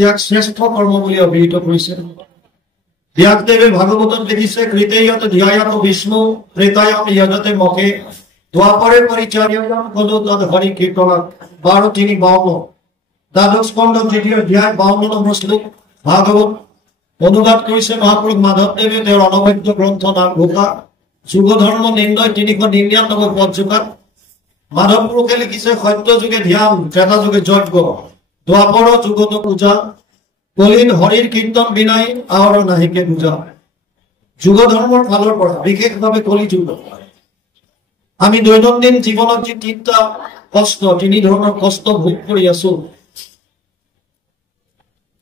ইয়াক শ্ৰেষ্ঠ কৰ্ম বুলি অভিহিত কৰিছে। ব্যাসদেৱে ভাগৱতত লিখিছে কৃতেয়ত ধ্যায়াত বিষ্ণু ত্ৰেতায়াম যজতে মখে দ্বাপৰে পৰিচাৰ্যম খলু তদ হৰি কীৰ্তনাৎ 12:3-52 দ্বাদশ স্কন্ধ 3য় অধ্যায় 52 নম্বৰ শ্লোক ভাগৱত অনুবাদ কৰিছে মহাপুৰুষ মাধৱদেৱে তেওঁৰ অনবদ্য গ্ৰন্থ নাম ঘোষা যুগ ধৰ্ম নিৰ্ণয় 399 পদযোগাত মাধৱ পুৰুষে লিখিছে সত্য যুগে ধ্যান ত্ৰেতা যুগে যজ্ঞ দ্বাপৰ যুগত পূজা কলিত হৰিৰ কীৰ্তন বিনাই আৰু নাহিকে পূজা। যুগ ধৰ্মৰ ফালৰ পৰা বিশেষভাৱে কলি যুগ আমি দৈনন্দিন জীৱনত যি তিনিটা কষ্ট তিনি ধৰণৰ কষ্ট ভোগ কৰি আছো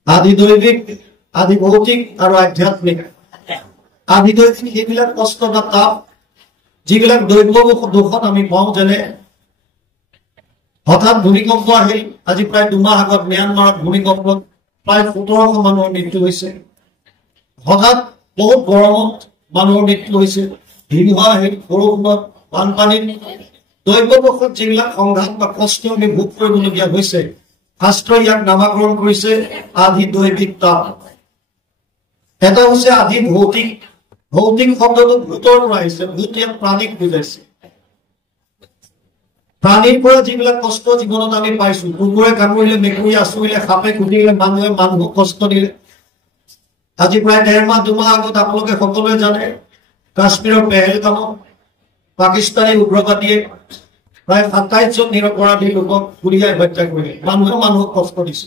আদি দৈবিক আদি ভৌতিক আৰু আধ্যাত্মিক। আদি দৈবিক সেইবিলাক কষ্ট বা তাপ যিবিলাক দৈৱ দুখত আমি পাওঁ যেনে হঠাৎ ভূমিকম্প আহিল আজি প্ৰায় 2 মাহ আগত ম্যানমাৰত ভূমিকম্পত প্ৰায় 1700 মানুহৰ মৃত্যু হৈছে। হঠাৎ বহুত গৰমত মানুহৰ মৃত্যু হৈছে হিমহা আহিল বৰষুণত বানপানী দৈৱবশত যিবিলাক সংঘাত বা কষ্ট আমি ভোগ কৰিবলগীয়া হৈছে শাস্ত্ৰই ইয়াক নামাকৰণ কৰিছে আদি দৈবিক তাপ। এটা হৈছে আদি ভৌতিক ভৌতিক শব্দটো ভূতৰ পৰা আহিছে ভূত ইয়াক প্ৰাণীক বুজাইছে। প্ৰাণীৰ পৰা যিবিলাক কষ্ট জীৱনত আমি পাইছো কুকুৰে কামুৰিলে মেকুৰী আঁচুৰিলে সাপে খুটিলে মানুহে মানুহক কষ্ট দিলে আজি প্ৰায় 1.5 মাহ 2 মাহ আগত আপোনালোকে সকলোৱে জানে কাশ্মীৰৰ পেহেলগামত পাকিস্তানী উগ্ৰবাদীয়ে প্ৰায় 27 জন নিৰপৰাধী লোকক গুলীয়াই হত্যা কৰিলে মানুহে মানুহক কষ্ট দিছে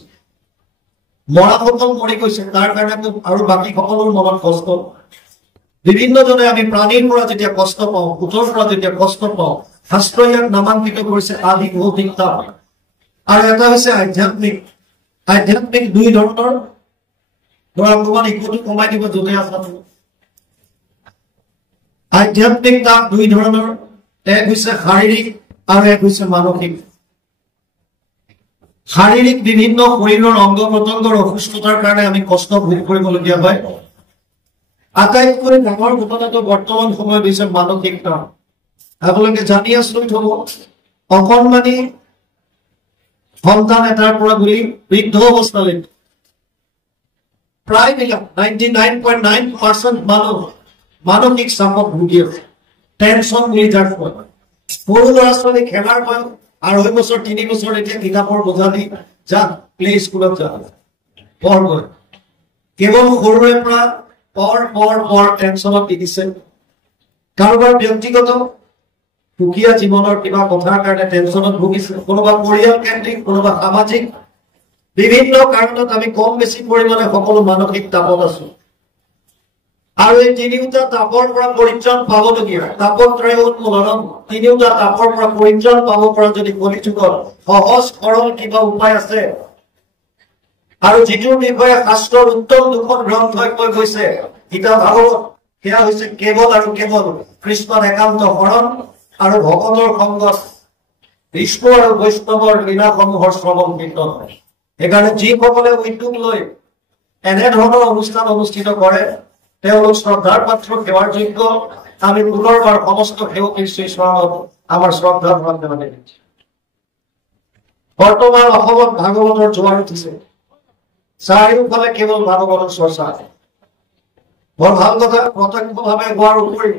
মৰাসকল মৰি গৈছে তাৰ কাৰণে আৰু বাকী সকলোৰ মনত কষ্ট বিভিন্নজনে আমি প্ৰাণীৰ পৰা যেতিয়া কষ্ট পাওঁ ভূতৰ পৰা যেতিয়া কষ্ট পাওঁ শাস্ত্ৰই ইয়াক নামাঙ্কিত কৰিছে আদি ভৌতিক তাপ। আৰু এটা হৈছে আধ্যাত্মিক আধ্যাত্মিক দুই ধৰণৰ অকমান ইকুটো কমাই দিব যোনে আছে আধ্যাত্মিক তাপ দুই ধৰণৰ এক হৈছে শাৰীৰিক আৰু এক হৈছে মানসিক। শাৰীৰিক বিভিন্ন শৰীৰৰ অংগ প্ৰত্যংগৰ অসুস্থতাৰ কাৰণে আমি কষ্ট ভোগ কৰিবলগীয়া হয়। আটাইতকৈ ডাঙৰ ঘটনাটো বৰ্তমান সময়ত হৈছে মানসিক তাপ। আপোনালোকে জানি আচৰিত হ'ব অকণমানি সন্তান এটাৰ পৰা বুলি বৃদ্ধ অৱস্থালৈ প্ৰায়বিলাক 99.9% মানুহ মানসিক চাপত ভুগি আছে টেনচন বুলি যাক কয়। সৰু ল'ৰা ছোৱালী খেলাৰ বয়স 2.5 বছৰ 3 বছৰ এতিয়া কিতাপৰ বোজা দি যা প্লে স্কুলত যা পঢ় কেৱল সৰুৰে পৰা পঢ় টেনচনত দি দিছে। কাৰোবাৰ ব্যক্তিগত সুখীয়া জীৱনৰ কিবা কথাৰ কাৰণে টেনচনত ভুগিছে কোনোবা পৰিয়াল কেন্দ্ৰিক কোনোবা সামাজিক বিভিন্ন কাৰণত আমি কম বেছি পৰিমাণে সকলো মানসিক তাপত আছো। আৰু এই তিনিওটা তাপৰ পৰা পৰিত্ৰাণ পাবলগীয়া তাপত্ৰয় উন্মূলন তিনিওটা তাপৰ পৰা পৰিত্ৰাণ পাব পৰা যদি কলিযুগত সহজ সৰল কিবা উপায় আছে আৰু যিটোৰ বিষয়ে শাস্ত্ৰৰ উত্তম দুখন গ্ৰন্থই কৈ গৈছে গীতা ভাগৱত সেয়া হৈছে কেৱল আৰু কেৱল কৃষ্ণৰ একান্ত শৰণ আৰু ভকতৰ সংগত বিষ্ণু আৰু বৈষ্ণৱৰ লীলাসমূহৰ শ্ৰৱণ কীৰ্তন। সেইকাৰণে যিসকলে উদ্যোগ লৈ এনেধৰণৰ অনুষ্ঠান অনুষ্ঠিত কৰে তেওঁলোক শ্ৰদ্ধাৰ পাত্ৰ সেৱাৰ যোগ্য। আমি পুনৰবাৰ সমস্ত সেৱকী শ্ৰীচৰণত আমাৰ শ্ৰদ্ধা মানে বৰ্তমান অসমত ভাগৱতৰ জোৱাৰ উঠিছে চাৰিওফালে কেৱল ভাগৱতৰ চৰ্চা বৰ ভাল কথা। প্ৰত্যক্ষভাৱে হোৱাৰ উপৰি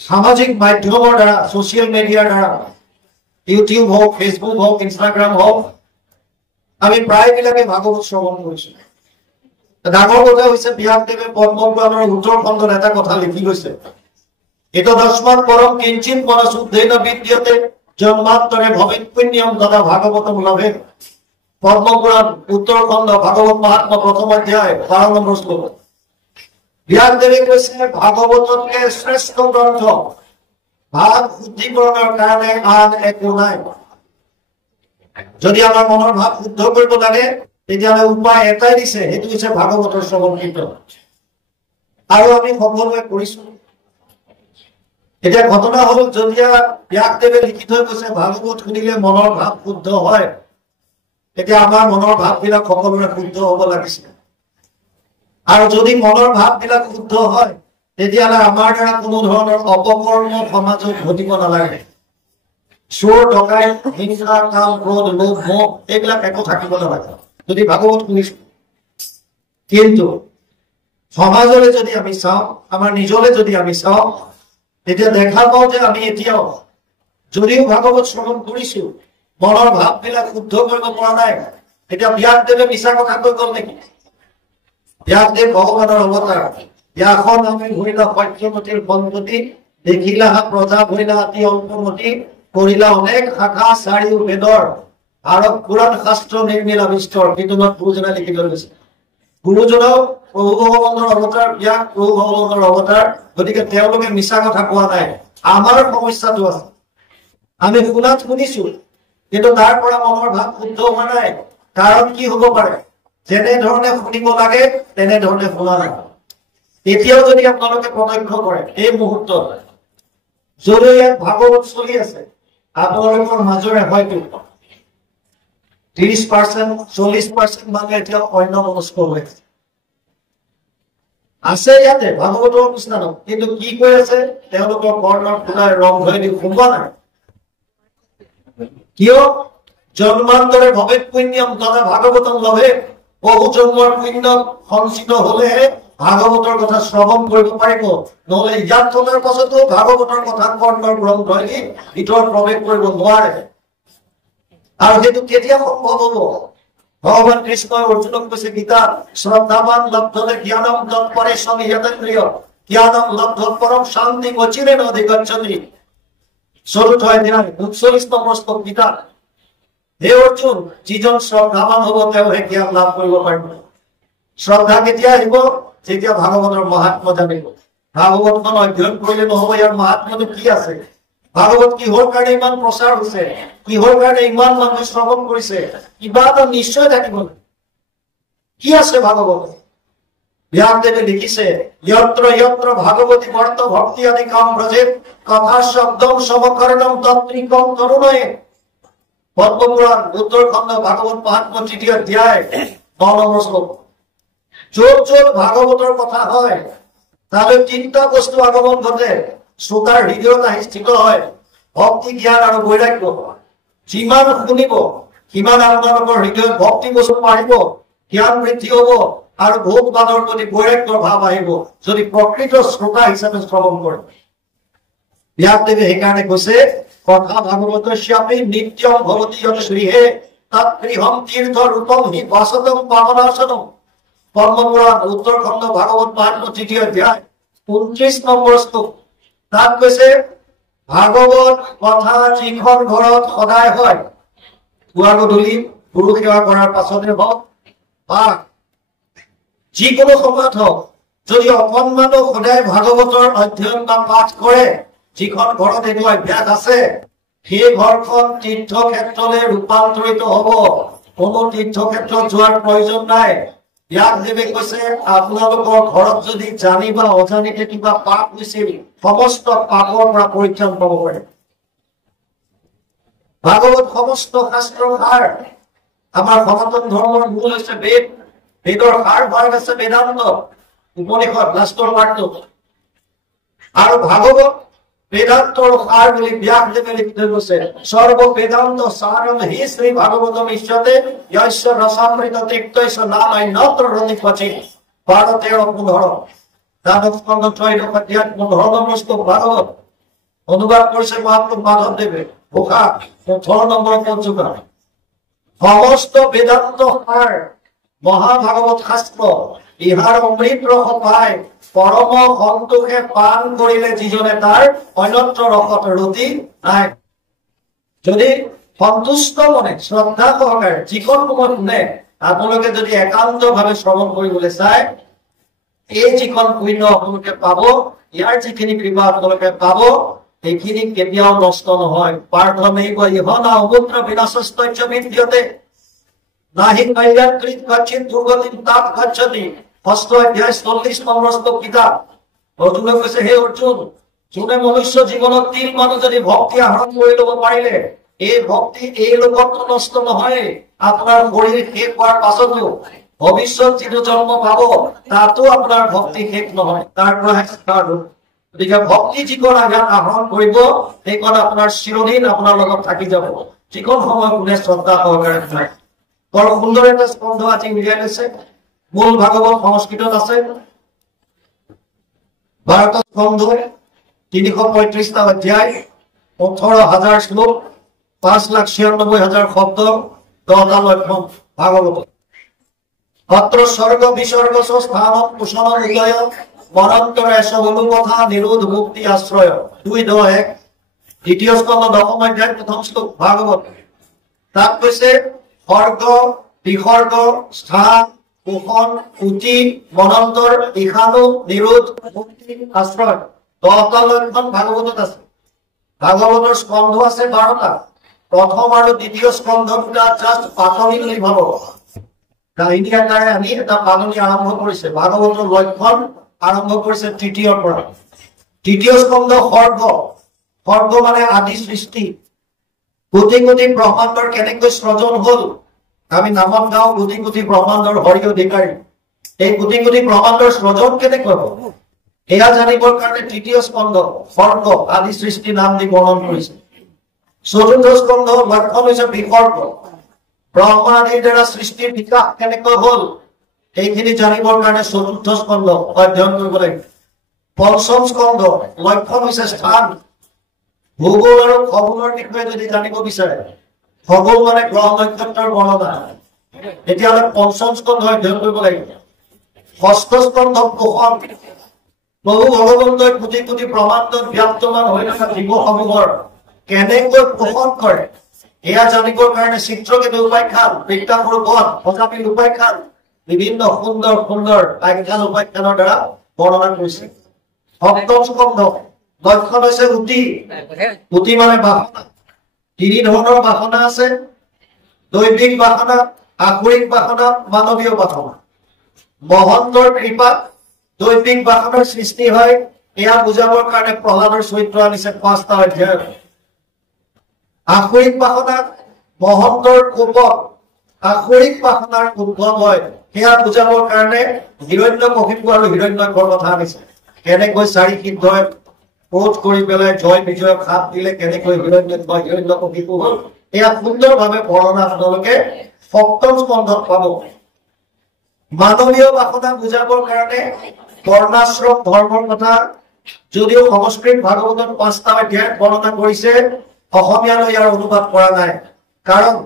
সামাজিক মাধ্যমৰ দ্বাৰা ছচিয়েল মিডিয়াৰ দ্বাৰা ইউটিউব হওক ফেচবুক হওক ইনষ্টাগ্ৰাম হওক আমি প্ৰায়বিলাকে ভাগৱত শ্ৰৱণ কৰিছো। ডাঙৰ কথা হৈছে ব্যাসদেৱে পদ্মপুৰাণৰ 17 খণ্ডত এটা কথা লিখি গৈছে এত দস্মাৎ পৰম কিঞ্চিত মনশুদ্ধেন বিদ্যতে জন্মান্তৰে ভৱেৎ পুণ্যম তদা ভাগৱতম লভেৎ। পদ্মপুৰাণ 17 খণ্ড ভাগৱত মহাত্মা প্ৰথম অধ্যায় 12 নম্বৰ শ্লোক ব্যাসদেৱে কৈছে ভাগৱততকে শ্ৰেষ্ঠ গ্ৰন্থ ভাৱ শুদ্ধিকৰণৰ কাৰণে আন একো নাই। যদি আমাৰ মনৰ ভাৱ শুদ্ধ কৰিব লাগে তেতিয়াহ'লে উপায় এটাই দিছে সেইটো হৈছে ভাগৱতৰ শ্ৰৱণ কীৰ্তন আৰু আমি সকলোৱে কৰিছো। এতিয়া ঘটনা হল যেতিয়া ব্যাসদেৱে লিখি থৈ গৈছে ভাগৱত শুনিলে মনৰ ভাৱ শুদ্ধ হয় এতিয়া আমাৰ মনৰ ভাৱবিলাক সকলোৰে শুদ্ধ হ'ব লাগিছিল। আৰু যদি মনৰ ভাৱবিলাক শুদ্ধ হয় তেতিয়াহ'লে আমাৰ দ্বাৰা কোনো ধৰণৰ অপকৰ্ম সমাজত ঘটিব নালাগে। চোৰ ডকাইত হিংসা কাম ক্ৰোধ লোভ মোহ এইবিলাক একো থাকিব নালাগে যদি ভাগৱত শুনিছো। কিন্তু সমাজলৈ যদি আমি চাওঁ, আমাৰ নিজলৈ যদি আমি চাওঁ, তেতিয়া দেখা পাওঁ যে আমি এতিয়াও যদিও ভাগৱত শ্ৰৱণ কৰিছো, মনৰ ভাৱবিলাক শুদ্ধ কৰিব পৰা নাই। এতিয়া ব্যাসদেৱে মিছা কথা কৈ গল নেকি? ব্যাসদেৱ ভগৱানৰ অৱতাৰ। ব্যাসৰ নামে ঘূৰিলা সত্যমতীৰ বনপতি, দেখিলা প্ৰজা ভৰিলা অতি অল্পমতি, কৰিলা অনেক শাখা চাৰিও বেদৰ, আৰু পুৰাণ শাস্ত্ৰ নিৰ্মিলা বিস্তৰ। কিন্তু গুৰুজনাই লিখি লৈ গৈছে। গুৰুজনাও প্ৰভু ভগৱানৰ অৱতাৰ, ব্যাস প্ৰভু ভগৱানৰ অৱতাৰ। গতিকে তেওঁলোকে মিছা কথা কোৱা নাই। আমাৰ সমস্যাটো আছে, আমি শুনাত শুনিছো, কিন্তু তাৰ পৰা মনৰ ভাৱ শুদ্ধ হোৱা নাই। কাৰণ কি হব পাৰে? যেনেধৰণে শুনিব লাগে তেনেধৰণে শুনা নাই। এতিয়াও যদি আপোনালোকে প্ৰত্যক্ষ কৰে, এই মুহূৰ্তত যদি ইয়াত ভাগৱত চলি আছে, আপোনালোকৰ মাজৰে হয়তো 30%, 40% মানুহ এতিয়াও অন্য মনস্ক হৈ আছে ইয়াতে ভাগৱতৰ অনুষ্ঠানত, কিন্তু কি কৈ আছে? তেওঁলোকৰ কৰ্ণৰ ফুলাই ৰং ধৰি দি শুনোৱা নাই। কিয়? জন্মান্তৰে ভৱে পুণ্যম তথা ভাগৱতম লভে। বহু জন্মৰ পুণ্য সঞ্চিত হলেহে ভাগৱতৰ কথা শ্ৰৱণ কৰিব পাৰিব, নহলে ইয়াত থকাৰ পাছতো ভাগৱতৰ কথা কৰ্ণৰ ৰং ধৰি দি ভিতৰত প্ৰৱেশ কৰিব নোৱাৰে। আৰু সেইটো কেতিয়া সম্ভৱ হব? ভগৱান কৃষ্ণই অৰ্জুনক কৈছে গীতাত, শ্ৰদ্ধাৱান লব্ধতে জ্ঞানম তৎপৰে সংযতেন্দ্ৰিয়, জ্ঞানম লব্ধ পৰম শান্তি অচিৰেণ অধিগচ্ছতি। চতুৰ্থ অধ্যায় 39 নম্বৰ শ্লোক গীতাত। হে অৰ্জুন, যিজন শ্ৰদ্ধাৱান হব তেওঁহে জ্ঞান লাভ কৰিব পাৰিব। শ্ৰদ্ধা কেতিয়া আহিব? যেতিয়া ভাগৱতৰ মহাত্মা জানিব। ভাগৱতখন অধ্যয়ন কৰিলে নহব, ইয়াৰ মহাত্মাটো কি আছে, ভাগৱত কিহৰ কাৰণে ইমান প্ৰচাৰ হৈছে, কিহৰ কাৰণে ইমান মানুহে শ্ৰৱণ কৰিছে, কিবা এটা নিশ্চয় থাকিব। কি আছে ভাগৱত? ব্যাসদেৱে লিখিছে, যত্ৰ যত্ৰ ভাগৱতী বৰ্ত ভক্তি আদি কাম ব্ৰজেত, কথা শব্দম সমকৰণম তত্ৰিকম তৰুণয়ে। পদ্মপুৰাণ উত্তৰখণ্ড ভাগৱত মহাত্মা 3য় অধ্যায় 9 নম্বৰ শ্লোক। য'ত য'ত ভাগৱতৰ কথা হয় তালৈ 3টা বস্তু আগমন ঘটে, শ্ৰোতাৰ হৃদয়ত আহি স্থিত হয়, ভক্তি, জ্ঞান আৰু বৈৰাগ্য। যিমান শুনিব সিমান আপোনালোকৰ হৃদয়ত ভক্তি বস্তু বাঢ়িব, জ্ঞান বৃদ্ধি হব আৰু ভোগবাদৰ প্ৰতি বৈৰাগ্যৰ ভাৱ আহিব, যদি প্ৰকৃত শ্ৰোতা হিচাপে শ্ৰৱণ কৰে। ব্যাসদেৱে সেইকাৰণে কৈছে, কথা ভাগৱতস্যাপি নিত্যম ভৱতি যত শ্ৰীহে তাত গৃহম তীৰ্থ ৰূপম হি বাসতম পাৱনাসনম। পদ্মপুৰাণ উত্তৰখণ্ড ভাগৱত মহাত্মা 3য় অধ্যায় 29 নম্বৰ শ্লোক। তাত কৈছে, ভাগৱত কথা যিখন ঘৰত সদায় হয়, পুৱা গধূলি গুৰু সেৱা কৰাৰ পাছতে হওক বা যিকোনো সময়ত হওক, যদি অকণমানো সদায় ভাগৱতৰ অধ্যয়ন বা পাঠ কৰে, যিখন ঘৰত এইটো অভ্যাস আছে, সেই ঘৰখন তীৰ্থক্ষেত্ৰলৈ ৰূপান্তৰিত হব। কোনো তীৰ্থক্ষেত্ৰত যোৱাৰ প্ৰয়োজন নাই। ব্যাসদেৱে কৈছে, আপোনালোকৰ ঘৰত যদি জানি বা অজানিতে কিবা পাপ হৈছিল, সমস্ত পাপৰ পৰা পৰিত্ৰাণ পাব পাৰে। ভাগৱত সমস্ত শাস্ত্ৰৰ সাৰ। আমাৰ সনাতন ধৰ্মৰ মূল হৈছে বেদ, বেদৰ সাৰ ভাগ আছে বেদান্ত উপনিষদ লাষ্টৰ পাঠটো, আৰু ভাগৱত বেদান্তৰ সাৰ বুলি ব্যাসদেৱে লিখি থৈ গৈছে। সৰ্ব বেদান্ত সাৰম হি শ্ৰী ভাগৱতম ইষ্যতে য়স্য ৰসামৃত তৃপ্তস্য নানান্যত্ৰ ৰতি ক্বচিৎ। 12-13-15 দ্বাদশ স্কন্ধ 3 অধ্যায় 15 নম্বৰ শ্লোক ভাগৱত। অনুবাদ কৰিছে মহাত্মা মাধৱদেৱে, ঘোষা 18 নম্বৰ পঞ্চুকা। সমস্ত বেদান্ত সাৰ মহাভাগৱত শাস্ত্ৰ, ইহাৰ অমৃত ৰস পায়, পৰম সন্তোষে পান কৰিলে যিজনে তাৰ অন্যত্ৰ ৰসত ৰতি নাই। যদি সন্তুষ্ট মনে শ্ৰদ্ধা সহকাৰে যিখন সময়ত শুনে, আপোনালোকে যদি একান্ত ভাৱে শ্ৰৱণ কৰিবলৈ চায়, এই যিখন পুণ্য আপোনালোকে পাব, ইয়াৰ যিখিনি কৃপা আপোনালোকে পাব, সেইখিনি কেতিয়াও নষ্ট নহয়। প্ৰাৰ্থনৈব ইহ না অমূত্ৰ বিনাশস্তস্য বিদ্যতে নাহি কল্যাণকৃত গচ্ছিত দুৰ্গতিম তাত গচ্ছতি। 1ষ্ট অধ্যায় 40 নম্বৰ শ্লোক কিতাপ। অৰ্জুনে কৈছে, হে অৰ্জুন, যোনে মনুষ্য জীৱনত 3 মানুহ যদি ভক্তি আহৰণ কৰি ল'ব পাৰিলে, এই ভক্তি এই লোকতো নষ্ট নহয়, আপোনাৰ শৰীৰ শেষ হোৱাৰ পাছতো ভৱিষ্যত যিটো জন্ম পাব তাতো আপোনাৰ ভক্তি শেষ নহয়, তাৰ পৰা ষ্টাৰ্ট হ'ব। গতিকে ভক্তি যিকণ আঘাত আহৰণ কৰিব, সেইকণ আপোনাৰ চিৰদিন আপোনাৰ লগত থাকি যাব, যিকণ সময় কোনে শ্ৰদ্ধা সহকাৰে শুনে। বৰ সুন্দৰ এটা স্কন্ধ আজি উলিয়াই লৈছে। মূল ভাগৱত সংস্কৃতত আছে 12টা স্কন্ধ 335টা অধ্যায় 18,000 শ্লোক 5,96,000 শব্দ 10টা লক্ষণ ভাগৱত অত্ৰ স্বৰ্গ বিসৰ্গ স্থানম কুশল উদয় মনন্তৰ এসবলু কথা নিৰোধ মুক্তি আশ্ৰয় 2:1 দ্বিতীয় স্কন্ধ 10ম অধ্যায় প্ৰথম শ্লোক ভাগৱত তাত কৈছে স্বৰ্গ বিসৰ্গ স্থান কুশল উতি মনন্তৰ ইখানু নিৰোধ মুক্তি আশ্ৰয় 10টা লক্ষণ ভাগৱতত আছে ভাগৱতৰ স্কন্ধ আছে 12টা প্ৰথম আৰু দ্বিতীয় স্কন্ধ দুটা জাস্ট পাতনি বুলি ভাবো কাহিনী আকাৰে আমি এটা পাতনি আৰম্ভ কৰিছে ভাগৱতৰ লক্ষণ আৰম্ভ কৰিছে তৃতীয়ৰ পৰা তৃতীয় স্কন্ধ স্বৰ্গ স্বৰ্গ মানে আদি সৃষ্টি কোটি কোটি ব্ৰহ্মাণ্ডৰ কেনেকৈ সৃজন হল আমি নামত গাঁও কোটি কোটি ব্ৰহ্মাণ্ডৰ হৰি অধিকাৰী এই কোটি কোটি ব্ৰহ্মাণ্ডৰ সৃজন কেনেকৈ হল এয়া জানিবৰ কাৰণে তৃতীয় স্কন্ধ স্বৰ্গ আদি সৃষ্টি নাম দি বৰ্ণন কৰিছে চতুৰ্থ স্কন্ধ লক্ষণ হৈছে বিসৰ্গ ব্ৰহ্মা আদিৰ দ্বাৰা সৃষ্টিৰ বিকাশ কেনেকৈ হল এইখিনি জানিবৰ কাৰণে চতুৰ্থ স্কন্ধ অধ্যয়ন কৰিব লাগিব পঞ্চম স্কন্ধ লক্ষণ হৈছে স্থান ভূগোল আৰু খগোলৰ বিষয়ে যদি জানিব বিচাৰে খগোল মানে গ্ৰহ নক্ষত্ৰৰ বৰ্ণনা এতিয়ালৈ পঞ্চম স্কন্ধ অধ্যয়ন কৰিব লাগিব ষষ্ঠ স্কন্ধ কুশল প্ৰভু ভগৱন্তই কোটি কোটি ব্ৰহ্মাণ্ডত ব্যাপ্তমান হৈ থকা জীৱসমূহৰ কেনেকৈ পোষণ কৰে এয়া জানিবৰ কাৰণে চিত্ৰকেতু উপাখ্যান বিদ্যাগুৰু বধ প্ৰজাপতি উপাখ্যান বিভিন্ন সুন্দৰ সুন্দৰ আখ্যান উপাখ্যানৰ দ্বাৰা বৰ্ণনা কৰিছে সপ্তম স্কন্ধ লক্ষণ হৈছে উতি উতি মানে বাসনা তিনি ধৰণৰ বাসনা আছে দৈবিক বাসনা আসুৰিক বাসনা মানৱীয় বাসনা মহন্তৰ কৃপাত দৈবিক বাসনাৰ সৃষ্টি হয় এয়া বুজাবৰ কাৰণে প্ৰহ্লাদৰ চৰিত্ৰ আনিছে 5টা অধ্যায় আসুৰিক বাসনা মহন্তৰ কোপত আসুৰিক বাসনাৰ উদ্ভৱ হয় সেয়া বুজাবৰ কাৰণে হিৰণ্যকশিপু আৰু হিৰণ্যকৰ কথা আনিছে কেনেকৈ চাৰি সিদ্ধই ক্ৰোধ কৰি পেলাই জয় বিজয়ক হাত দিলে কেনেকৈ হিৰণ্যকশিপু হল এয়া সুন্দৰভাৱে বৰ্ণনা আপোনালোকে সপ্তম স্কন্ধত পাব মানৱীয় বাসনা বুজাবৰ কাৰণে বৰ্ণাশ্ৰম ধৰ্মৰ কথা যদিও সংস্কৃত ভাগৱতত 5টা অধ্যায় বৰ্ণনা কৰিছে অসমীয়ালৈ ইয়াৰ অনুবাদ কৰা নাই কাৰণ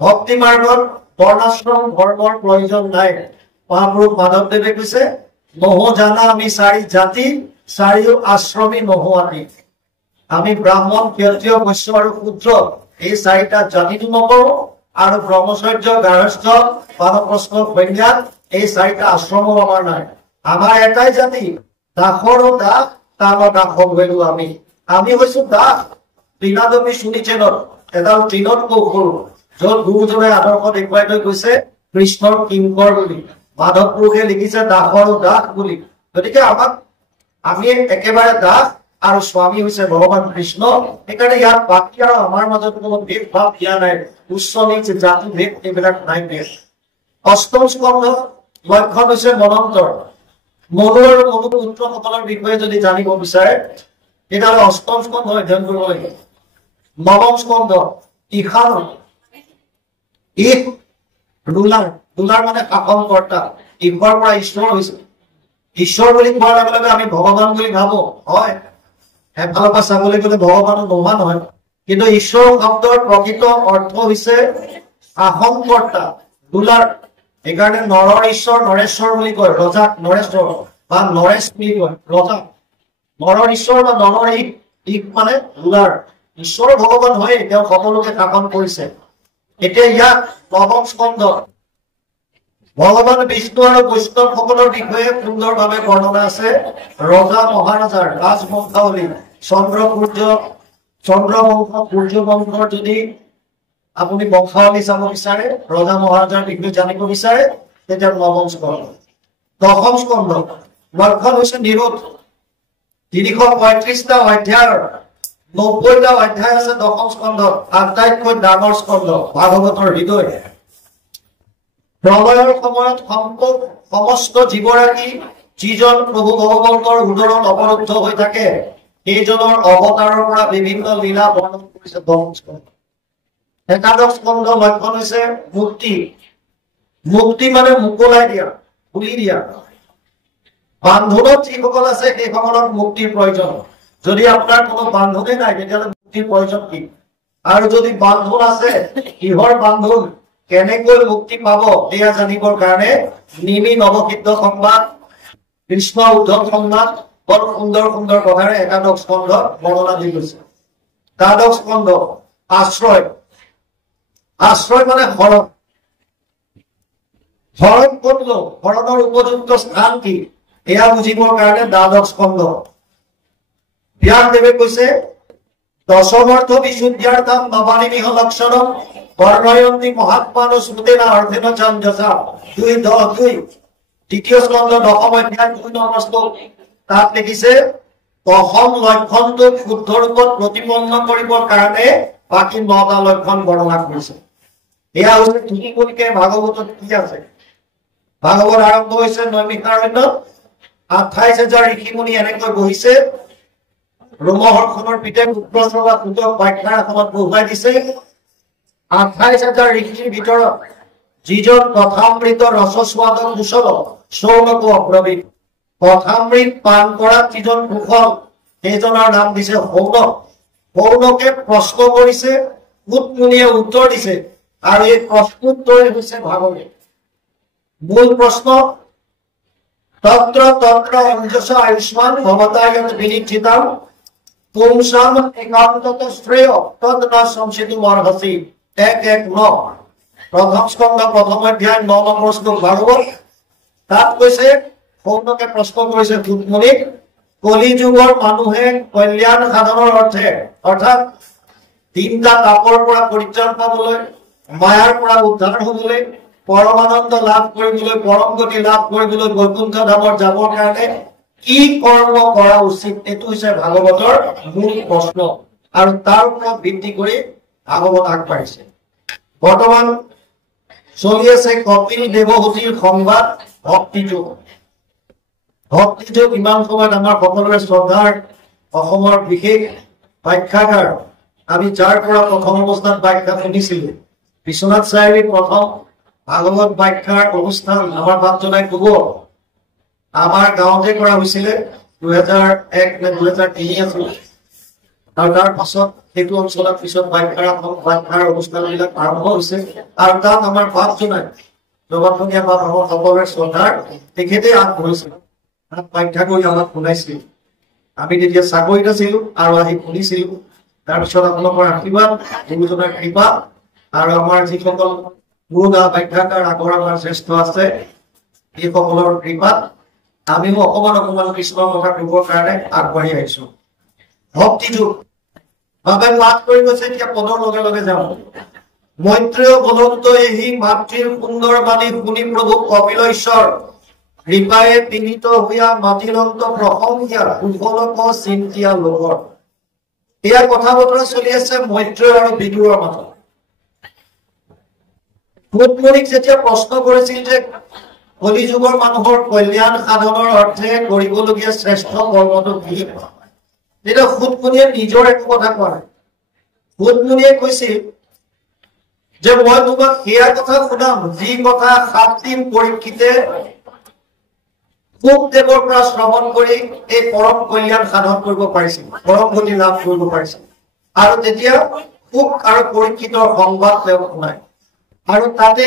ভক্তি মাৰ্গত বৰ্ণাশ্ৰম ধৰ্মৰ প্ৰয়োজন নাই মহাপুৰুষ মাধৱদেৱে কৈছে নহো জানা আমি চাৰি জাতি চাৰিও আশ্ৰমী নহো আদি আমি ব্ৰাহ্মণ ক্ষত্ৰিয় বৈশ্য আৰু শূদ্ৰ এই চাৰিটা জাতিটো নকৰো আৰু ব্ৰহ্মচৰ্য গাৰ্হস্থ্য বানপ্ৰস্থ সন্ন্যাস এই চাৰিটা আশ্ৰমো আমাৰ নাই আমাৰ এটাই জাতি দাসৰো দাস তাৰ দাসক হলো আমি হৈছো দাস তৃণাদমী শুনিছেনত এডাল তৃণতকৈ সৰু য'ত গুৰুজনে আদৰ্শ দেখুৱাই থৈ গৈছে কৃষ্ণৰ কিংকৰ বুলি মাধৱ পুৰুষে লিখিছে দাসৰ দাস বুলি গতিকে আমি একেবাৰে দাস আৰু স্বামী হৈছে ভগৱান কৃষ্ণ সেইকাৰণে ইয়াত বাকী আৰু আমাৰ মাজত কোনো ভেদ ভাৱ দিয়া নাই উচ্চ নিচ জাতি ভেদ এইবিলাক নাই ভেদ অষ্টম স্কন্ধ লক্ষণ হৈছে মনন্তৰ মনু আৰু মনুপুত্ৰসকলৰ বিষয়ে যদি জানিব বিচাৰে তেতিয়াহ'লে অষ্টম স্কন্ধ অধ্যয়ন কৰিব লাগিব নৱম স্কন্ধ ইখান ৰুলাৰ মানে শাসনকৰ্তা ইহৰ পৰা ঈশ্বৰ হৈছে ঈশ্বৰ বুলি কোৱাৰ লগে লগে আমি ভগৱান বুলি ভাবো হয় এফালৰ পৰা চাবলৈ গ'লে ভগৱানো নোহোৱা নহয় কিন্তু ঈশ্বৰ শব্দৰ প্ৰকৃত অৰ্থ হৈছে শাসনকৰ্তা ৰুলাৰ সেইকাৰণে নৰৰ ঈশ্বৰ নৰেশ্বৰ বুলি কয় ৰজাক নৰেশ্বৰ বা নৰেশ বুলি কয় ৰজা নৰৰ ঈশ্বৰ বা নৰৰ ইক মানে ৰুলাৰ ঈশ্বৰ ভগৱান হৈ তেওঁ সকলোকে শাসন কৰিছে এতিয়া ইয়াত নৱম স্কন্ধ ভগৱান বিষ্ণু আৰু বৈষ্ণৱ সকলৰ বিষয়ে সুন্দৰভাৱে বৰ্ণনা আছে ৰজা মহাৰাজাৰ ৰাজবংশাৱলী চন্দ্ৰবংশ সূৰ্য বংশৰ যদি আপুনি বংশাৱলী চাব বিচাৰে ৰজা মহাৰাজাৰ বিষয়ে জানিব বিচাৰে তেতিয়া নৱম স্কন্ধ দশম স্কন্ধ লক্ষণ হৈছে নিৰোধ 335টা অধ্যায়ৰ 90টা অধ্যায় আছে দশম স্কন্ধত আটাইতকৈ ডাঙৰ স্কন্ধ ভাগৱতৰ হৃদয় প্ৰলয়ৰ সময়ত সমস্ত জীৱৰাশি যিজন প্ৰভু ভগৱন্তৰ উদৰত অৱৰুদ্ধ হৈ থাকে সেইজনৰ অৱতাৰৰ পৰা বিভিন্ন লীলা বৰ্ণন কৰিছে দশম স্কন্ধ একাদশ স্কন্ধ লক্ষণ হৈছে মুক্তি মুক্তি মানে মুকলাই দিয়া খুলি দিয়া বান্ধোনত যিসকল আছে সেইসকলক মুক্তিৰ প্ৰয়োজন যদি আপোনাৰ কোনো বান্ধোনে নাই তেতিয়াহ'লে মুক্তিৰ প্ৰয়োজন কি আৰু যদি বান্ধোন আছে কিহৰ বান্ধোন কেনেকৈ মুক্তি পাব এয়া জানিবৰ কাৰণে নিমি নৱসিদ্ধ সংবাদ কৃষ্ণ উদ্ধৱ সংবাদ বৰ সুন্দৰ সুন্দৰ কথাৰে একাদশ স্কন্ধ বৰ্ণনা দি গৈছে দ্বাদশ স্কন্ধ আশ্ৰয় আশ্ৰয় মানে শৰণ শৰণ ক'ত লওঁ শৰণৰ উপযুক্ত স্থান কি এয়া বুজিবৰ কাৰণে দ্বাদশ স্কন্ধ ব্যাসদেৱে কৈছে দশমৰ্থ বিশুদ্ধ্যাৰ্থম নবানিমিহ লক্ষণম বৰ্ণয়ন্তি মহাত্মানো শ্ৰুতেনা অৰ্থেন চঞ্জসা 2:2 তৃতীয় স্কন্ধ দশম অধ্যায় 2 নম্বৰ শ্লোক তাত লিখিছে দশম লক্ষণটো শুদ্ধ ৰূপত প্ৰতিপন্ন কৰিবৰ কাৰণে বাকী 9টা লক্ষণ বৰ্ণনা কৰিছে এয়া হৈছে তুলিকে ভাগৱতত কি আছে ভাগৱত আৰম্ভ হৈছে নৈমিষাৰণ্যত 28,000 ঋষিমুনি এনেকৈ বহিছে ৰোমহৰ্ষণৰ পিতে পুত্ৰশ্ৰৱা পুতক ব্যাখ্যাৰ এখনত বহুৱাই দিছে 28,000 ঋষিৰ ভিতৰত যিজন কথামৃত ৰসস্বাদ কুশল সৌনক অপ্ৰবীণ কথামৃত পান কৰাত যিজন কুশল সেইজনৰ নাম দিছে সৌনক সৌনকে প্ৰশ্ন কৰিছে মুনিয়ে উত্তৰ দিছে আৰু এই প্ৰশ্নোত্তৰ হৈছে ভাগৱত মূল প্ৰশ্ন তন্ত্ৰ তন্ত্ৰ অঞ্জস আয়ুষ্মান ভৱতায়ত বিনিশ্চিতম পুংসাম একান্তত শ্ৰেয় তদ ন সংশিতুম অৰ্হসি 1:1 প্ৰথম স্কন্ধ প্ৰথম অধ্যায় 9 নম্বৰ শ্লোক ভাগৱত তাত কৈছে সৌনকে প্ৰশ্ন কৰিছে মুনিক কলি যুগৰ মানুহে কল্যাণ সাধনৰ অৰ্থে অৰ্থাৎ তিনটা তাপৰ পৰা পৰিত্ৰাণ পাবলৈ মায়াৰ পৰা উদ্ধাৰ হ'বলৈ পৰমানন্দ লাভ কৰিবলৈ পৰম গতি লাভ কৰিবলৈ বৈকুণ্ঠ ধামৰ যাবৰ কাৰণে কি কৰ্ম কৰা উচিত এটো হৈছে ভাগৱতৰ মূল প্ৰশ্ন আৰু তাৰ ওপৰত ভিত্তি কৰি ভাগৱত আগবাঢ়িছে বৰ্তমান চলি আছে কপিল দেৱহূতিৰ সংবাদ ভক্তিযোগ ইমান সময়ত আমাৰ সকলোৰে শ্ৰদ্ধাৰ অসমৰ বিশেষ ব্যাখ্যাকাৰ আমি যাৰ পৰা প্ৰথম অৱস্থাত ব্যাখ্যা শুনিছিলো বিশ্বনাথ চাৰিআলিৰ প্ৰথম ভাগৱত ব্যাখ্যাৰ অনুষ্ঠান আমাৰ বাপজনাই কব আমাৰ গাঁৱতে কৰা হৈছিলে 2001 নে 2003 আছিল আৰু তাৰ পাছত সেইটো অঞ্চলত পিছত ব্যাখ্যাৰ অনুষ্ঠানবিলাক আৰম্ভ হৈছে আৰু তাত আমাৰ বাপজনাই জগতখনীয়া বাপ আমাৰ সকলোৰে শ্ৰদ্ধাৰ তেখেতে আগবঢ়াইছিল তাত ব্যাখ্যা কৰি আমাক শুনাইছিল আমি তেতিয়া চাকৰিত আছিলো আৰু আহি শুনিছিলো তাৰপিছত আপোনালোকৰ আশীৰ্বাদ গুৰুজনাৰ কৃপা আৰু আমাৰ যিসকল গুৰুগা ব্যাখ্যাকাৰ আগৰ আমাৰ শ্ৰেষ্ঠ আছে এইসকলৰ কৃপাত আমিও অকমান কৃষ্ণৰ কথা ক'বৰ কাৰণে আগবাঢ়ি আহিছো ভক্তিযোগ বাবে লাভ কৰি গৈছে এতিয়া পদৰ লগে লগে যাওঁ মৈত্ৰেয় বলন্ত এহি মাতৃৰ সুন্দৰ বাণী শুনি প্ৰভু কপিলেশ্বৰ কৃপায়ে পীড়িত হোৱা মাতিলন্ত প্ৰশংসা কুশলক চিন্তিয়া লোকৰ এয়া কথা বতৰা চলি আছে মৈত্ৰেয় আৰু বিদুৰৰ মাজত মুনিক যেতিয়া প্ৰশ্ন কৰিছিল যে কলি যুগৰ মানুহৰ কল্যাণ সাধনৰ অৰ্থে কৰিবলগীয়া শ্ৰেষ্ঠ কৰ্মটো কি তেতিয়া মুনিয়ে নিজৰ একো কথা কোৱা নাই মুনিয়ে কৈছিল যে মই তোমাক সেয়া কথা শুনাম যি কথা 7 দিন পৰীক্ষিতে দেৱৰ পৰা শ্ৰৱণ কৰি এই পৰম কল্যাণ সাধন কৰিব পাৰিছিল পৰম গতি লাভ কৰিব পাৰিছিল আৰু তেতিয়া সুখ আৰু পৰীক্ষিতৰ সংবাদ তেওঁ শুনায় আৰু তাতে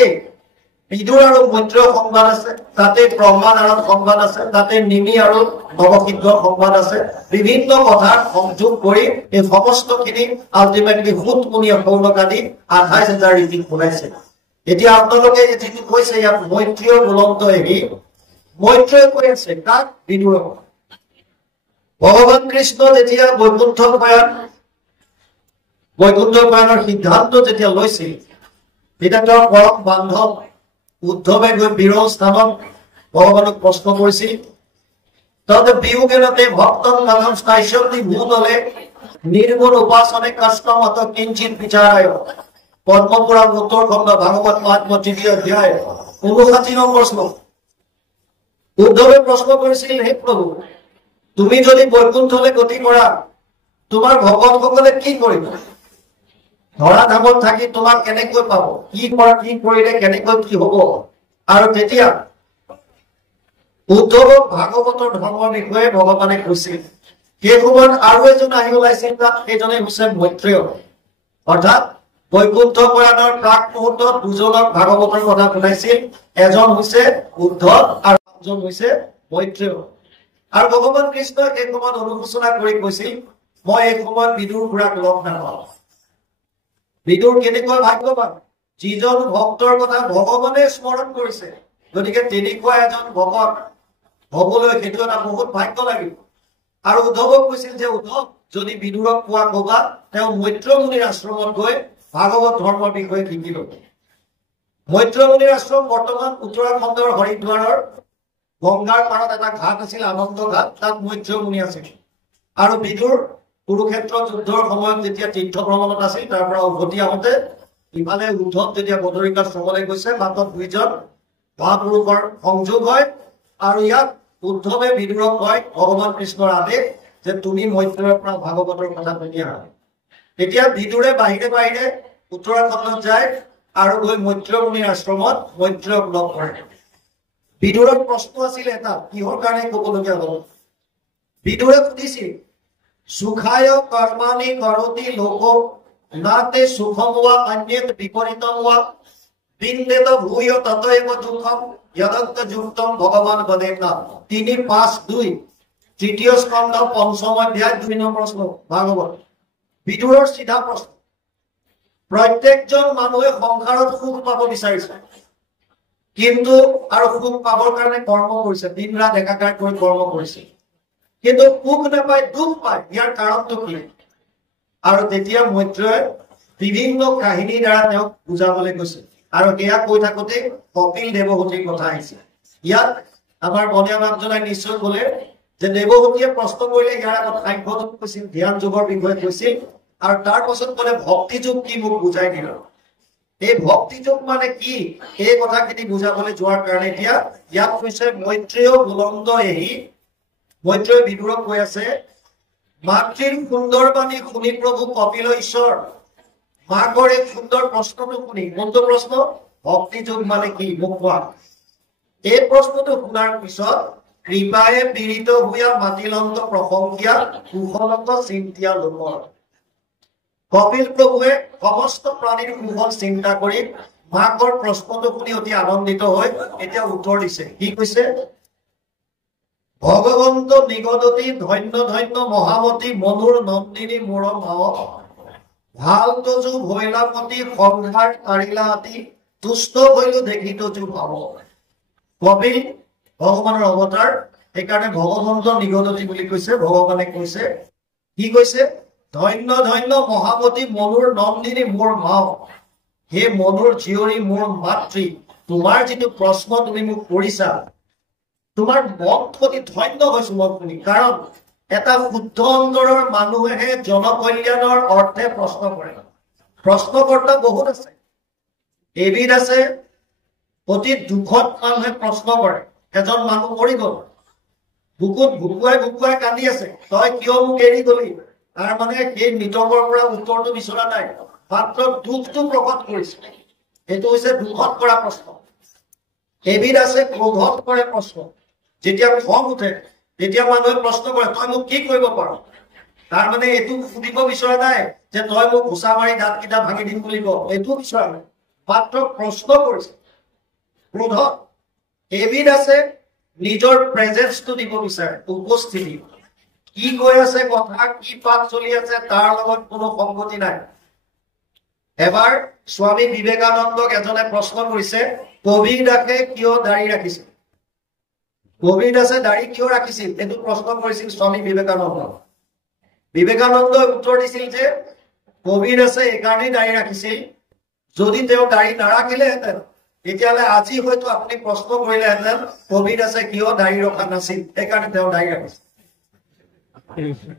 বিদুৰ আৰু মৈত্ৰেয় সংবাদ আছে তাতে ব্ৰহ্মানাৰায়ণ সংবাদ আছে তাতে নিমি আৰু নৱসিদ্ধ সংবাদ আছে বিভিন্ন কথা সংযোগ কৰি এই সমস্তখিনি আল্টিমেটলি মুনিয়ে সৌনক আদি 28,000 ঋষি শুনাইছে এতিয়া আপোনালোকে যিটো কৈছে ইয়াত মৈত্ৰেয় বলন্ত এহি মৈত্ৰেয় কৈ আছে তাক বিদুৰ ভগৱান কৃষ্ণ যেতিয়া বৈকুণ্ঠ পায়নৰ সিদ্ধান্ত যেতিয়া লৈছিল তেতিয়া তেওঁৰ পৰম বান্ধৱ উদ্ধৱে গৈ বিৰল স্থানত ভগৱানক প্ৰশ্ন কৰিছিল তদ বিয়োগেনতে ভক্তং মাধৱ স্থাইশব্দি ভূতলে নিৰ্গুণ উপাসনে কষ্টমত কিঞ্চিত বিচাৰায় পদ্মপুৰাণ উত্তৰখণ্ড ভাগৱত মহাত্ম্য 3 অধ্যায় 59 নম্বৰ শ্লোক উদ্ধৱে প্ৰশ্ন কৰিছিল হে প্ৰভু তুমি যদি বৈকুণ্ঠলৈ গতি কৰা তোমাৰ ভকতসকলে কি কৰিব ধৰা ধামত থাকি তোমাক কেনেকৈ পাব কি কৰিলে কেনেকৈ কি হ'ব আৰু তেতিয়া উদ্ধৱক ভাগৱতৰ ধৰ্মৰ বিষয়ে ভগৱানে কৈছিল। সেই সময়ত আৰু এজন আহি ওলাইছিল, সেইজনে হৈছে মৈত্ৰেয়। অৰ্থাৎ বৈকুণ্ঠ পুৰাণৰ প্ৰাক মুহূৰ্তত দুজনক ভাগৱতৰ কথা শুনাইছিল। এজন হৈছে উদ্ধৱ আৰু এজন হৈছে মৈত্ৰেয়। আৰু ভগৱান কৃষ্ণই এই সময়ত অনুশোচনা কৰি কৈছিল, মই এই সময়ত বিদুৰ খুৰাক লগ নাপাওঁ। বিদুৰ কেনেকুৱা ভাগ্যৱান, যিজন ভক্তৰ কথা ভগৱানে স্মৰণ কৰিছে। গতিকে তেনেকুৱা এজন ভকত হবলৈ সেইটো এটা বহুত ভাগ্য লাগিব। আৰু উদ্ধৱক কৈছিল যে উদ্ধৱ, যদি বিদুৰক পোৱা কবা, তেওঁ মৈত্ৰ মুনিৰ আশ্ৰমত গৈ ভাগৱত ধৰ্মৰ বিষয়ে শিকি ল'ব। মৈত্ৰ মুনিৰ আশ্ৰম বৰ্তমান উত্তৰাখণ্ডৰ হৰিদ্বাৰৰ গংগাৰ পাৰত এটা ঘাট আছিল, আনন্দ ঘাট, তাত মৈত্ৰ মুনি আছিল। আৰু বিদুৰ কুৰুক্ষেত্ৰ যুদ্ধৰ সময়ত যেতিয়া তীৰ্থ ভ্ৰমণত আছিল, তাৰ পৰা উভতি আহোঁতে ইফালে উদ্ধৱ যেতিয়া বদৰিকাশ্ৰমলৈ গৈছে, বাটত দুইজন মহাপুৰুষৰ সংযোগ হয়। আৰু ইয়াত উদ্ধৱে বিদুৰক কয় ভগৱান কৃষ্ণৰ আদেশ যে তুমি মৈত্ৰেয়ৰ পৰা ভাগৱতৰ কথা শুনি আহা। তেতিয়া বিদুৰে বাহিৰে বাহিৰে উত্তৰাখণ্ডত যায় আৰু গৈ মৈত্ৰ মুনিৰ আশ্ৰমত মৈত্ৰেয়ক লগ কৰে। বিদুৰৰ প্ৰশ্ন আছিল এটা, কিহৰ কাৰণে ক'বলগীয়া হ'ল? বিদুৰে সুধিছিল, সুখায় কৰ্মাণি কৰতি লোক নাতে সুখম वा अन्यत विपरीतम वा বিন্দেত ভূয় ততৈব দুঃখম যদন্ত যুক্তম ভগবান বদেনা। ৩:৫-২ তৃতীয় স্কন্ধ ৫ম অধ্যায় ২ নম্বৰ প্ৰশ্ন ভাগৱত। বিদুৰৰ চিধা প্ৰশ্ন। প্ৰত্যেকজন মানুহে সংসাৰত সুখ পাব বিচাৰিছে, কিন্তু আৰু সুখ পাবৰ কাৰণে কৰ্ম কৰিছে, দিন ৰাত একাকাৰ কৰি কৰ্ম কৰিছে, কিন্তু সুখ নাপায়, দুখ পায়। ইয়াৰ কাৰণটো কি? আৰু তেতিয়া মৈত্ৰেয়ে বিভিন্ন কাহিনীৰ দ্বাৰা তেওঁক বুজাবলৈ গৈছে। আৰু সেয়া কৈ থাকোঁতে কপিল দেৱহতীৰ কথা আহিছে। ইয়াত আমাৰ বনীয়া বাপজনাই নিশ্চয় ক'লে যে দেৱহতীয়ে প্ৰশ্ন কৰিলে ইয়াৰ আগত সাংখ্য যোগ কৈছিল, ধ্যান যোগৰ বিষয়ে কৈছিল, আৰু তাৰ পাছত ক'লে ভক্তি যোগ কি মোক বুজাই দিল। এই ভক্তি যোগ মানে কি, এই কথাখিনি বুজাবলৈ যোৱাৰ কাৰণে এতিয়া ইয়াত কৈছে মৈত্ৰেয় বুলন্দ এহি। মৈত্ৰেয় বিদুৰক কৈ আছে, মাতৃৰ সুন্দৰ বাণী শুনি প্ৰভু কপিল ঈশ্বৰ। মাকৰ এই সুন্দৰ প্ৰশ্নটো শুনি, কোনটো প্ৰশ্ন? ভক্তি যোগ মানে কি মোক কোৱা। এই প্ৰশ্নটো শুনাৰ পিছত কৃপায়ে পীড়িত হুয়া মাতিলন্ত প্ৰশংসিয়া কুশলত চিন্তিয়া লোকৰ। কপিল প্ৰভুৱে সমস্ত প্ৰাণীৰ কুশল চিন্তা কৰি মাকৰ প্ৰশ্নটো শুনি অতি আনন্দিত হৈ এতিয়া উত্তৰ দিছে। কি কৈছে? ভগৱন্ত নিগদতি ধন্য ধন্য মহামতী মনুৰ নন্দিনী মোৰ ভাৱ ভাল তজু ভৈলাপতি সংসাৰ কাৰিলা আতি তুষ্ট হৈলো দেখি তজু ভাৱ। কপিল ভগৱানৰ অৱতাৰ, সেইকাৰণে ভগৱন্ত নিগদতি বুলি কৈছে। ভগৱানে কৈছে, কি কৈছে? ধন্য ধন্য মহামতী মনুৰ নন্দিনী মোৰ ভাৱ। হে মনুৰ জীয়ৰী মোৰ মাতৃ, তোমাৰ যিটো প্ৰশ্ন তুমি মোক কৰিছা, তোমাৰ মন অতি ধন্য হৈছো মই শুনি। কাৰণ এটা শুদ্ধ অন্তৰৰ মানুহে জনকল্যাণৰ অৰ্থে প্ৰশ্ন কৰে। প্ৰশ্নকৰ্তা বহুত আছে, এবিধ আছে অতি দুখত মানুহে প্ৰশ্ন কৰে। এজন মানুহ মৰি গ'ল, বুকুত ভুকুৱাই ভুকুৱাই কান্দি আছে, তই কিয় মোক এৰি গলি? তাৰ মানে সেই মৃতকৰ পৰা উত্তৰটো বিচৰা নাই, মাত্ৰ দুখটো প্ৰকট কৰিছে। এইটো হৈছে দুখত কৰা প্ৰশ্ন। এবিধ আছে ক্ৰোধত কৰে প্ৰশ্ন। যেতিয়া খং উঠে তেতিয়া মানুহে প্ৰশ্ন কৰে, তই মোক কি কৰিব পাৰ? তাৰ মানে এইটো সুধিব বিচৰা নাই যে তই মোক ঘোচা মাৰি দাঁতকেইটা ভাঙি দিম বুলি কওঁ, এইটো বিচৰা নাই, মাত্ৰ প্ৰশ্ন কৰিছে ক্ৰোধত। এবিধ আছে নিজৰ প্ৰেজেন্সটো দিব বিচাৰে, উপস্থিতি। কি কৈ আছে কথা, কি পাঠ চলি আছে তাৰ লগত কোনো সংগতি নাই। এবাৰ স্বামী বিবেকানন্দক এজনে প্ৰশ্ন কৰিছে, কবিৰ দাসে কিয় দাড়ি ৰাখিছিল? কবিৰ দাসে দাড়ি কিয় ৰাখিছিল এইটো প্ৰশ্ন কৰিছিল স্বামী বিবেকানন্দক। বিবেকানন্দই উত্তৰ দিছিল যে কবিৰ দাসে এইকাৰণেই দাড়ি ৰাখিছিল, যদি তেওঁ দাড়ি নাৰাখিলেহেঁতেন তেতিয়াহ'লে আজি হয়তো আপুনি প্ৰশ্ন কৰিলেহেঁতেন কবিৰ দাসে কিয় দাড়ি ৰখা নাছিল, সেইকাৰণে তেওঁ দাড়ি ৰাখিছিল।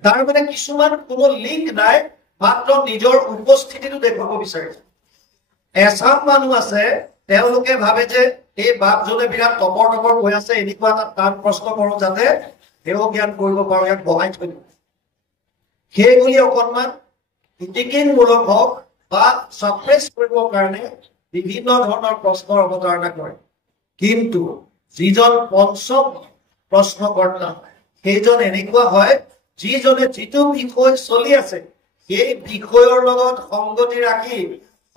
তাৰ মানে কিছুমান কোনো লিংক নাই, মাত্ৰ নিজৰ উপস্থিতিটো দেখুৱাব বিচাৰিছে। এচাম মানুহ আছে তেওঁলোকে ভাবে যে এই বাপজনে বিৰাট টপৰ টপৰ হৈ আছে, এনেকুৱা এটা টান প্ৰশ্ন কৰো যাতে তেওঁ জ্ঞান কৰিব পাৰো, ইয়াক বহাই থৈ দিব। সেই বুলি অকণমান ইটিকিনমূলক হওক বা ছাপ্ৰেছ কৰিবৰ কাৰণে বিভিন্ন ধৰণৰ প্ৰশ্নৰ অৱতাৰণা কৰে। কিন্তু যিজন পঞ্চম প্ৰশ্নকৰ্তা সেইজন এনেকুৱা হয় যিজনে যিটো বিষয় চলি আছে সেই বিষয়ৰ লগত সংগতি ৰাখি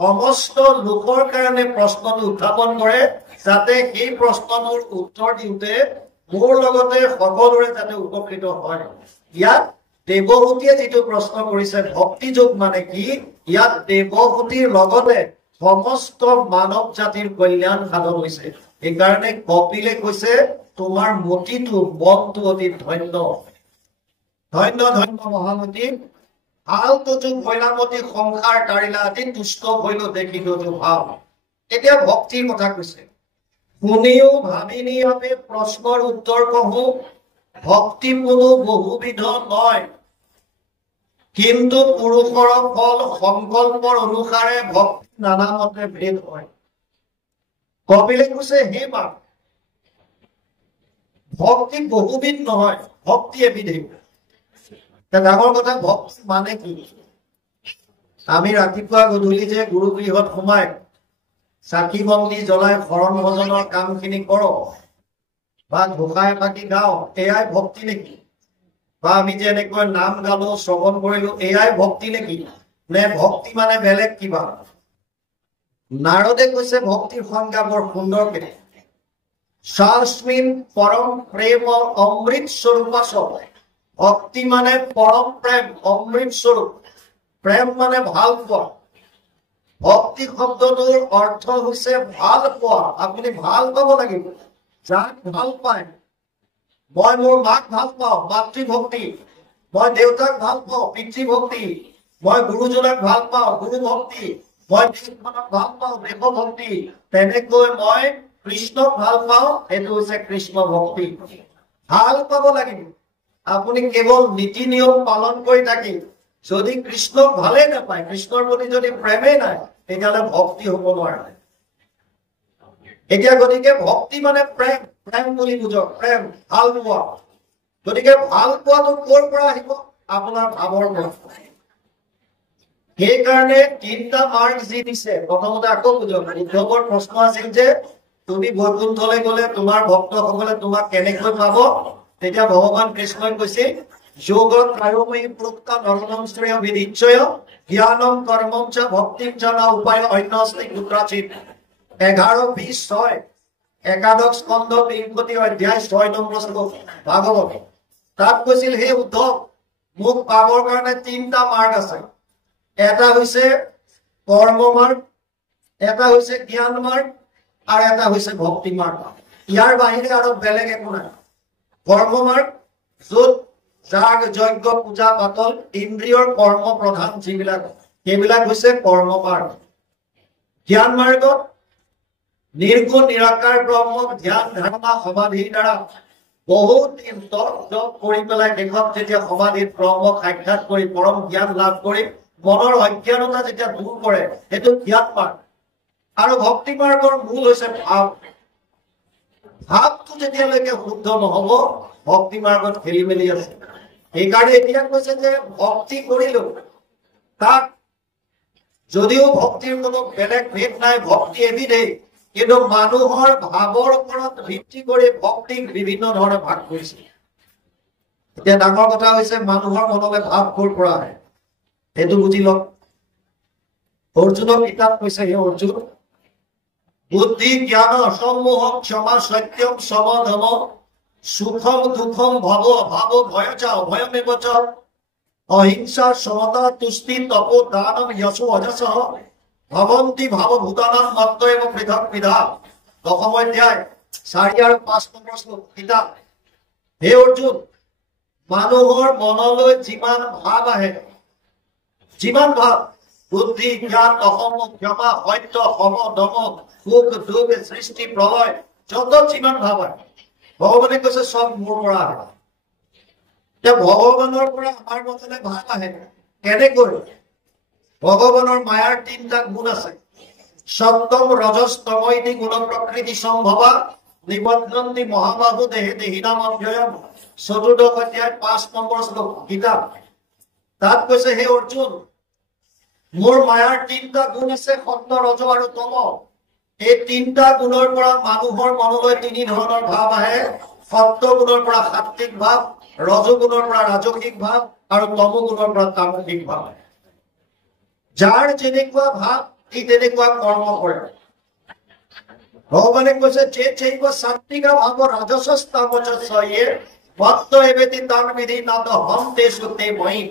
সমস্ত লোকৰ কাৰণে প্ৰশ্নটো উত্থাপন কৰে যাতে সেই প্ৰশ্নটোৰ উত্তৰ দিওঁতে মোৰ লগতে সকলোৰে যাতে উপকৃত হয় ইয়াত দেৱহূতিয়ে যিটো প্ৰশ্ন কৰিছে ভক্তি যোগ মানে কি ইয়াত দেৱহূতিৰ লগতে সমস্ত মানৱ জাতিৰ কল্যাণ সাধন হৈছে সেইকাৰণে কপিলে কৈছে তোমাৰ মতিটো মনটো অতি ধন্য ধন্য ধন্য মহামতী আলটো যুগ ভৈলামতী সংসাৰ তাৰিলা অতি তুষ্ট হইল দেখিলো তো ভাৱ এতিয়া ভক্তিৰ কথা কৈছে শুনিও ভাবি নিয়াবে প্ৰশ্নৰ উত্তৰ কহো ভক্তি কোনো বহুবিধ নয় কিন্তু পুৰুষৰ ফল সংকল্পৰ অনুসাৰে ভক্তি নানা মতে ভেদ হয় কপিলে কৈছে হে মা ভক্তি বহুবিধ নহয় ভক্তি এবিধেই ডাঙৰ কথা ভক্তি মানে কি আমি ৰাতিপুৱা গধূলি যে গুৰু গৃহত সোমাই চাকি বন্তি জ্বলাই শৰণ ভজনৰ কামখিনি কৰো বা ঘোষাই পাতি গাও এয়াই ভক্তি নেকি বা আমি যে এনেকৈ নাম গালো শ্ৰৱণ কৰিলো এয়াই ভক্তি নেকি নে ভক্তি মানে বেলেগ কিবা নাৰদে কৈছে ভক্তিৰ সংজ্ঞা বৰ সুন্দৰকে শাস্মিন পৰম প্ৰেম অমৃত স্বৰূপাস ভক্তি মানে পৰম প্ৰেম অমৃত স্বৰূপ প্ৰেম মানে ভাল পোৱা ভক্তি শব্দটোৰ অৰ্থ হৈছে ভাল পোৱা আপুনি ভাল পাব লাগিব যাক ভাল পায় মই মোৰ মাক ভাল পাওঁ মাতৃভক্তি মই দেউতাক ভাল পাওঁ পিতৃভক্তি মই গুৰুজনক ভাল পাওঁ গুৰু ভক্তি মই দেশখনক ভাল পাওঁ দেশ ভক্তি তেনেকৈ মই কৃষ্ণক ভাল পাওঁ এইটো হৈছে কৃষ্ণ ভক্তি ভাল পাব লাগিব আপুনি কেৱল নীতি নিয়ম পালন কৰি থাকি যদি কৃষ্ণক ভালে নাপায় কৃষ্ণৰ প্ৰতি যদি প্ৰেমেই নাই তেতিয়াহ'লে ভক্তি হ'ব নোৱাৰে এতিয়া গতিকে ভক্তি মানে প্ৰেম প্ৰেম বুলি বুজক প্ৰেম ভাল পোৱা গতিকে ভাল পোৱাটো ক'ৰ পৰা আহিব আপোনাৰ ভাৱৰ পৰা সেইকাৰণে তিনিটা মাৰ্গ যি দিছে প্ৰথমতে আকৌ বুজক উদ্ধৱৰ প্ৰশ্ন আছিল যে তুমি বৈকুণ্ঠলৈ গ'লে তোমাৰ ভক্তসকলে তোমাক কেনেকৈ পাব তেতিয়া ভগৱান কৃষ্ণই কৈছে যোগত ত্ৰয়োময়ী প্ৰোক্তা নৰনম শ্ৰেয় বিদিচ্ছয় জ্ঞানম কৰ্মম চ ভক্তিম চ ন উপায় অন্য অস্তি কুত্ৰাচিত 11:20 একাদশ স্কন্ধ 20 অধ্যায় 6 নম্বৰ শ্লোক ভাগৱত তাত কৈছিল হে উদ্ধৱ মোক পাবৰ কাৰণে তিনিটা মাৰ্গ আছে এটা হৈছে কৰ্ম মাৰ্গ এটা হৈছে জ্ঞান মাৰ্গ আৰু এটা হৈছে ভক্তি মাৰ্গ ইয়াৰ বাহিৰে আৰু বেলেগ একো নাই কৰ্ম মাৰ্গ য'ত যাগ যজ্ঞ পূজা পাতল ইন্দ্ৰিয়ৰ কৰ্ম প্ৰধান যিবিলাক সেইবিলাক হৈছে কৰ্ম মাৰ্গ জ্ঞান মাৰ্গত নিৰ্গুণ নিৰাকাৰ ব্ৰহ্মক ধ্যান ধাৰণা সমাধিৰ দ্বাৰা বহুত দিন তপ কৰি পেলাই দেশত যেতিয়া সমাধিত ব্ৰহ্মক সাক্ষাৎ কৰি পৰম জ্ঞান লাভ কৰি মনৰ অজ্ঞানতা যেতিয়া দূৰ কৰে সেইটো জ্ঞান মাৰ্গ আৰু ভক্তি মাৰ্গৰ মূল হৈছে ভাৱ ভাৱটো যেতিয়ালৈকে শুদ্ধ নহব ভক্তি মাৰ্গত খেলি মেলি আছে সেইকাৰণে এতিয়া কৈছে যে ভক্তি কৰিলো তাক যদিও ভক্তিৰ কোনো বেলেগ ভেদ নাই ভক্তি এবিধেই কিন্তু মানুহৰ ভাৱৰ ওপৰত ভিত্তি কৰি ভক্তিক বিভিন্ন ধৰণে ভাগ কৰিছে এতিয়া ডাঙৰ কথা হৈছে মানুহৰ মনলৈ ভাৱ ক'ৰ পৰা আহে সেইটো বুজি লওক অৰ্জুনৰ কিতাপ কৈছে হে অৰ্জুন বুদ্ধি জ্ঞান অসম্মোহ ক্ষমা সত্যম সমধম সুখম দুঃখম ভব ভাব ভয় চ ভয়মেব চ অহিংসা সমতা তুষ্টি তপ দানম যশো অজস ভবন্তি ভাৱভূতানাম মত্ত এব পৃথক বিধা দশম অধ্যায় 4 আৰু 5 নম্বৰ শ্লোক কিতাপ হে অৰ্জুন মানুহৰ মনলৈ যিমান ভাৱ আহে যিমান ভাৱ বুদ্ধি জ্ঞান অসম ক্ষমা সত্য সম দম সুখ দুখ সৃষ্টি প্ৰলয় যত যিমান ভাৱ আহে ভগৱানে কৈছে সব মোৰ পৰা আহে এতিয়া ভগৱানৰ পৰা আমাৰ মনলৈ ভাৱ আহে কেনেকৈ ভগৱানৰ মায়াৰ তিনিটা গুণ আছে সত্যম ৰজস তম ইতি গুণ প্ৰকৃতি সম্ভৱা নিবদ্ধন্তি মহাবাহু দেহে দেহিনাম অধ্যয়ন 14 অধ্যায় 5 নম্বৰ শ্লোক কিতাপ তাত কৈছে হে অৰ্জুন মোৰ মায়াৰ তিনিটা গুণ আছে সত্য ৰজ আৰু তম এই তিনিটা গুণৰ পৰা মানুহৰ মনলৈ তিনি ধৰণৰ ভাৱ আহে সত্ত্বগুণৰ পৰা সাত্বিক ভাৱ, ৰজগুণৰ পৰা ৰাজসিক ভাৱ আৰু তমগুণৰ পৰা তামসিক ভাৱ। যাৰ যেনেকুৱা ভাৱ সি তেনেকুৱা কৰ্ম কৰে। ভগৱানে কৈছে যে চৈব সাত্বিকা ভাৱ ৰাজসস্তামচস্যয়ে ভক্ত এবেতি তান বিধি নাদ হম তেষু তে মহি।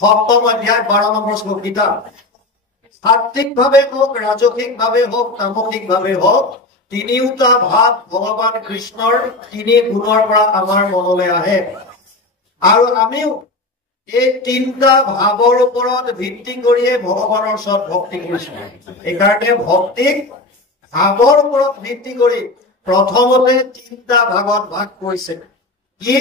7ম অধ্যায় 12 নম্বৰ শ্লোক গীতা। সাত্বিক ভাৱে হোক, ৰাজসিক ভাৱে হোক, তামসিক ভাৱে হোক, তিনিওটা ভাৱ ভগৱান কৃষ্ণৰ তিনি গুণৰ পৰা আমাৰ মনলৈ আহে। আৰু আমিও এই তিনিটা ভাৱৰ ওপৰত ভিত্তি কৰিয়ে ভগৱানৰ ওচৰত ভক্তি কৰিছো। এইকাৰণে ভক্তিক ভাৱৰ ওপৰত ভিত্তি কৰি প্ৰথমতে তিনিটা ভাগত ভাগ কৰিছে। কি?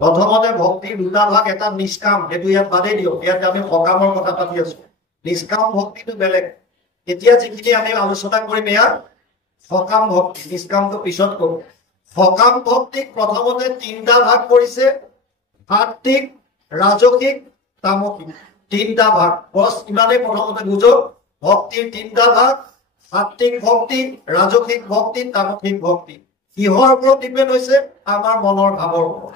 প্ৰথমতে ভক্তিৰ দুটা ভাগ, এটা নিষ্কাম, সেইটো ইয়াত বাদেই দিয়ক, ইয়াত আমি সকামৰ কথা পাতি আছো। নিষ্কাম ভক্তিটো বেলেগ। এতিয়া যিখিনি আমি আলোচনা কৰিম এয়া সকাম ভক্তি, নিষ্কামটো পিছত কৰো। সকাম ভক্তিক প্ৰথমতে তিনিটা ভাগ কৰিছে, সাত্বিক, ৰাজসিক, তামসিক, তিনিটা ভাগ। বস ইমানেই প্ৰথমতে বুজো, ভক্তিৰ তিনিটা ভাগ, সাত্বিক ভক্তি, ৰাজসিক ভক্তি, তামসিক ভক্তি। কিহৰ ওপৰত ডিপেণ্ড হৈছে? আমাৰ মনৰ ভাৱৰ ওপৰত।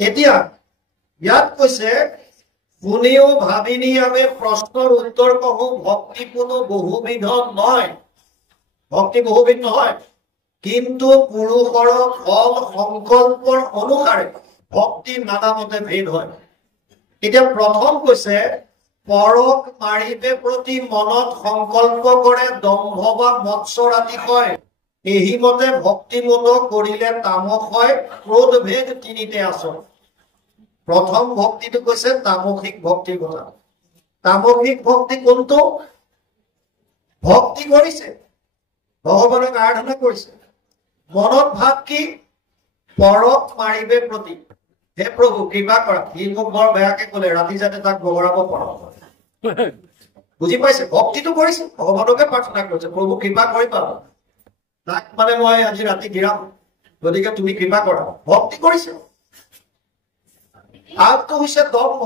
এতিয়া ইয়াত কৈছে কোনেও ভাবিনি আমি প্ৰশ্নৰ উত্তৰ কহো, ভক্তি কোনো বহুবিধ নহয়। ভক্তি বহুবিধ নহয়, কিন্তু পুৰুষৰ ফল সংকল্পৰ অনুসাৰে ভক্তি নানামতে ভেদ হয়। এতিয়া প্ৰথম কৈছে পৰক মাৰিবে প্ৰতি মনত সংকল্প কৰে, দম্ভ বা মৎসৰ আদি কয়, এই মতে ভক্তিমূল কৰিলে তামস হয়, ক্ৰোধ ভেদ তিনিতে আচৰণ। প্ৰথম ভক্তিটো কৈছে তামসিক ভক্তিৰ কথা। তামসিক ভক্তি কোনটো? ভক্তি কৰিছে, ভগৱানক আৰাধনা কৰিছে, মনত ভাৱ কি? পৰক মাৰিবে প্ৰতি, হে প্ৰভু কৃপা কৰা, সি মোক বৰ বেয়াকে কলে, ৰাতি যাতে তাক বগৰাব পাৰো। বুজি পাইছে? ভক্তিটো কৰিছে, ভগৱানকে প্ৰাৰ্থনা কৰিছে, প্ৰভু কৃপা কৰিবা, তাক মানে মই আজি ৰাতি গিৰাম, গতিকে তুমি কৃপা কৰা। ভক্তি কৰিছে। আনটো হৈছে দম্ভ।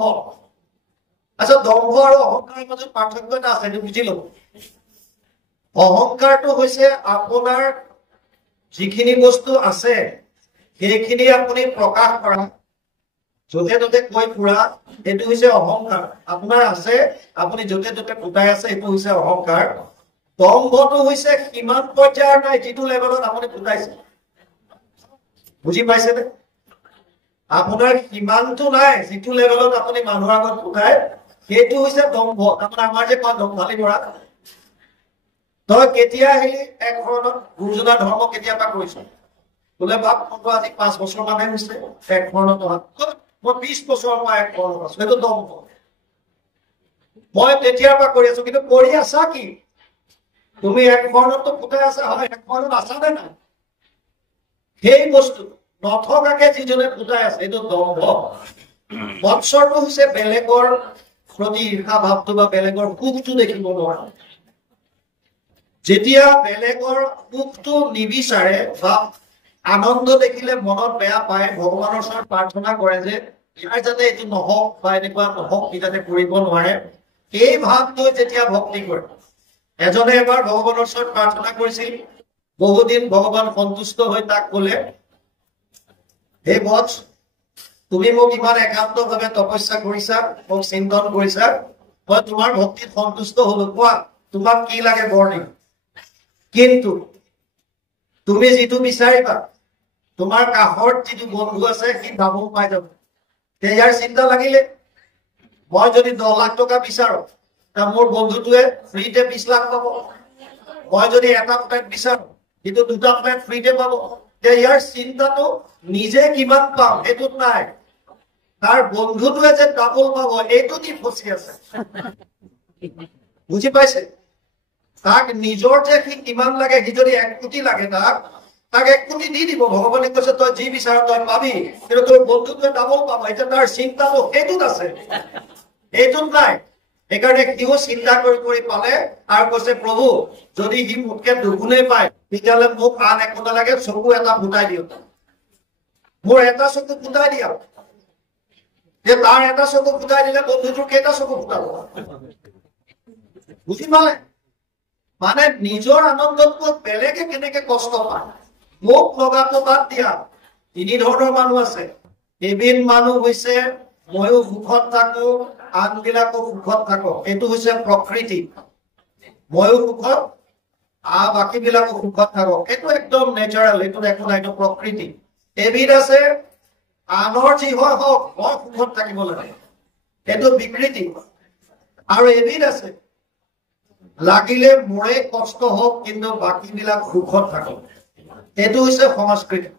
আচ্ছা, দম্ভ আৰু অহংকাৰৰ মাজত পাৰ্থক্য এটা আছে, এইটো বুজি লব। অহংকাৰটো হৈছে আপোনাৰ যিখিনি বস্তু আছে সেইখিনি আপুনি প্ৰকাশ কৰা, য'তে ত'তে কৈ ফুৰা, সেইটো হৈছে অহংকাৰ। আপোনাৰ আছে, আপুনি য'তে ত'তে ফুটাই আছে, সেইটো হৈছে অহংকাৰ। দম্ভটো হৈছে সিমান পৰ্যায়ৰ নাই যিটো লেভেলত আপুনি ফুটাইছে। বুজি পাইছেনে? আপোনাৰ সিমানটো নাই যিটো লেভেলত আপুনি মানুহৰ আগত ফুটাই, সেইটো হৈছে দম্ভ। তাৰমানে আমাৰ যে কয় দম্ভালি কৰা। তই কেতিয়া আহিলি এক শৰণত? গুৰুজনা ধৰ্ম কেতিয়াবা কৰিছ? বোলে বাপ মই আজি 5 বছৰ মানে হৈছে এক শৰণত অহা। মই 20 বছৰৰ পৰা এক শৰণত আছো, সেইটো দম্ভ। মই তেতিয়াৰ পৰা কৰি আছো, কিন্তু কৰি আছা কি? তুমি এক শৰণতো ফুটাই আছা, হয়, এক শৰণত আছা নে নাই? সেই বস্তু নথকাকে যিজনে ফুটাই আছে, এইটো দম্ভ। মৎসৰটো হৈছে বেলেগৰ প্ৰতি ঈৰ্ষা ভাৱটো বা বেলেগৰ সুখটো দেখিব নোৱাৰা। যেতিয়া বেলেগৰ সুখটো নিবিচাৰে বা আনন্দ দেখিলে মনত বেয়া পায়, ভগৱানৰ ওচৰত প্ৰাৰ্থনা কৰে যে ইয়াৰ যাতে এইটো নহওক বা এনেকুৱা নহওক, সি যাতে কৰিব নোৱাৰে, এই ভাৱটোৱে যেতিয়া ভক্তি কৰে। এজনে এবাৰ ভগৱানৰ ওচৰত প্ৰাৰ্থনা কৰিছিল, বহুদিন ভগৱান সন্তুষ্ট হৈ তাক কলে, হে বৎস, তুমি মোক ইমান একান্তভাৱে তপস্যা কৰিছা, মোক চিন্তন কৰিছা, মই তোমাৰ ভক্তিত সন্তুষ্ট হলো, কোৱা তোমাক কি লাগে বৰ দিম। কিন্তু তুমি যিটো বিচাৰিবা, তোমাৰ কাষত যিটো বন্ধু আছে সি বাবু পাই যাব। ইয়াৰ চিন্তা লাগিলে, মই যদি 10 লাখ টকা বিচাৰো, মোৰ বন্ধুটোৱে ফ্ৰীতে 20 লাখ পাব। মই যদি এটা ফ্লেট বিচাৰো, কিন্তু 2টা ফ্লেট ফ্ৰীতে পাব। ইয়াৰ চিন্তাটো নিজে কিমান পাম এইটোত নাই, তাৰ বন্ধুটোৱে যে ডাবল পাব এইটো দি ফচি আছে। বুজি পাইছে? তাক নিজৰ যে সি কিমান লাগে, সি যদি 1 কোটি লাগে তাক 1 কোটি দি দিব। ভগৱানে কৈছে তই যি বিচাৰ তই পাবি, কিন্তু তোৰ বন্ধুটোৱে ডাবল পাব। এতিয়া তাৰ চিন্তাটো সেইটোত আছে, এইটোত নাই। সেইকাৰণে সিও চিন্তা কৰি কৰি পালে আৰু কৈছে, প্ৰভু যদি সি মোতকে দুগুণে পায়, তেতিয়াহ'লে মোক আন একো নালাগে, চকু এটা ফুটাই দিয়ক, মোৰ এটা চকু ফুটাই দিয়ক। তাৰ এটা চকু ফুটাই দিলে বন্ধুটোৰ কেইটা চকু ফুটাব? বুজি পালে? মানে নিজৰ আনন্দতকৈ বেলেগে কেনেকে কষ্ট পায় মোক লগাটো বাদ দিয়া তিনি ধৰণৰ মানুহ আছে এবিধ মানুহ হৈছে ময়ো সুখত থাকো আনবিলাকো সুখত থাকো এইটো হৈছে প্ৰকৃতি ময়ো সুখত বাকী বিলাকো সুখত থাকক এইটো একদম নেচাৰেল এইটো একো নাই এইটো প্ৰকৃতি এবিধ আছে আনৰ যি হয় হওক মই সুখত থাকিব লাগে এইটো বিকৃতি আৰু এবিধ আছে লাগিলে মোৰে কষ্ট হওক কিন্তু বাকী বিলাক সুখত থাকক এইটো হৈছে সংস্কৃতি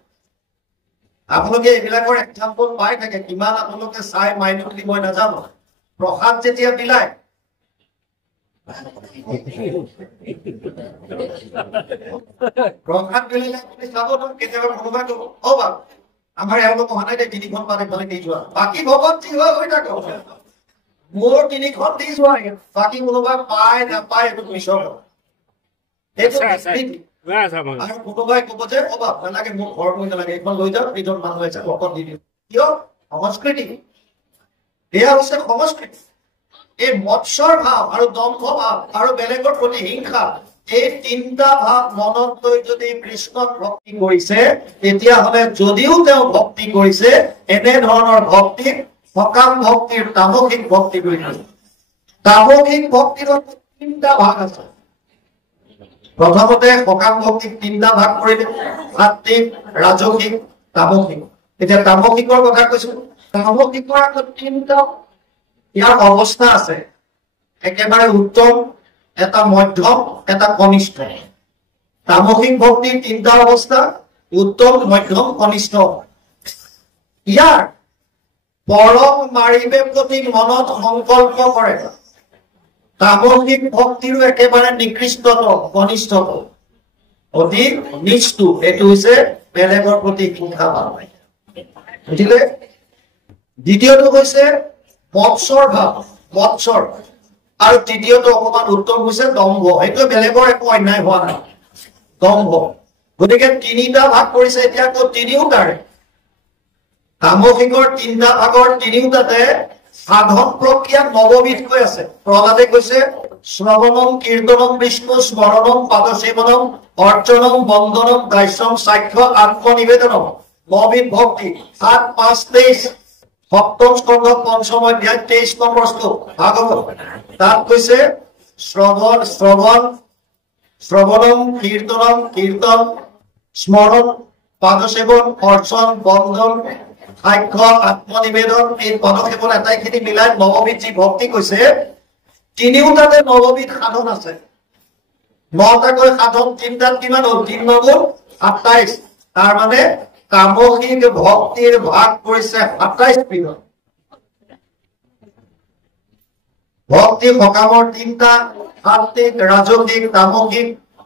আপোনালোকে এইবিলাকৰ এক্সাম্পল পাই থাকে কিমান আপোনালোকে চাই মাইনতলি মই নাজানো প্ৰসাদ যেতিয়া বিলায় প্ৰসাদ বিলালে আপুনি চাব কেতিয়াবা কোনোবাই ক'ব অ বাবু আমাৰ এওঁলোক অহা নাই দে তিনিখন পাত এইফালে দি যোৱা বাকী ভকত যি হয় হৈ থাকক মোৰ তিনিখন দি যোৱা বাকী কোনোবাই পায় নাপায় এইটো পিছৰ আৰু কোনোবাই ক'ব যে অ বাবু নালাগে মোৰ ঘৰ হৈ নালাগে এইখন লৈ যাওক এইজন মানুহ আছে ভকত দি দিওঁ কিয় সংস্কৃতি এয়া হৈছে সংস্কৃতি এই মৎসৰ ভাৱ আৰু দম্ভ ভাৱ আৰু বেলেগৰ প্ৰতি হিংসা এই তিনিটা ভাৱ মনত লৈ যদি কৃষ্ণক ভক্তি কৰিছে তেতিয়াহ'লে যদিও তেওঁ ভক্তি কৰিছে এনে ধৰণৰ ভক্তিক সকাম ভক্তিৰ তামসিক ভক্তি বুলি কৈছে তামসিক ভক্তিৰ তিনিটা ভাগ আছে প্ৰথমতে সকাম ভক্তিক তিনিটা ভাগ কৰিলে সাত্বিক ৰাজসিক তামসিক এতিয়া তামসিকৰ কথা কৈছো তামসিকৰ আকৌ তিনিটা ইয়াৰ অৱস্থা আছে একেবাৰে উত্তম এটা মধ্যম এটা কনিষ্ঠ তামসিক ভক্তিৰ তিনিটা অৱস্থা উত্তম মধ্যম কনিষ্ঠ ইয়াৰ পৰম মাৰিবে প্ৰতি মনত সংকল্প কৰে তামসিক ভক্তিৰো একেবাৰে নিকৃষ্টতম কনিষ্ঠতম অতি নিষ্ঠু এইটো হৈছে বেলেগৰ প্ৰতি হিংসা ভাৱ বুজিলে দ্বিতীয়টো হৈছে মৎসৰ ভাৱ মৎসৰ আৰু তৃতীয়টো অকমান উত্তম হৈছে দম্ভ এইটো বেলেগৰ একো অন্যায় হোৱা নাই দম্ভ গতিকে তিনিটা ভাগ কৰিছে এতিয়া আকৌ তিনিওটাৰে তামসিকৰ তিনিটা ভাগৰ তিনিওটাতে সাধন প্ৰক্ৰিয়া নৱবিধকৈ আছে প্ৰহ্লাদে কৈছে শ্ৰৱণম কীৰ্তনম বিষ্ণু স্মৰণম পাদসেৱনম অৰ্চনম বন্দনম দাস্যম সাক্ষ্য আত্মনিবেদনম নৱবিধ ভক্তি ৭-৫-২৩ সপ্তম স্কন্ধ পঞ্চম অধ্যায় ২৩ নম্বৰ শ্লোক ভাগৱত তাত কৈছে শ্ৰৱণম কীৰ্তনম কীৰ্তন স্মৰণ পাদসেৱন অৰ্চন বন্দন সাক্ষ্য আত্মনিবেদন এই পদক্ষেপৰ আটাইখিনি মিলাই নৱবিধ যি ভক্তি কৈছে তিনিওটাতে নৱবিধ সাধন আছে নটাকৈ সাধন তিনিটাত কিমান হ'ল ৩ × ২৭ তাৰ মানে তামসিক ভক্তিৰ ভাগ কৰিছে ২৭ বিধ ভক্তি সকামৰ তিনিটা সাত্বিক ৰাজসিক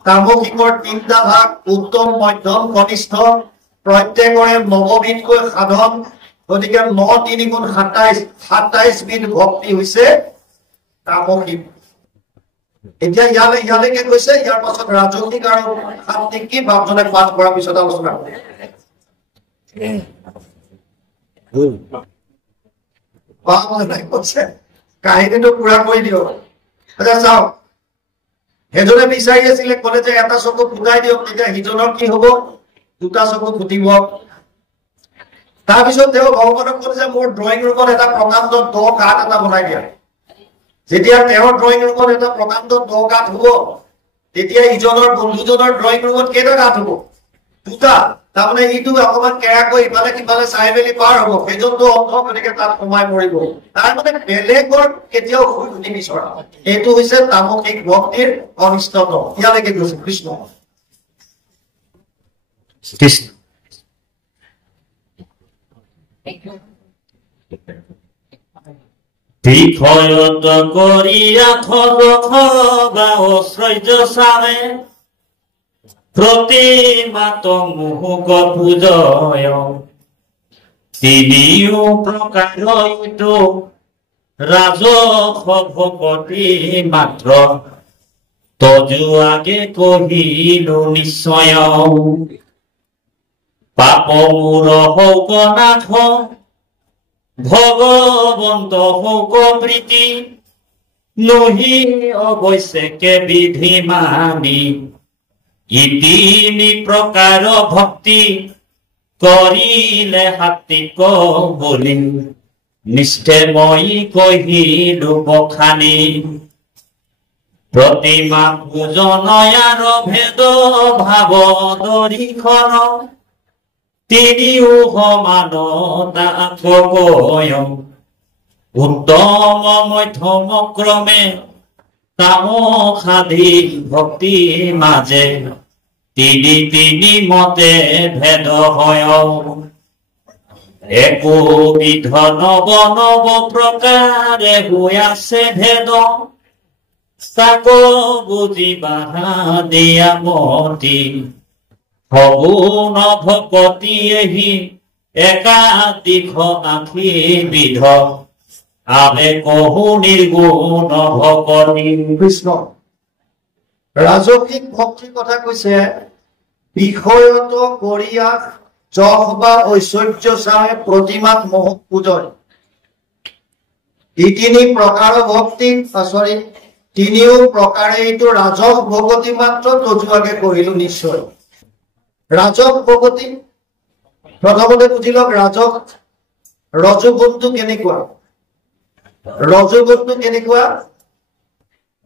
তামসিকৰ তিনিটা ভাগ উত্তম মধ্যম কনিষ্ঠ প্ৰত্যেকৰে নৱবিধকৈ সাধন গতিকে ৯ × ৩ = ২৭ বিধ ভক্তি হৈছে তামসিক এতিয়া ইয়ালৈকে কৈছে ইয়াৰ পাছত ৰাজসিক আৰু সাত্বিক কি বাপজনে পাঠ কৰাৰ পিছত আলোচনা কৰিম কাহিনীটো পুৰা কৰি দিয়ক আচ্ছা চাওক সেইজনে বিচাৰি আছিলে ক'লে যে এটা চকু ফুটাই দিয়ক তেতিয়া সিজনৰ কি হব দুটা চকু ফুটিব তাৰপিছত তেওঁ ভগৱানক ক'লে যে মোৰ ড্ৰয়িং ৰুমত এটা প্ৰকাণ্ড দ কাঠ এটা বনাই দিয়া যেতিয়া তেওঁৰ ড্ৰয়িং ৰুমত এটা প্ৰকাণ্ড দ কাঠ হব তেতিয়া ইজনৰ বন্ধুজনৰ ড্ৰয়িং ৰুমত কেইটা কাঠ হব দুটা তাৰমানে ইটো অকমান কেৰাকৈ ইফালে সিফালে চাই মেলি পাৰ হব সেইজনটো অন্ধ গতিকে তাত সোমাই মৰিব তাৰ মানে বেলেগৰ কেতিয়াও সুখ নিবিচৰা এইটো হৈছে তামসিক ভক্তিৰ অনিষ্টতম ইয়ালৈকে গৈছে কৃষ্ণ বিষয়ত করিয়া থবা ঐশ্বর্য সামে প্রতিমাত মুহুক পূজয় তিনিও প্রকার রাজস ভকতি মাত্র তজু আগে কহিলু নিশ্চয় পাপ মূর হৌক নাথ ভগবন্ত হৌক প্রীতি নহি অবশ্যকে বিধি মানি ইতিনি প্ৰকাৰ ভক্তি কৰিলে হাতীক বুলি নিষ্ঠে মই কহিলো বখানি প্ৰতিমা পূজনয়াৰ ভেদ ভাৱ দৰিখন তিনিও সমান তাকয় উত্তম মধ্যম ক্ৰমে তাম সাধি ভক্তি মাজে তিনি তিনি মতে ভেদ হয় একোবিধ নৱ নৱ প্ৰকাৰে হৈ আছে ভেদ তাকো বুজিবা দিয়া মতি সগুণ ভকতি এহি একাধিক আশী বিধ আমি কহু নিৰ্গুণ ভকতি কৃষ্ণ ৰাজসিক ভক্তিৰ কথা কৈছে বিষয়ত কৰিয়া যশ বা ঐশ্বৰ্য চাই প্ৰতিমাক মোহক পূজয় তিনি প্ৰকাৰ ভক্তি তিনিও প্ৰকাৰে এইটো ৰাজস ভগতি মাত্ৰ তজুৱাকে কৰিলো নিশ্চয় ৰাজস ভগতি প্ৰথমতে বুজি লওক ৰাজস ৰজগুণটো কেনেকুৱা ৰজগুণটো কেনেকুৱা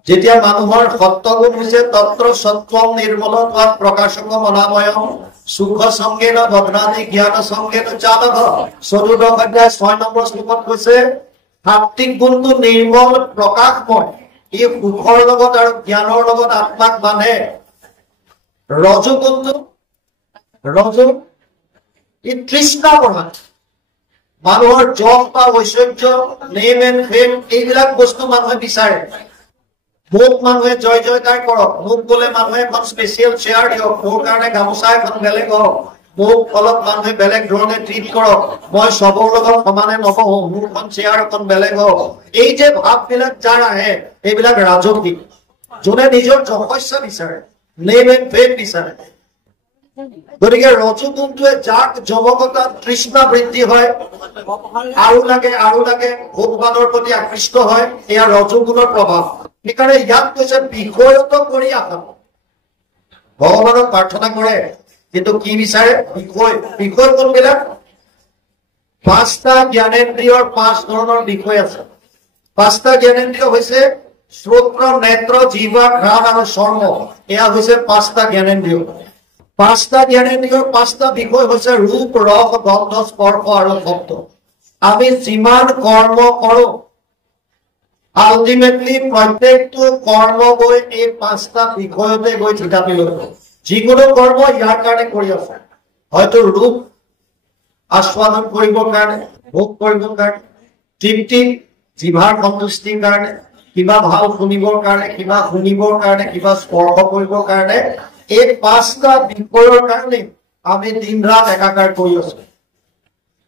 যেতিয়া মানুহৰ সত্ত্বগুণ হৈছে তত্ৰ সত্ত্বম নিৰ্মলত্বাৎ প্ৰকাশক মনাময় সুখ সংগেন বদনানি জ্ঞান সংগেন চালক 14 অধ্যায় 6 নম্বৰ শ্লোকত কৈছে সাত্বিক গুণটো নিৰ্মল প্ৰকাশময় এই সুখৰ লগত আৰু জ্ঞানৰ লগত আত্মাক বান্ধে ৰজগুণটো ৰজ ই তৃষ্ণা বঢ়ায় মানুহৰ যশ বা ঐশ্বৰ্য নেম এণ্ড ফেম এইবিলাক বস্তু মানুহে বিচাৰে মোক মানুহে জয় জয়কাৰ কৰক মোক বোলে মানুহে এখন স্পেচিয়েল চেয়াৰ দিয়ক মোৰ কাৰণে গামোচা এখন বেলেগ হওক মোক অলপ মানুহে বেলেগ ধৰণে ট্ৰিট কৰক মই চবৰ লগত সমানে নবহো মোৰখন চেয়াৰ এখন বেলেগ হওক এই যে ভাৱবিলাক যাৰ আহে এইবিলাক ৰাজসিক যোনে নিজৰ যশস্যা বিচাৰে নেম এণ্ড ফেম বিচাৰে গতিকে ৰজগুণটোৱে যাক যৱকতাত তৃষ্ণা বৃদ্ধি হয় আৰু লাগে ভোগবানৰ প্ৰতি আকৃষ্ট হয় এয়া ৰজগুণৰ প্ৰভাৱ সেইকাৰণে ইয়াত কৈছে বিষয়ত কৰি আশা ভগৱানক প্ৰাৰ্থনা কৰে কিন্তু কি বিচাৰে বিষয় কোনবিলাক 5টা জ্ঞানেন্দ্ৰিয়ৰ 5 ধৰণৰ বিষয় আছে 5টা জ্ঞানেন্দ্ৰিয় হৈছে শ্ৰোত্ৰ নেত্ৰ জিহ্বা ঘ্ৰাণ আৰু চৰ্ম এয়া হৈছে 5টা জ্ঞানেন্দ্ৰিয় 5টা জ্ঞানেন্দ্ৰিয়ৰ 5টা বিষয় হৈছে ৰূপ ৰস গন্ধ স্পৰ্শ আৰু শব্দ আমি যিমান কৰ্ম কৰো আলটিমেটলি প্ৰত্যেকটো কৰ্ম গৈ এই 5টা বিষয়তে গৈ ঠিকাপি লৈ যিকোনো কৰ্ম ইয়াৰ কাৰণে কৰি আছে হয়তো ৰূপ আস্বাদন কৰিবৰ কাৰণে ভোগ কৰিবৰ কাৰণে তৃপ্তি জিভাৰ সন্তুষ্টিৰ কাৰণে কিবা ভাল শুনিবৰ কাৰণে কিবা শুনিবৰ কাৰণে কিবা স্পৰ্শ কৰিবৰ কাৰণে এই 5টা বিষয়ৰ কাৰণে আমি দিন ৰাত একাকাৰ কৰি আছো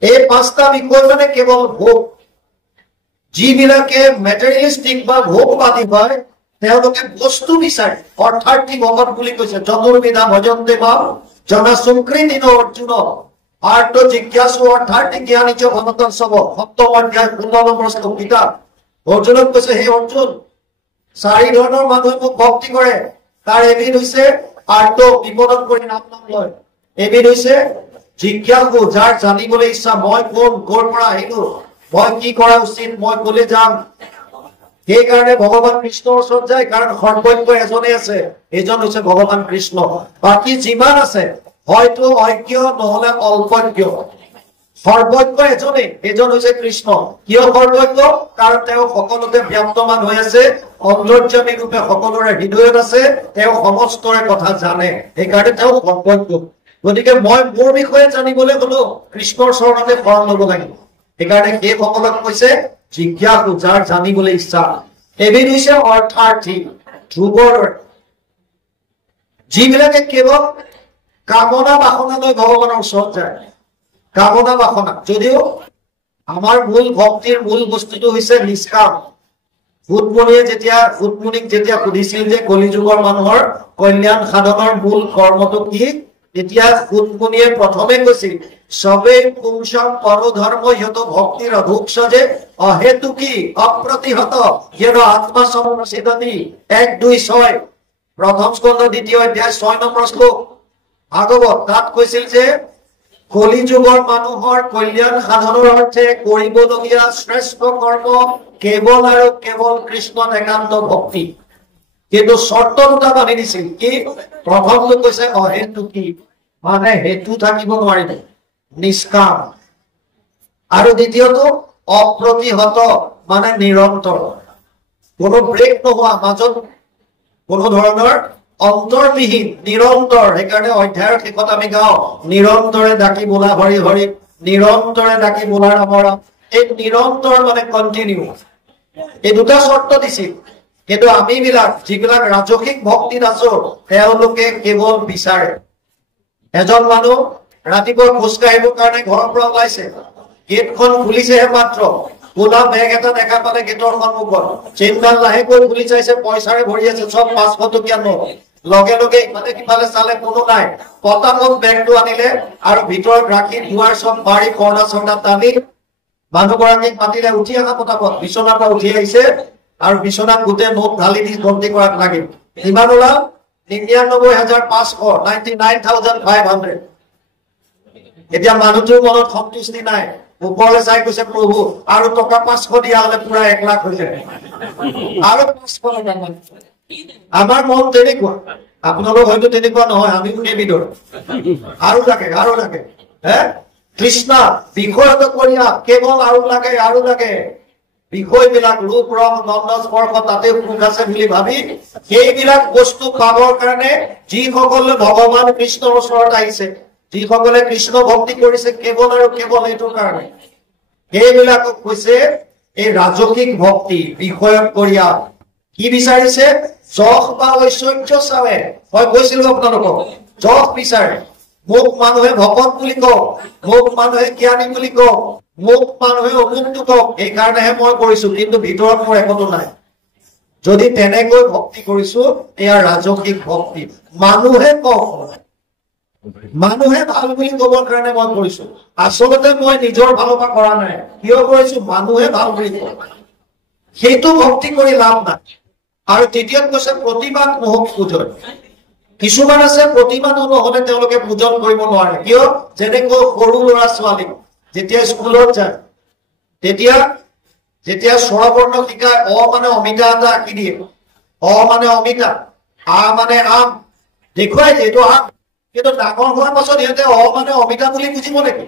এই 5টা বিষয় মানে কেৱল ভোগ যিবিলাকে মেটেৰিয়েলিষ্টিক বা ভোগবাদী হয় তেওঁলোকে বস্তু বিচাৰে অৰ্থাৰ্থী ভগত বুলি কৈছে চতুৰ্বিধা ভজন্তে মাম জনা সুকৃতিন অৰ্জুন আৰ্ত জিজ্ঞাসু অৰ্থাৰ্থী জ্ঞানীচ ভগতন সব 7ম অধ্যায় 15 নম্বৰ শ্লোক গীতা অৰ্জুনক কৈছে হে অৰ্জুন 4 ধৰণৰ মানুহে মোক ভক্তি কৰে তাৰ এবিধ হৈছে আৰ্ত বিপদত পৰি নাম লয় এবিধ হৈছে জিজ্ঞাসু যাৰ জানিবলৈ ইচ্ছা মই কোন ক'ৰ পৰা আহিলো মই কি কৰা উচিত মই কলে যাম সেইকাৰণে ভগৱান কৃষ্ণৰ ওচৰত যায় কাৰণ সৰ্বজ্ঞ এজনে আছে এজন হৈছে ভগৱান কৃষ্ণ বাকি যিমান আছে হয়তো অজ্ঞ নহলে অল্পজ্ঞ সৰ্বজ্ঞ এজন হৈছে কৃষ্ণ কিয় সৰ্বজ্ঞ কাৰণ তেওঁ সকলোতে ব্যক্তমান হৈ আছে অন্তৰ্যামী ৰূপে সকলোৰে হৃদয়ত আছে তেওঁ সমস্তৰে কথা জানে সেইকাৰণে তেওঁ সৰ্বজ্ঞ গতিকে মই মোৰ বিষয়ে জানিবলৈ হলো কৃষ্ণৰ চৰণতে শৰণ ল'ব লাগিব সেইকাৰণে সেই সকলক কৈছে জিজ্ঞাসু যাৰ জানিবলৈ ইচ্ছা এবিধ হৈছে অৰ্থাৰ্থী ধ্ৰুৱৰ যিবিলাকে কেৱল কামনা বাসনালৈ ভগৱানৰ ওচৰত যায় কামনা বাসনা যদিও আমাৰ মূল ভক্তিৰ মূল বস্তুটো হৈছে নিষ্কাম ভূতমুনিক যেতিয়া সুধিছিল যে কলিযুগৰ মানুহৰ কল্যাণ সাধনৰ মূল কৰ্মটো কি তেতিয়া ভূতমুনিয়ে প্ৰথমে কৈছিল সবে পুংসম পৰধৰ্ম যত ভক্তিৰ অধুক্ষজে অহেতুকি অপ্ৰতিহত যেন আত্মা সমসিততি 1, 2, 6 প্ৰথম স্কন্ধ 2 অধ্যায় 6 নম্বৰ শ্লোক ভাগৱত তাত কৈছিল যে কলি যুগৰ মানুহৰ কল্যাণ সাধনৰ অৰ্থে কৰিবলগীয়া শ্ৰেষ্ঠ কৰ্ম কেৱল আৰু কেৱল কৃষ্ণত একান্ত ভক্তি কিন্তু শৰ্ত দুটা বান্ধি দিছিল কি প্ৰথমটো কৈছে অহেতুকি মানে হেতু থাকিব নোৱাৰিব নিষ্কাম আৰু দ্বিতীয়টো অপ্ৰতিহত মানে নিৰন্তৰ কোনো ব্ৰেক নোহোৱা মাজত কোনো ধৰণৰ অন্তৰবিহীন নিৰন্তৰ সেইকাৰণে অধ্যায়ৰ শেষত আমি গাওঁ নিৰন্তৰে ডাকি বোলা হৰি হৰি নিৰন্তৰে ডাকি বোলা ৰাম ৰাম এই নিৰন্তৰ মানে কণ্টিনিউ এই দুটা শৰ্ত দিছিল কিন্তু আমি যিবিলাক ৰাজসিক ভক্তিত আছো তেওঁলোকে কেৱল বিচাৰে এজন মানুহ ৰাতিপুৱা খোজ কাঢ়িবৰ কাৰণে ঘৰৰ পৰা ওলাইছে গেটখন খুলিছেহে মাত্ৰ কোলা বেগ এটা দেখা পালে গেটৰ সন্মুখত চেইনডাল লাহেকৈ খুলি চাইছে পইচাৰে ভৰি আছে সব 500 টকীয়া নোট লগে লগে মানে কিফালে চালে কোনো নাই পতাপত বেগটো আনিলে আৰু ভিতৰত ৰাখি দুৱাৰ সব বাৰী কৰ্ণা চৰ্ণা টানি মানুহগৰাকীক মাতিলে উঠি অহা পতাপত বিচনাৰ পৰা উঠি আহিছে আৰু বিচনাত গোটেই নোট ঢালি দি ভৰ্তি কৰাত লাগিল ইমান ওলা 99,500 99,500 এতিয়া মানুহটোৰ মনত সন্তুষ্টি নাই ওপৰলৈ চাই কৈছে প্ৰভু আৰু টকা 500 দিয়া হলে পুৰা 1 লাখ হৈ যায় আৰু 500 টকা আমাৰ মন তেনেকুৱা আপোনালোক হয়তো তেনেকুৱা নহয় আমি বিদৰ আৰু লাগে হে কৃষ্ণ বিষয়ত কৰিয়া কেৱল আৰু লাগে বিষয়বিলাক ৰূপ ৰং গন্ধ স্পৰ্শ তাতে সুখ আছে বুলি ভাবি সেইবিলাক বস্তু পাবৰ কাৰণে যিসকলে ভগৱান কৃষ্ণৰ ওচৰত আহিছে যিসকলে কৃষ্ণ ভক্তি কৰিছে কেৱল আৰু কেৱল এইটোৰ কাৰণে সেইবিলাকক কৈছে এই ৰাজসিক ভক্তি বিষয়ত কৰিয়া কি বিচাৰিছে যশ বা ঐশ্বৰ্য চাবে মই কৈছিলো আপোনালোকক যশ বিচাৰে মোক মানুহে ভকত বুলি কওক মোক মানুহে জ্ঞানী বুলি কওক মোক মানুহে অমুকটো কওক এইকাৰণেহে মই কৰিছো কিন্তু ভিতৰত মোৰ একোটো নাই যদি তেনেকৈ ভক্তি কৰিছো এয়া ৰাজসিক ভক্তি মানুহে কওক মানুহে ভাল বুলি ক'বৰ কাৰণে মই কৰিছো আচলতে মই নিজৰ ভালপা কৰা নাই কিয় কৰিছো মানুহে ভাল বুলি কওক সেইটো ভক্তি কৰি লাভ নাই আৰু তৃতীয়ত কৈছে প্ৰতিমাত নহওক পূজন কিছুমান আছে প্ৰতিমা নহলে তেওঁলোকে পূজন কৰিব নোৱাৰে কিয় যেনেকৈ সৰু ল'ৰা ছোৱালী যেতিয়া স্কুলত যায় যেতিয়া স্বৰবৰ্ণ শিকায় অ মানে অমিতা এটা আঁকি দিয়ে অ মানে অমিতা আ মানে আম দেখুৱাই যে এইটো আম কিন্তু ডাঙৰ হোৱাৰ পাছত সিহঁতে অ মানে অমিতা বুলি বুজিব নেকি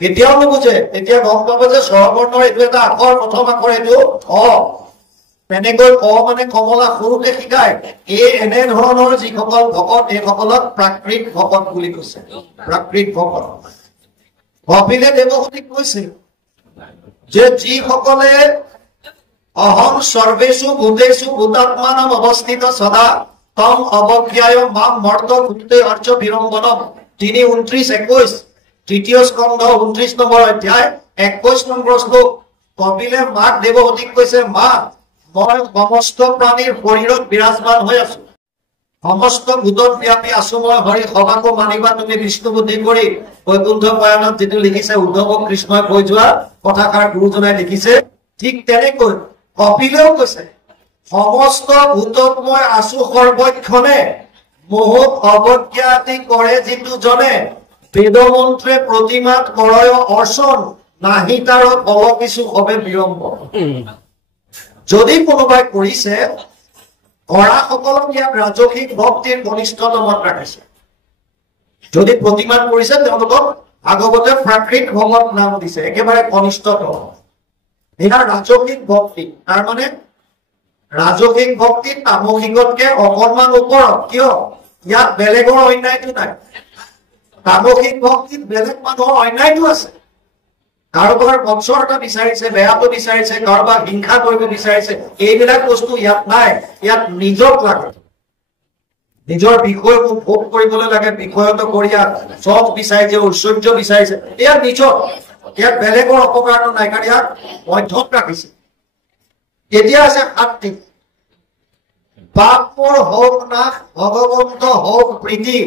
কেতিয়াও নুবুজে এতিয়া গম পাব যে স্বৰবৰ্ণৰ এইটো এটা আখৰ প্ৰথম আখৰ এইটো অ তেনেকৈ অ মানে কমলা সৰুকে শিকায় এনে ধৰণৰ যিসকল ভকত এইসকলক প্ৰাকৃত ভকত বুলি কৈছে প্ৰাকৃত ভকত কপিলে দেৱহূতিক কৈছে যে যিসকলে অহং সৰ্বেষু ভূতেষু ভূতাত্মানাম অৱস্থিত সদা তম অৱজ্ঞায় মাম মৰ্ত ভূতে অৰ্চ বিৰম্বনম 3:29-21 তৃতীয় স্কন্ধ 29 নম্বৰ অধ্যায় 21 নম্বৰ শ্লোক কপিলে মাক দেৱহূতিক কৈছে মা মই সমস্ত প্ৰাণীৰ শৰীৰত বিৰাজমান হৈ আছো সমস্ত ভূতত ব্যাপী আছো মই হৰি সভাকো মানিবা তুমি বিষ্ণু বুদ্ধি কৰি বৈকুণ্ঠ পয়নত যিটো লিখিছে উদ্ধৱ কৃষ্ণই কৈ যোৱা কথাষাৰ গুৰুজনাই লিখিছে ঠিক তেনেকৈ কপিলেও কৈছে সমস্ত ভূতত মই আছো সৰ্বক্ষণে মোহক অৱজ্ঞাতি কৰে যিটো জনে বেদমন্ত্ৰে প্ৰতিমাত কৰয় অৰ্চন নাহি তাৰ ফল কিছু হবে বিৰম্ব যদি কোনোবাই কৰিছে কৰা সকলক ইয়াত ৰাজসিক ভক্তিৰ ঘনিষ্ঠতমত ৰাখিছে যদি প্ৰতিমাত কৰিছে তেওঁলোকক ভাগৱতে প্ৰাকৃত ভগত নাম দিছে একেবাৰে ঘনিষ্ঠতম এয়া ৰাজসিক ভক্তি তাৰ মানে ৰাজসিক ভক্তি তামসিকতকে অকণমান ওপৰত কিয় ইয়াত বেলেগৰ অন্যায়টো নাই তামসিক ভক্তিত বেলেগ মানুহৰ অন্যায়টো আছে কাৰোবাৰ বংশৰতা বিচাৰিছে বেয়াটো বিচাৰিছে কাৰোবাৰ হিংসা কৰিব বিচাৰিছে এইবিলাক বস্তু ইয়াত নাই ইয়াত নিজক লাগে নিজৰ বিষয়ক ভোগ কৰিবলৈ লাগে বিষয়ত কৰিয়া চব বিচাৰিছে ঐশ্বৰ্য বিচাৰিছে ইয়াত নিজক ইয়াত বেলেগৰ অপকাৰটো নাই কাৰণ ইয়াত মধ্যত ৰাখিছে এতিয়া আছে সাত্বিক পাপৰ হওক নাশ ভগৱন্ত হওক প্ৰীতি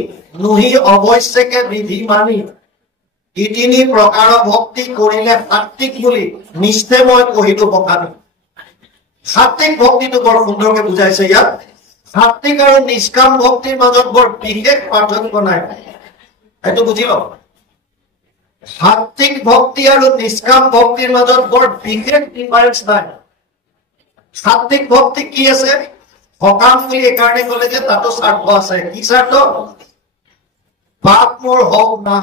নুহি অৱশ্যকে বিধি মানি ই তিনি প্ৰকাৰ ভক্তি কৰিলে সাত্বিক বুলি নিশ্চয় মই কহিলো বখানি সাত্বিক ভক্তিটো বৰ সুন্দৰকে বুজাইছে ইয়াত সাত্বিক আৰু নিষ্কাম ভক্তিৰ মাজত বৰ বিশেষ পাৰ্থক্য নাই এইটো বুজি লওক সাত্বিক ভক্তি আৰু নিষ্কাম ভক্তিৰ মাজত বৰ বিশেষ ডিফাৰেন্স নাই সাত্বিক ভক্তি কি আছে সকাম বুলি একাৰণে ক'লে যে তাতো স্বাৰ্থ আছে কি স্বাৰ্থ পাপ মোৰ হওক না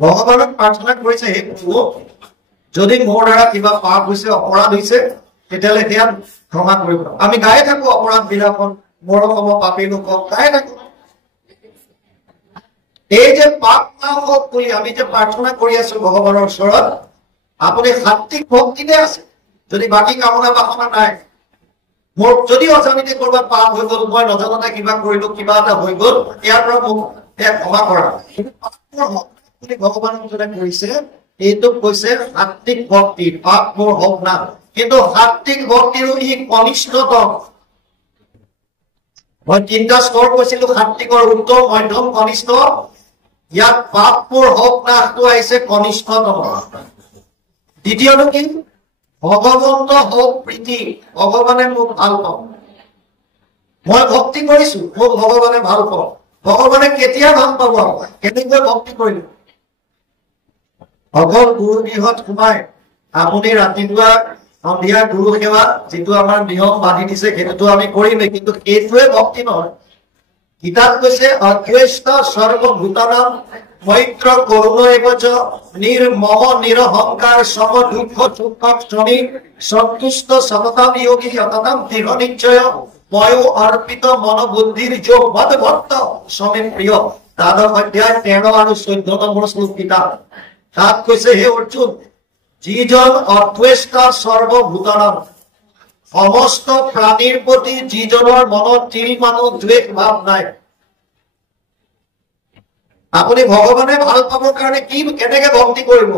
ভগৱানক প্ৰাৰ্থনা কৰিছে হে প্ৰভু যদি মোৰ দ্বাৰা কিবা পাপ হৈছে অপৰাধ হৈছে তেতিয়াহ'লে সেয়া ক্ষমা কৰিব আমি গায়ে থাকো অপৰাধ বিলাকত মোৰ সম পাপী লোকক গায়ে থাকো এই যে পাপ না হওক বুলি আমি যে প্ৰাৰ্থনা কৰি আছো ভগৱানৰ ওচৰত আপুনি সাত্বিক ভক্তিতে আছে যদি বাকী কামনা বাসনা নাই মোৰ যদি অজানিতে কৰবাত পাপ হৈ গ'ল মই নজনাতে কিবা কৰিলো কিবা এটা হৈ গ'ল ইয়াৰ পৰা মোক ক্ষমা কৰা বুলি ভগৱানক যেনে কৰিছে এইটো কৈছে সাত্বিক ভক্তি পাপ মোৰ হওক না কিন্তু সাত্বিক ভক্তিৰো ই কনিষ্ঠতম মই তিনিটা স্তৰ কৈছিলো সাত্বিকৰ উত্তম মধ্যম কনিষ্ঠ ইয়াত পাপ মোৰ হওক নাটো আহিছে কনিষ্ঠতম দ্বিতীয়টো কি ভগৱন্ত হওক প্ৰীতি ভগৱানে মোক ভাল পাওঁ মই ভক্তি কৰিছো মোক ভগৱানে ভাল পাওঁ ভগৱানে কেতিয়া ভাল পাব কেনেকৈ ভক্তি কৰিলো অকল গুৰু গৃহত সোমাই আপুনি ৰাতিপুৱা সন্ধিয়া গুৰু সেৱা যিটো আমাৰ নিয়ম বান্ধি দিছে সেইটোতো আমি কৰিমেই কিন্তু সেইটোৱে ভক্তি নহয় গীতাত কৈছে অদ্বৈত সৰ্বভূতানাম মৈত্ৰ কৰুণ এবচ নিৰ্মম নিৰহংকাৰ সম দুঃখ সুখ শ্ৰমী সন্তুষ্ট সততাম যোগী অততাম দৃঢ় নিশ্চয় ময়ো অৰ্পিত মন বুদ্ধিৰ যোগ মদভক্ত স্বামী প্ৰিয় দ্বাদশ অধ্যায় 13 আৰু 14 নম্বৰ শ্লোক কিতাপ তাত কৈছে হে অৰ্জুন যিজন অদ্বৈত সৰ্বভূতানাম সমস্ত প্ৰাণীৰ প্ৰতি যিজনৰ মনত তিল মানো দ্বেষ ভাৱ নাই আপুনি ভগৱানে ভাল পাবৰ কাৰণে কি কেনেকে ভক্তি কৰিব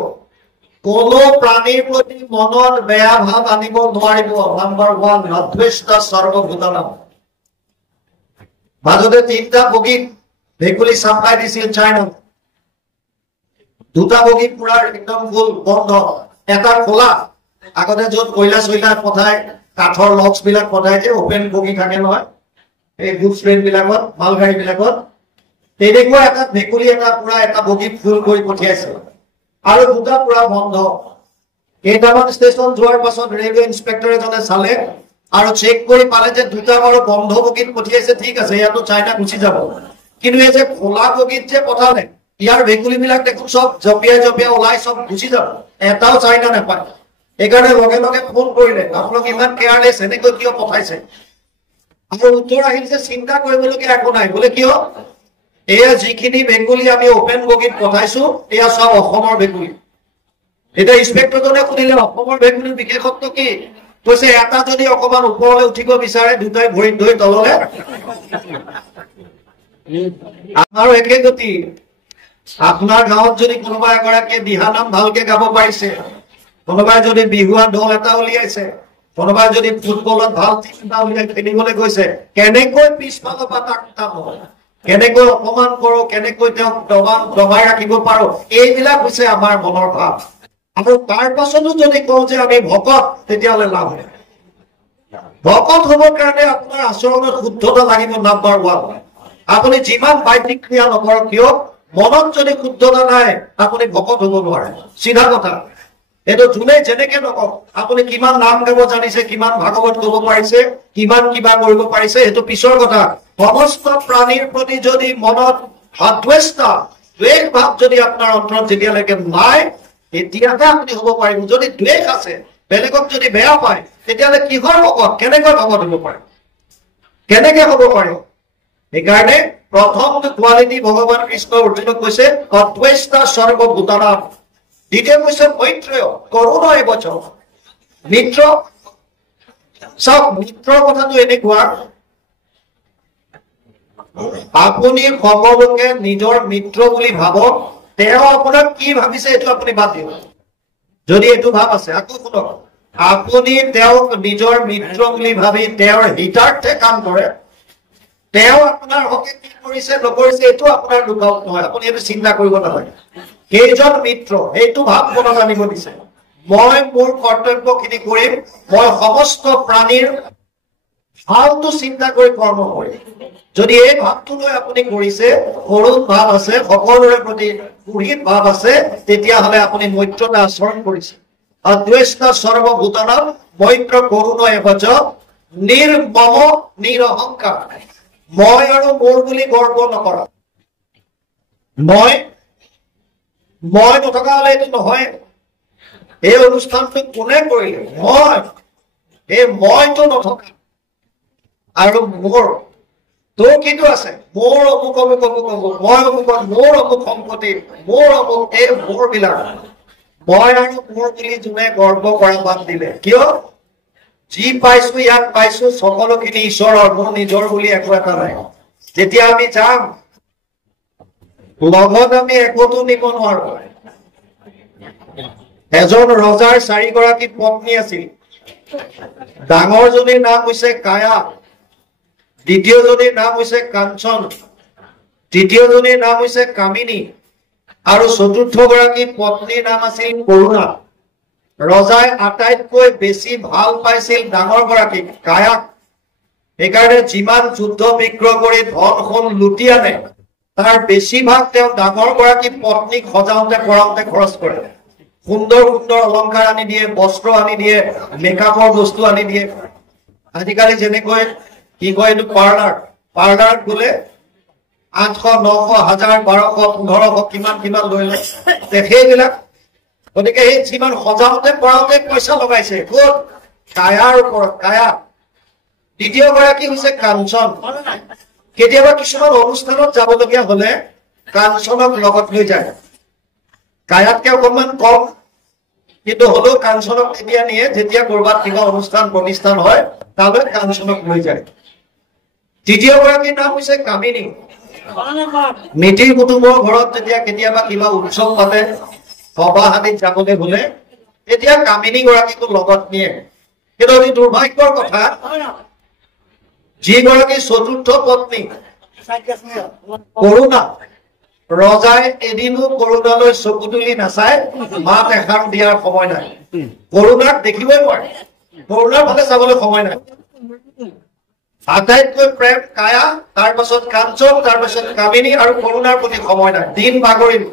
কোনো প্ৰাণীৰ প্ৰতি মনত বেয়া ভাৱ আনিব নোৱাৰিব নাম্বাৰ 1 অদ্বৈত সৰ্বভূতানাম মাজতে তিনিটা বগী ভেকুলী চাপ্লাই দিছিল চাইনাত দুটা বগী পুৰা একদম ফুল বন্ধ এটা খোলা আগতে য'ত কয়লা চয়লা পঠায় কাঠৰ লক্স বিলাক পঠায় যে ওপেন বগী থাকে নহয় এই গুডছ ট্ৰেইন বিলাকত মালগাড়ী বিলাকত তেনেকুৱা এটা ভেকুলী এটা পুৰা এটা বগী ফুল কৰি পঠিয়াইছে আৰু দুটা পুৰা বন্ধ কেইটামান ষ্টেচন যোৱাৰ পাছত ৰেলৱে ইন্সপেক্টৰ এজনে চালে আৰু চেক কৰি পালে যে দুটা বাৰু বন্ধ বগীত পঠিয়াইছে ঠিক আছে ইয়াতো চাইনা গুচি যাব কিন্তু এই যে খোলা বগীত যে পঠালে ইয়াৰ ভেকুলী বিলাক দেখোন সব জপিয়াই জপিয়াই ওলাই সব গুচি যাব এটাও চাইনা নাপায় এইকাৰণে লগে লগে ফোন কৰিলে আপোনালোক ইমান কেয়াৰলেছ এনেকৈ কিয় পঠাইছে আৰু উত্তৰ আহিল যে চিন্তা কৰিবলগীয়া একো নাই বোলে কিয় এয়া যিখিনি ভেকুলী আমি ওপেন বগীত পঠাইছো এয়া সব অসমৰ ভেকুলী এতিয়া ইন্সপেক্টৰজনে সুধিলে অসমৰ ভেকুলীৰ বিশেষত্ব কি কৈছে এটা যদি অকমান ওপৰলৈ উঠিব বিচাৰে দুটাই ভৰিত ধৰি তললে আমাৰো একে গতি আপোনাৰ গাঁৱত যদি কোনোবা এগৰাকীয়ে দিহানাম ভালকে গাব পাৰিছে কোনোবাই যদি বিহুৱা দল এটা উলিয়াইছে কোনোবাই যদি ফুটবলত ভাল টিম এটা উলিয়াই খেলিবলৈ গৈছে কেনেকৈ পিছফালৰ পৰা তাক কেনেকৈ অপমান কৰো কেনেকৈ তেওঁক দবাই ৰাখিব পাৰো এইবিলাক হৈছে আমাৰ মনৰ ভাৱ আৰু তাৰ পাছতো যদি কওঁ যে আমি ভকত তেতিয়াহ'লে লাভ হয় ভকত হ'বৰ কাৰণে আপোনাৰ আচৰণত শুদ্ধতা লাগিব নাম্বাৰ 1 আপুনি যিমান বাহ্যিক ক্ৰিয়া নকৰক কিয় মনত যদি শুদ্ধতা নাই আপুনি ভকত হ'ব নোৱাৰে চিধা কথা এইটো যোনে যেনেকে নকওক আপুনি কিমান নাম গাব জানিছে কিমান ভাগৱত ক'ব পাৰিছে কিমান কিবা কৰিব পাৰিছে সেইটো পিছৰ কথা সমস্ত প্ৰাণীৰ প্ৰতি যদি মনত অদ্বৈত দ্বেষ ভাৱ যদি আপোনাৰ অন্তৰত যেতিয়ালৈকে নাই তেতিয়াহে আপুনি হ'ব পাৰিব যদি দ্বেষ আছে বেলেগক যদি বেয়া পায় তেতিয়াহ'লে কিহৰ ভকত কেনেকৈ ভকত হ'ব পাৰে কেনেকে হ'ব পাৰে সেইকাৰণে প্ৰথমটো কোৱালিটি ভগৱান কৃষ্ণ অৰ্জুনক কৈছে অদ্বৈত সৰ্বভূতানাম দ্বিতীয় কৈছে মৈত্ৰেয় কৰুণ এবচ মিত্ৰ সব মিত্ৰৰ কথাটো এনেকুৱা আপুনি সকলোকে নিজৰ মিত্ৰ বুলি ভাবক তেওঁ আপোনাক কি ভাবিছে এইটো আপুনি বাদ দিয়ক যদি এইটো ভাব আছে আকৌ শুনক আপুনি তেওঁক নিজৰ মিত্ৰ বুলি ভাবি তেওঁৰ হিতাৰ্থে কাম কৰে তেওঁ আপোনাৰ হকে কি কৰিছে নকৰিছে এইটো আপোনাৰ লুকাউট নহয় আপুনি এইটো চিন্তা কৰিব নালাগে কেইজন মিত্ৰ এইটো ভাব মনত আনিব দিছে মই মোৰ কৰ্তব্যখিনি কৰিম মই সমস্ত প্ৰাণীৰ ভালটো চিন্তা কৰি কৰ্ম কৰে যদি এই ভাৱটো লৈ আপুনি কৰিছে কৰুণ ভাৱ আছে সকলোৰে প্ৰতি পুহিত ভাৱ আছে তেতিয়াহ'লে আপুনি মৈত্ৰতা আচৰণ কৰিছে অদ্বেষ্ট সৰ্বভূতানাম মৈত্ৰ কৰুণ এবচ নিৰ্মম নিৰহংকাৰ মই আৰু মোৰ বুলি গৰ্ব নকৰা মই নথকা হলে এইটো নহয় এই অনুষ্ঠানটো কোনে কৰিলে এই মইতো নথকা আৰু মোৰ তোৰ কিন্তু আছে মোৰ অমুক অমুক অমুক অমুক মই অমুক মোৰ অমুক সম্পত্তি মোৰ অমুক এই মোৰ বিলাক মই আৰু মোৰ বুলি যোনে গৰ্ব কৰা বাদ দিলে কিয় যি পাইছো ইয়াত পাইছো সকলোখিনি ঈশ্বৰৰ মোৰ নিজৰ বুলি একো এটা নাই যেতিয়া আমি যাম লগত আমি একোটো নিব নোৱাৰো এজন ৰজাৰ 4 গৰাকী পত্নী আছিল ডাঙৰজনীৰ নাম হৈছে কায়া দ্বিতীয়জনীৰ নাম হৈছে কাঞ্চন তৃতীয়জনীৰ নাম হৈছে কামিনী আৰু চতুৰ্থ গৰাকী পত্নীৰ নাম আছিল কৰুণা ৰজাই আটাইতকৈ বেছি ভাল পাইছিল ডাঙৰ গৰাকীক কায়াক সেইকাৰণে যিমান যুদ্ধ বিগ্ৰহ কৰি ধন সোণ লুটি আনে তাৰ বেছিভাগ তেওঁ ডাঙৰ গৰাকী পত্নীক সজাওঁতে কৰাওঁতে খৰচ কৰে সুন্দৰ সুন্দৰ অলংকাৰ আনি দিয়ে বস্ত্ৰ আনি দিয়ে মেকআপৰ বস্তু আনি দিয়ে আজিকালি যেনেকৈ কি কয় এইটো পাৰ্লাৰত গ'লে 800 900 1000 1200 1500 কিমান লৈ লয় সেইবিলাক গতিকে এই যিমান সজাওঁতে কৰাওঁতে পইচা লগাইছে ক'ত কায়াৰ ওপৰত কায়া দ্বিতীয় গৰাকী হৈছে কাঞ্চন কেতিয়াবা কিছুমান অনুষ্ঠানত যাবলগীয়া হলে কাঞ্চনক লগত লৈ যায় কায়াতকে অকণমান কম কিন্তু হলেও কাঞ্চনক তেতিয়া নিয়ে যেতিয়া কৰবাত কিবা অনুষ্ঠান প্ৰতিষ্ঠান হয় তালৈ কাঞ্চনক লৈ যায় তৃতীয় গৰাকীৰ নাম হৈছে কামিনী মিতিৰ কুটুমৰ ঘৰত যেতিয়া কেতিয়াবা কিবা উৎসৱ পাতে সভা আদিত যাবলৈ হলে তেতিয়া কামিনী গৰাকীকো লগত নিয়ে কিন্তু অতি দুৰ্ভাগ্যৰ কথা যিগৰাকী চতুৰ্থ পত্নী কৰুণা ৰজাই এদিনো কৰুণালৈ চকু তুলি নাচায় মাত এষাৰ দিয়াৰ সময় নাই কৰুণাক দেখিবই নোৱাৰে কৰুণাৰ ফালে চাবলৈ সময় নাই আটাইতকৈ প্ৰেম কায়া তাৰ পাছত কাঞ্চন তাৰ পাছত কামিনী আৰু কৰুণাৰ প্ৰতি সময় নাই দিন বাগৰিল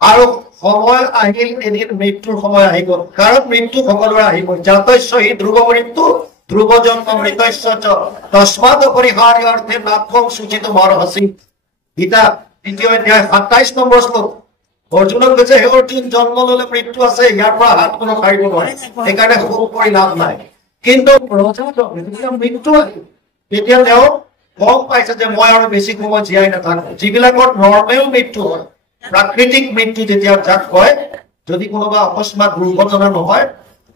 আৰু সময় আহিল এদিন মৃত্যুৰ সময় আহি গ'ল কাৰণ মৃত্যু সকলোৰে আহিব জাতস্য হি ধ্ৰুৱ মৃত্যু ধ্ৰুৱ জন্ম মৃতস্য চ তস্মাৎ অপৰিহাৰ্য অৰ্থে নাথং সূচিত মৰহসি গীতা 2য় অধ্যায় 27 নম্বৰ শ্লোক অৰ্জুনক কৈছে হে অৰ্জুন জন্ম ললে মৃত্যু আছে ইয়াৰ পৰা হাত কোনো সাৰিব নোৱাৰে সেইকাৰণে শোক কৰি লাভ নাই কিন্তু মৃত্যু তেতিয়া তেওঁ গম পাইছে যে মই আৰু বেছি সময় জীয়াই নাথাকো যিবিলাকৰ নৰ্মেল মৃত্যু হয় প্ৰাকৃতিক মৃত্যু যেতিয়া যাক কয় যদি কোনোবা অকস্মাত দুৰ্ঘটনা নহয়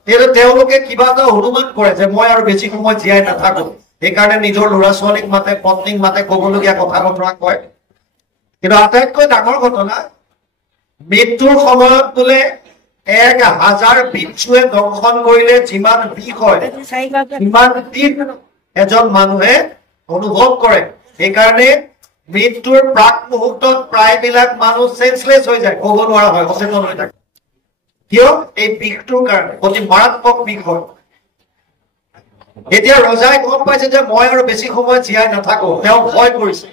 তেতিয়াহ'লে তেওঁলোকে কিবা এটা অনুমান কৰে যে মই আৰু বেছি সময় জীয়াই নাথাকো সেইকাৰণে নিজৰ ল'ৰা ছোৱালীক মাতে পত্নীক মাতে ক'বলগীয়া কথা বতৰা কয় কিন্তু আটাইতকৈ ডাঙৰ ঘটনা মৃত্যুৰ সময়ত বোলে 1000 বিচ্ছুৱে দংশন কৰিলে যিমান বিষ হয় সিমান বিষ এজন মানুহে অনুভৱ কৰে সেইকাৰণে মৃত্যুৰ প্ৰাক মুহূৰ্তত প্ৰায়বিলাক মানুহ চেঞ্চলেছ হৈ যায় ক'ব নোৱাৰা হয় সচেতন হৈ থাকে কিয় এই বিষটোৰ কাৰণে অতি মাৰাত্মক বিষ হয় এতিয়া ৰজাই গম পাইছে যে মই আৰু বেছি সময় জীয়াই নাথাকো তেওঁ ভয় কৰিছে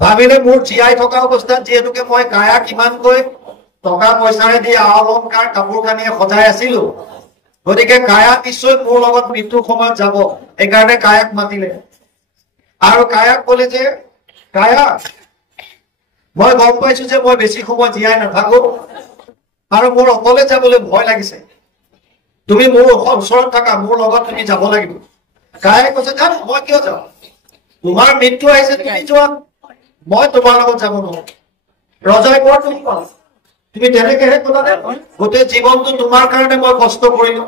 ভাবিলে মোৰ জীয়াই থকা অৱস্থাত যিহেতুকে মই কায়া কিমানকৈ টকা পইচাৰে দি অলংকাৰ কাপোৰ কানিয়ে সজাই আছিলো গতিকে কায়া নিশ্চয় মোৰ লগত মৃত্যুৰ সময়ত যাব সেইকাৰণে কায়াক মাতিলে আৰু কায়াক ক'লে যে কায়া মই গম পাইছো যে মই বেছি সময় জীয়াই নাথাকো আৰু মোৰ অকলে যাবলৈ ভয় লাগিছে তুমি মোৰ ওচৰত থাকা মোৰ লগত তুমি যাব লাগিব কায়াই কৈছে জান মই কিয় যাওঁ তোমাৰ মৃত্যু আহিছে তুমি যোৱা মই তোমাৰ লগত যাব নোৱাৰো ৰজাই বৰ দুখ পাল তুমি তেনেকেহে ক'লানে গোটেই জীৱনটো তোমাৰ কাৰণে মই কষ্ট কৰিলো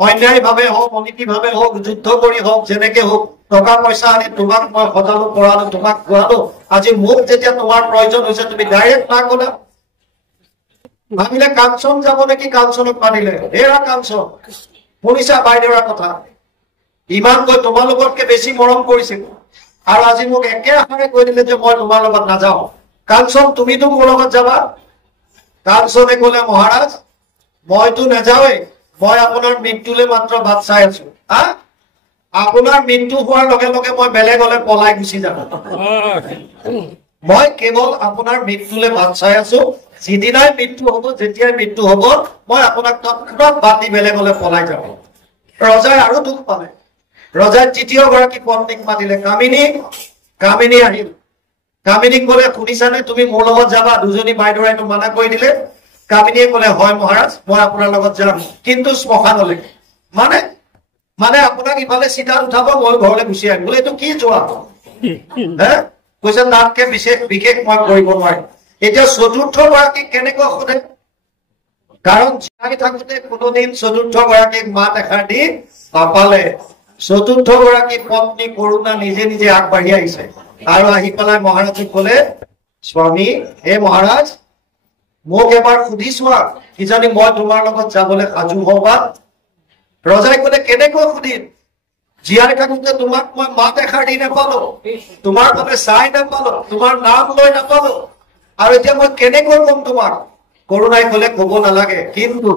অন্যায় ভাৱে হওক অনীতি ভাৱে হওক যুদ্ধ কৰি হওক যেনেকে হওক টকা পইচা আনি তোমাক মই সজালো কৰালো তোমাক খোৱালো আজি মোক যেতিয়া তোমাৰ প্ৰয়োজন হৈছে তুমি ডাইৰেক্ট না ক'লা ভাবিলে কাঞ্চন যাব নেকি কাঞ্চনক মানিলে হেৰা কাঞ্চন শুনিছা বাইদেউৰ কথা ইমানকৈ তোমাৰ লগতকে বেছি মৰম কৰিছিল আৰু আজি মোক একে আশাৰে কৈ দিলে যে মই তোমাৰ লগত নাযাওঁ কাঞ্চন তুমিতো মোৰ লগত যাবা কাঞ্চনে ক'লে মহাৰাজ মইতো নাযাওঁৱেই মই আপোনাৰ মৃত্যুলৈ মাত্ৰ বাট চাই আছো আপোনাৰ মৃত্যু হোৱাৰ লগে লগে মই বেলেগলৈ পলাই গুচি যাম মই কেৱল আপোনাৰ মৃত্যুলৈ বাট চাই আছো যিদিনাই মৃত্যু হ'ব যেতিয়াই মৃত্যু হ'ব মই আপোনাক তৎক্ষণাত বাদ দি বেলেগলৈ পলাই যাব ৰজাই আৰু দুখ পালে ৰজাই তৃতীয় গৰাকী পত্নীক মাতিলে কামিনী আহিল কামিনীক ক'লে শুনিছানে তুমি মোৰ লগত যাবা দুজনী বাইদেউৰাই মানা কৰি দিলে কামিনীয়ে ক'লে হয় মহাৰাজ মই আপোনাৰ লগত যাম কিন্তু শ্মশানলৈ মানে আপোনাক ইফালে চিতাত উঠাব মই ঘৰলৈ গুচি আহিম বোলে এইটো কি যোৱা কৈছে তাতকে বিশেষ মই কৰিব নোৱাৰিম এতিয়া চতুৰ্থ গৰাকীক কেনেকৈ সোধে কাৰণ জীয়াই থাকোঁতে কোনোদিন চতুৰ্থ গৰাকীক মাত এষাৰ দি নাপালে চতুৰ্থ গৰাকী পত্নী কৰুণা নিজে নিজে আগবাঢ়ি আহিছে আৰু আহি পেলাই মহাৰাজক ক'লে স্বামী হে মহাৰাজ মোক এবাৰ সুধি চোৱা কিজানি মই তোমাৰ লগত যাবলৈ সাজু হওঁ বা ৰজাই ক'লে কেনেকৈ সুধিম জীয়াই থাকোঁতে তোমাক মই মাত এষাৰ দি নাপালো তোমাৰ বাবে চাই নাপালো তোমাৰ নাম লৈ নাপালো আৰু এতিয়া মই কেনেকৈ কম তোমাক কৰুণাই ক'লে ক'ব নালাগে কিন্তু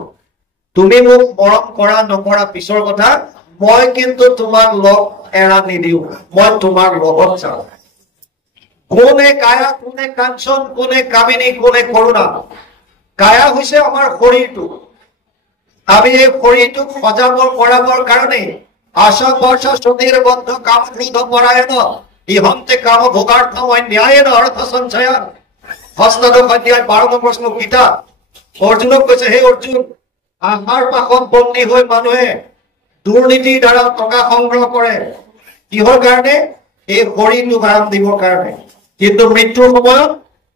তুমি মোক মৰম কৰা নকৰা পিছৰ কথা মই কিন্তু তোমাক লগ এৰা নিদিওঁ মই তোমাৰ লগত যাওঁ কোনে কায়া কোনে কাঞ্চন কোনে কামিনী কোনে কৰুণা কায়া হৈছে আমাৰ শৰীৰটো আমি এই শৰীৰটোক সজাবৰ কৰাবৰ কাৰণে আশা বৰ্ষা সুধীৰ বন্ধ কাম ক্ৰোধ পৰায়ণ ইহন্তে কাম ভোগাৰ্থম ন্যায়েন অৰ্থ সঞ্চয় হস্তাদশ অধ্যায় 12 নম্বৰ শ্লোক গীতা অৰ্জুনক কৈছে হে অৰ্জুন আহাৰ পাশত বন্দী হৈ মানুহে দুৰ্নীতিৰ দ্বাৰা টকা সংগ্ৰহ কৰে কিহৰ কাৰণে এই শৰীৰটো ভাৰাম দিবৰ কাৰণে কিন্তু মৃত্যুৰ সময়ত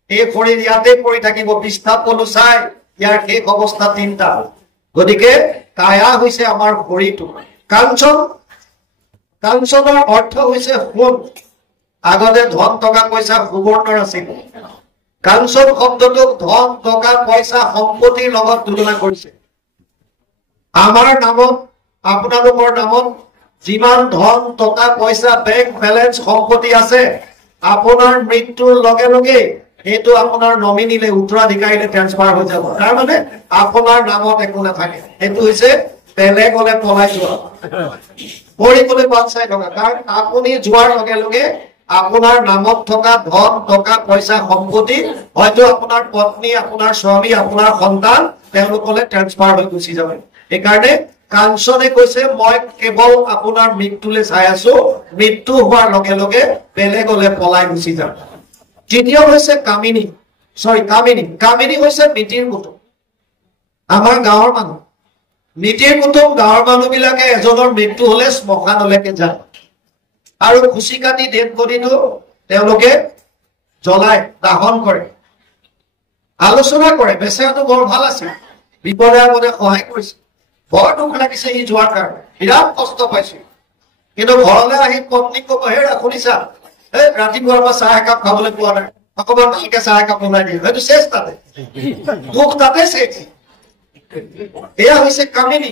এই শৰীৰ ইয়াতে পৰি থাকিব বিস্তাপ পলু চাই ইয়াৰ শেষ অৱস্থা তিনিটা গতিকে কায়া হৈছে আমাৰ শৰীৰটো কাঞ্চনৰ অৰ্থ হৈছে সোণ আগতে ধন টকা পইচা সুবৰ্ণৰ আছিল কাঞ্চন শব্দটোক ধন টকা পইচা সম্পত্তিৰ লগত তুলনা কৰিছে আমাৰ নামত আপোনালোকৰ নামত যিমান ধন টকা পইচা বেংক বেলেন্স সম্পত্তি আছে আপোনাৰ মৃত্যুৰ লগে লগে এইটো আপোনাৰ নমিনীলে উত্তৰাধিকাৰীলে ট্ৰান্সফাৰ হৈ যাব তাৰ মানে আপোনাৰ নামত একো নাথাকে এইটো হৈছে বেলেগলে পলাই যোৱা পৰিকলে বাদ চাই থকা কাৰণ আপুনি যোৱাৰ লগে লগে আপোনাৰ নামত থকা ধন টকা পইচা সম্পত্তি হয়তো আপোনাৰ পত্নী আপোনাৰ স্বামী আপোনাৰ সন্তান তেওঁলোকলে ট্ৰান্সফাৰ হৈ গুচি যাব এইকাৰণে কাঞ্চনে কৈছে মই কেৱল আপোনাৰ মৃত্যুলে চাই আছো মৃত্যু হোৱাৰ লগে লগে বেলেগলে পলাই গুচি যাম তৃতীয় হৈছে কামিনী হৈছে মিতিৰ কুটুম আমাৰ গাঁৱৰ মানুহ মিতিৰ কুটুম গাঁৱৰ মানুহবিলাকে এজনৰ মৃত্যু হলে শ্মশানলৈকে যায় আৰু খুচি কাটি ডেড বডিটো তেওঁলোকে জ্বলাই দাহন কৰে আলোচনা কৰে বেচেৰাটো বৰ ভাল আছিল বিপদে আপদে সহায় কৰিছে বৰ দুখ লাগিছে ই যোৱাৰ কাৰণে বিৰাট কষ্ট পাইছে কিন্তু ঘৰলৈ আহি পত্নীক ক'ব হে শুনিছা ৰাতিপুৱাৰ পৰা চাহ একাপ খাবলৈ পোৱা নাই অকমান ভালকে চাহ একাপ বনাই দিয়ে হয়তো শেষ তাতে দুখ তাতে শেষ এয়া হৈছে কামিনী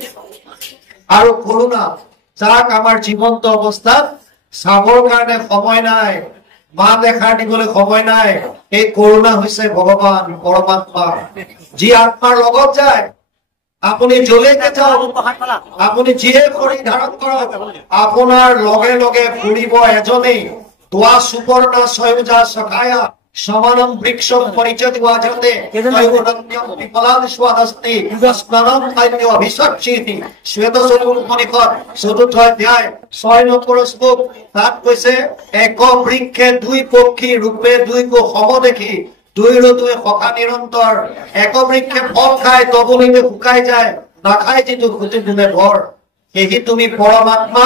আৰু কৰুণা যাক আমাৰ জীৱন্ত অৱস্থাত চাবৰ কাৰণে সময় নাই মাত এষাৰ দিবলৈ সময় নাই এই কৰুণা হৈছে ভগৱান পৰমাত্মা যি আত্মাৰ লগত যায় আপুনি জ্বলেকে যাওক আপুনি যিয়ে শৰীৰ ধাৰণ কৰক আপোনাৰ লগে লগে ফুৰিব এজনেই তোৱা সুপৰ্ণ সয়ুজা সখায়া সমানম বৃক্ষম পৰিচয় ৱাজতে তৈবনন্যম বিপলাদ স্বাদস্তি স্নানম খাদ্য অভিষক্ষিতি শ্বেত চতুৰ্মণিকত চতুৰ্থ অধ্যায় 6 নম্বৰ শ্লোক তাত কৈছে এক বৃক্ষে দুই পক্ষী ৰূপে দুই কো সম দেখি দুইৰো দুই সখা নিৰন্তৰ এক বৃক্ষে ফল খায় তবুলিতে শুকাই যায় নাখায় যিটো খুটি গুণে ভৰ সেহি তুমি পৰমাত্মা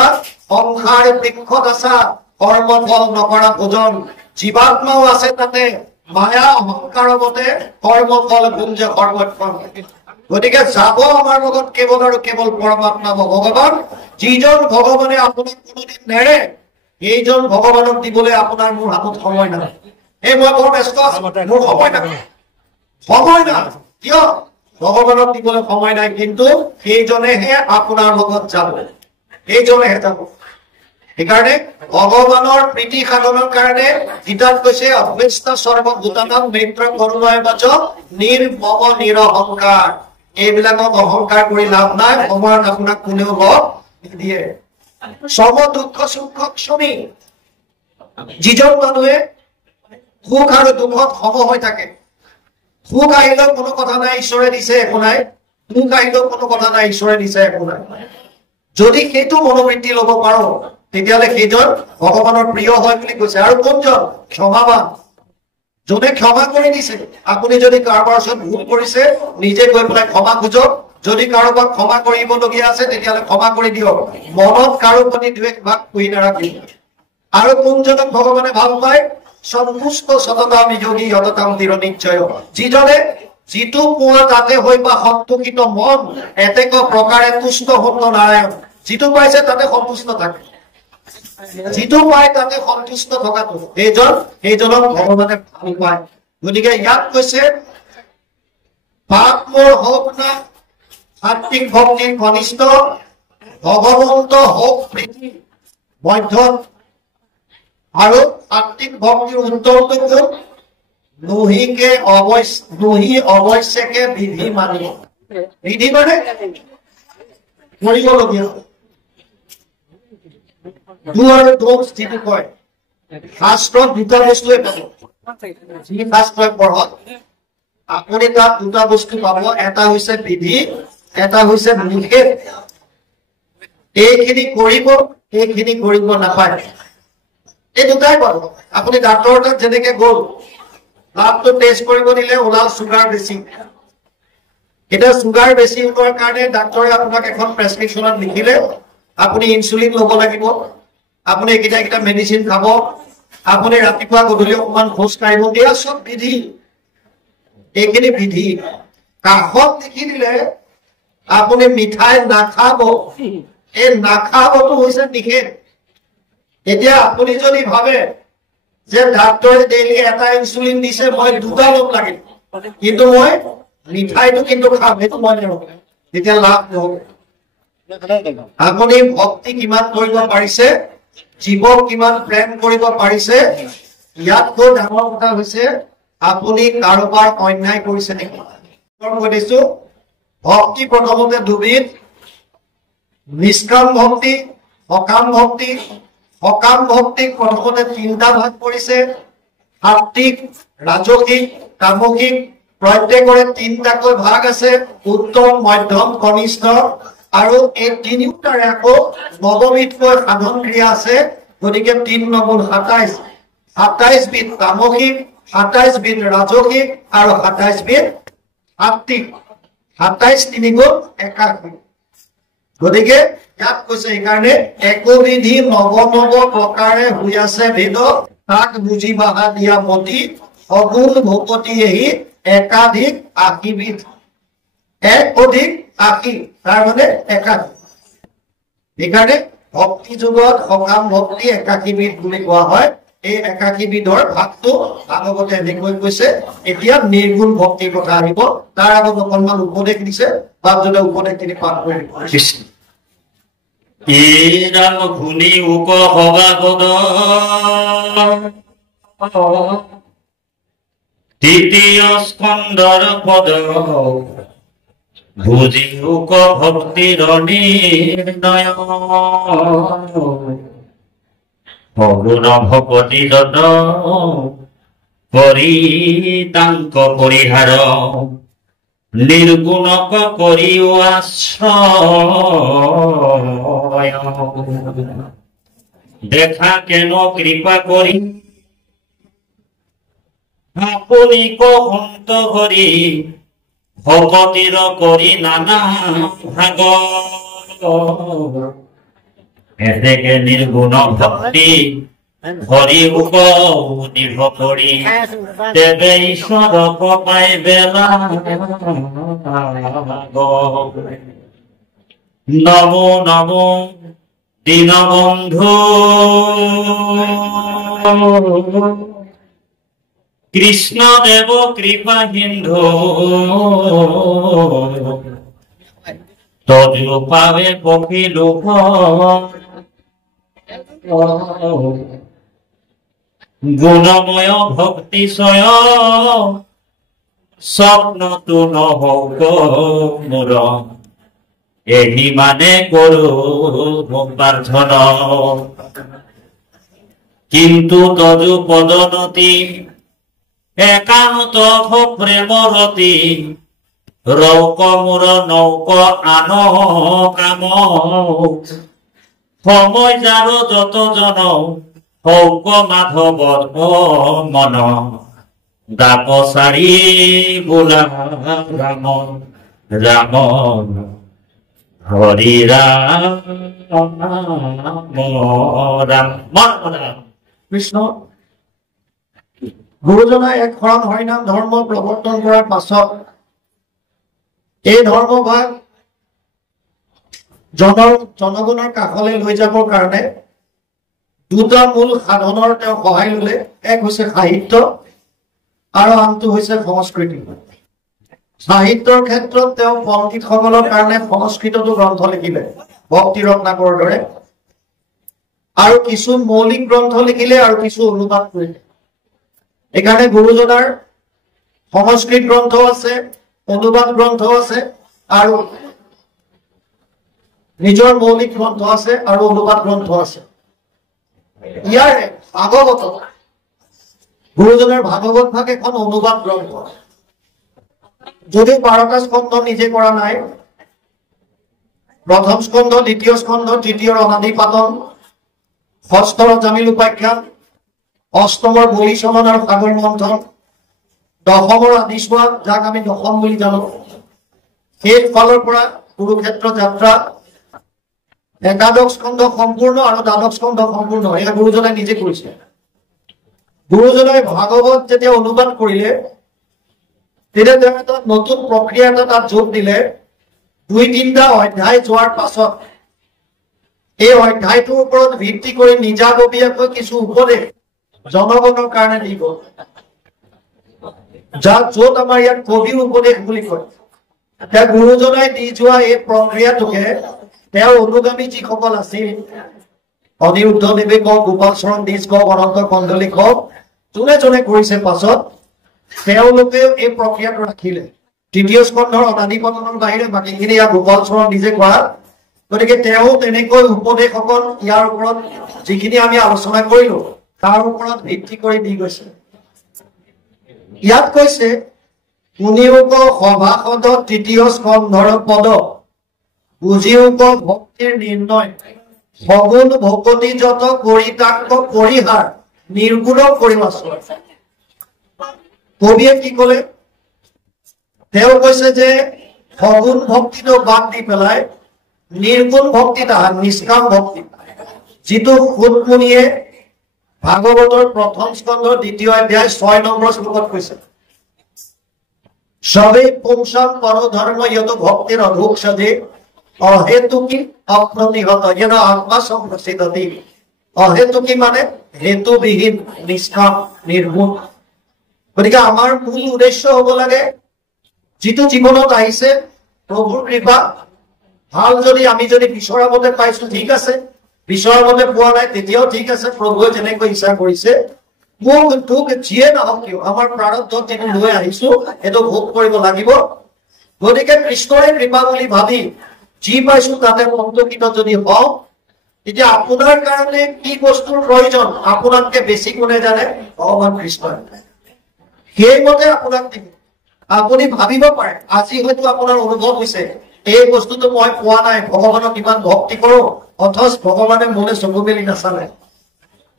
সংসাৰ বৃক্ষত আছা কৰ্মফল নকৰা ভোজন জীৱাত্মাও আছে তাতে মায়া অহংকাৰৰ মতে কৰ্মফল গুঞ্জে সৰ্বক্ষণ গতিকে যাব আমাৰ লগত কেৱল আৰু কেৱল পৰমাত্মা ভগৱান যিজন ভগৱানে আপোনাক কোনোদিন নেৰে এইজন ভগৱানক দিবলৈ আপোনাৰ মোৰ হাতত সময় নাই এই মই বৰ ব্যস্ত আছো মোৰ সময় নাই কিয় ভগৱানক দিবলৈ সময় নাই কিন্তু সেইজনেহে আপোনাৰ লগত যাব এইজনেহে যাব সেইকাৰণে ভগৱানৰ প্ৰীতি সাধনৰ কাৰণে গীতাত কৈছে অভ্যস্ত সৰ্বভূতানাম মিত্ৰ কৰুণায় বাচ নিৰ্মম নিৰহংকাৰ এইবিলাকক অহংকাৰ কৰি লাভ নাই সময়ত আপোনাক কোনেও লগ নিদিয়ে সম দুঃখ সুখ ক্ষমী যিজন মানুহে সুখ আৰু দুখত সম হৈ থাকে সুখ আহিলেও কোনো কথা নাই ঈশ্বৰে দিছে একো নাই দুখ আহিলেও কোনো কথা নাই ঈশ্বৰে দিছে একো নাই যদি সেইটো মনোবৃত্তি ল'ব পাৰো তেতিয়াহ'লে সেইজন ভগৱানৰ প্ৰিয় হয় বুলি কৈছে আৰু কোনজন ক্ষমাবান যোনে ক্ষমা কৰি দিছে আপুনি যদি কাৰোবাৰ ওচৰত ভুল কৰিছে নিজে গৈ পেলাই ক্ষমা খুজক যদি কাৰোবাক ক্ষমা কৰিবলগীয়া আছে তেতিয়াহ'লে ক্ষমা কৰি দিয়ক মনত কাৰো প্ৰতি দ্বেষ ভাৱ কৰি নাৰাখিব আৰু কোনজনক ভগৱানে ভাল পায় সন্তুষ্ট সততাম যোগী সততাম দৃঢ় নিশ্চয় যিজনে যিটো পোৱা তাতে হৈ বা সন্তোষিত মন এতেক প্ৰকাৰে তুষ্ট সত্য নাৰায়ণ যিটো পাইছে তাতে সন্তুষ্ট থাকে যিটো পায় তাতে সন্তুষ্ট থকাটো সেইজনক ভগৱানে ভাল পায় গতিকে ইয়াত কৈছে পাপ মোৰ হওক না সাত্বিক ভক্তিৰ কনিষ্ঠ ভগৱন্ত হওক প্ৰীতি মধ্য আৰু সাত্বিক ভক্তিৰ উত্তৰটো নুহি অৱশ্যকে বিধি মানিব বিধি মানে কৰিবলগীয়া do আৰু don't যিটো কয় শাস্ত্ৰত দুটা বস্তুৱে পাব যি শাস্ত্ৰই পঢ়ক আপুনি তাত দুটা বস্তু পাব এটা হৈছে বিধি এটা হৈছে নিষেধ এইখিনি কৰিব নাপায় এই দুটাই পাব আপুনি ডাক্তৰৰ তাত যেনেকে গ'ল ব্লাডটো টেষ্ট কৰিব দিলে ওলাল চুগাৰ বেছি এটা চুগাৰ বেছি হোৱাৰ কাৰণে ডাক্তৰে আপোনাক এখন প্ৰেছক্ৰিপশ্যনত লিখিলে আপুনি ইনচুলিন ল'ব লাগিব আপুনি এইকেইটা মেডিচিন খাব আপুনি ৰাতিপুৱা গধূলি অকমান খোজ কাঢ়িব এয়া চব বিধি এইখিনি বিধি কাষত লিখি দিলে আপুনি মিঠাই নাখাব এই নাখাবটো হৈছে নিষেধ এতিয়া আপুনি যদি ভাবে যে ডাক্তৰে ডেইলি এটা ইনচুলিন দিছে মই দুটা ল'ব লাগিব কিন্তু মই মিঠাইটো কিন্তু খাম সেইটো মই নকৰো তেতিয়া লাভ নহ'ব আপুনি ভক্তি কিমান কৰিব পাৰিছে জীৱক কিমান প্ৰেম কৰিব পাৰিছে ইয়াতকৈ ডাঙৰ কথা হৈছে আপুনি কাৰোবাৰ অন্যায় কৰিছে নেকি কৈ দিছো ভক্তি প্ৰথমতে দুবিধ নিষ্কাম ভক্তি সকাম ভক্তিক প্ৰথমতে তিনিটা ভাগ কৰিছে সাত্বিক ৰাজসিক তামসিক প্ৰত্যেকৰে তিনিটাকৈ ভাগ আছে উত্তম মধ্যম কনিষ্ঠ আৰু এই তিনিটাৰে আকৌ নৱবিধকৈ সাধন ক্ৰিয়া আছে গতিকে 3 নগুণ 27 বিধ তামসিক 27 বিধ ৰাজসিক আৰু 27 বিধ সাত্বিক 27 3 গুণ 81 গতিকে ইয়াত কৈছে এইকাৰণে একবিধি নৱ প্ৰকাৰে হৈ আছে ভেদ তাক বুজি বাহা দিয়া মতি সগুণ ভকতি এহি একাধিক 80 বিধ এক অধিক 80 তাৰ মানে 81 এইকাৰণে ভক্তি যুগত সকাম ভক্তি 81 বিধ বুলি কোৱা হয় এই 81 বিধৰ ভাগটো ভাগৱতে এনেকৈ কৈছে এতিয়া নিৰ্গুণ ভক্তিৰ কথা আহিব তাৰ আগত অকণমান উপদেশ দিছে বাপজনে উপদেশখিনি পাঠ কৰি কৃষ্ণ ৰাম ঘুনি উক সভাপদ তৃতীয় স্কন্দৰ পদ ভুজি উক ভক্তিৰ নিৰ্ণয় সগুণ ভকতি যত কৰি তাংক পৰিহাৰ নিৰ্গুণক কৰিও আশ্ৰয় দেখা কেন কৃপা কৰি আপুনি কন্ত কৰি ভকতিৰ কৰি নানা ভাগ এতেকে নিৰ্গুণ ভক্তি হৰি উপনিভ কৰি তেবে ঈশ্বৰক পাই বেলা নমো নমো দীনবন্ধু কৃষ্ণ দেৱ কৃপা সিন্ধু তদিও পাবে পক্ষী লোক গুণময় ভক্তিশয় স্বপ্নটো নহওক মোৰ এহি মানে কৰো প্ৰাৰ্থনা কিন্তু তজু পদনতি একান্ত প্ৰেমৰতি ৰৌক মোৰ নৌক আন কাম সময় যাৰ যত জন হৌক মাধৱ মন দাপচাৰী বোলা ৰাম ৰাম হৰি ৰাম ৰাম কৃষ্ণ গুৰুজনাই এক শৰণ হৰিনাম ধৰ্ম প্ৰৱৰ্তন কৰাৰ পাছত এই ধৰ্মভাগ জনগণৰ কাষলৈ লৈ যাবৰ কাৰণে দুটা মূল সাধনৰ তেওঁ সহায় ললে। এক হৈছে সাহিত্য আৰু আনটো হৈছে সংস্কৃতি। সাহিত্যৰ ক্ষেত্ৰত তেওঁ পণ্ডিতসকলৰ কাৰণে সংস্কৃততো গ্ৰন্থ লিখিলে ভক্তি ৰত্নাকৰৰ দৰে, আৰু কিছু মৌলিক গ্ৰন্থ লিখিলে আৰু কিছু অনুবাদ কৰিলে। এইকাৰণে গুৰুজনাৰ সংস্কৃত গ্ৰন্থ আছে, অনুবাদ গ্ৰন্থ আছে আৰু নিজৰ মৌলিক গ্ৰন্থ আছে আৰু অনুবাদ গ্ৰন্থ আছে। ইয়াৰে ভাগৱত, গুৰুজনাৰ ভাগৱত ভাগ এখন অনুবাদ গ্ৰন্থ। যদিও 12টা স্কন্ধ নিজে কৰা নাই, প্ৰথম স্কন্ধ, দ্বিতীয় স্কন্ধ, তৃতীয়ৰ অনাদি পাতন, ষষ্ঠৰ জামিল উপাখ্যান, অষ্টমৰ বলি চমন আৰু সাগৰ মন্থন, দশমৰ আদিছোৱা যাক আমি দশম বুলি জানো, সেই ফালৰ পৰা কুৰুক্ষেত্ৰ যাত্ৰা, একাদশ স্কন্ধ সম্পূৰ্ণ আৰু দ্বাদশ স্কন্ধ সম্পূৰ্ণ, এয়া গুৰুজনাই নিজে কৰিছে। গুৰুজনাই ভাগৱত যেতিয়া অনুবাদ কৰিলে তেতিয়া তেওঁ এটা নতুন প্ৰক্ৰিয়া এটা তাত যোগ দিলে। 2-3টা অধ্যায় যোৱাৰ পাছত এই অধ্যায়টোৰ ওপৰত ভিত্তি কৰি নিজাববীয়াকৈ কিছু উপদেশ জনগণৰ কাৰণে দিব, য'ত আমাৰ ইয়াত কবি উপদেশ বুলি কয়। এতিয়া গুৰুজনাই দি যোৱা এই প্ৰক্ৰিয়াটোকে তেওঁৰ অনুগামী যিসকল আছিল, অনিৰুদ্ধদেৱে কওক, গোপাল চৰণ দিছ কওক, অনন্ত কন্দলী কওক, যোনে যোনে কৰিছে পাছত তেওঁলোকেও এই প্ৰক্ৰিয়াটো ৰাখিলে। তৃতীয় স্কন্ধৰ অনাদি পতনৰ বাহিৰে বাকীখিনি ইয়াৰ গোপাল চৰণ দিছে কৰা। গতিকে তেওঁ তেনেকৈ উপদেশসকল ইয়াৰ ওপৰত যিখিনি আমি আলোচনা কৰিলো তাৰ ওপৰত ভিত্তি কৰি দি গৈছে। ইয়াত কৈছে শুনিওক সভাসদ তৃতীয় স্কন্ধৰ পদ, বুজিওক ভক্তিৰ নিৰ্ণয়, সগুণ ভকতি যত কৰিতাক্ষ পৰিহাৰ, নিৰ্গুণ কৰিবাচৰ। কবিয়ে কি কলে? তেওঁ কৈছে যে সগুণ ভক্তিটো বাদ দি পেলাই নিৰ্গুণ ভক্তি তাহাৰ, নিষ্কাম ভক্তি, যিটো সুদমুনিয়ে ভাগৱতৰ প্ৰথম স্কন্ধৰ 2য় অধ্যায় 6 নম্বৰ শ্লোকত কৈছে, সবেই পুংসাম পরধর্ম যত ভক্তির অধুক সদে অহেতুকি অপ্রতিহত যেন আত্মা সংপ্রসিদ্ধতি। অহেতুকি মানে হেতুবিহীন, নিষ্কাম, নির্গুণ। গতিকে আমাৰ মূল উদ্দেশ্য হব লাগে যিটো জীৱনত আহিছে প্ৰভুৰ কৃপা, ভাল যদি আমি যদি বিচৰা মতে পাইছো ঠিক আছে, বিচৰা মতে পোৱা নাই তেতিয়াও ঠিক আছে। প্ৰভুৱে যেনেকৈ ইচ্ছা কৰিছে, মোক তোক যিয়ে নহওক কিয় আমাৰ প্ৰাৰব্ধ যিটো লৈ আহিছো সেইটো ভোগ কৰিব লাগিব। গতিকে কৃষ্ণৰে কৃপা বুলি ভাবি যি পাইছো তাতে সন্তোষিত যদি হওঁ, তেতিয়া আপোনাৰ কাৰণে কি বস্তুৰ প্ৰয়োজন আপোনাতকে বেছি কোনে জানে? ভগৱান কৃষ্ণই। সেইমতে আপোনাক দিব। আপুনি ভাবিব পাৰে, আজি হয়তো আপোনাৰ অনুভৱ হৈছে এই বস্তুটো মই পোৱা নাই, ভগৱানক ইমান ভক্তি কৰো অথচ ভগৱানে মোলে চকু মেলি নাচালে,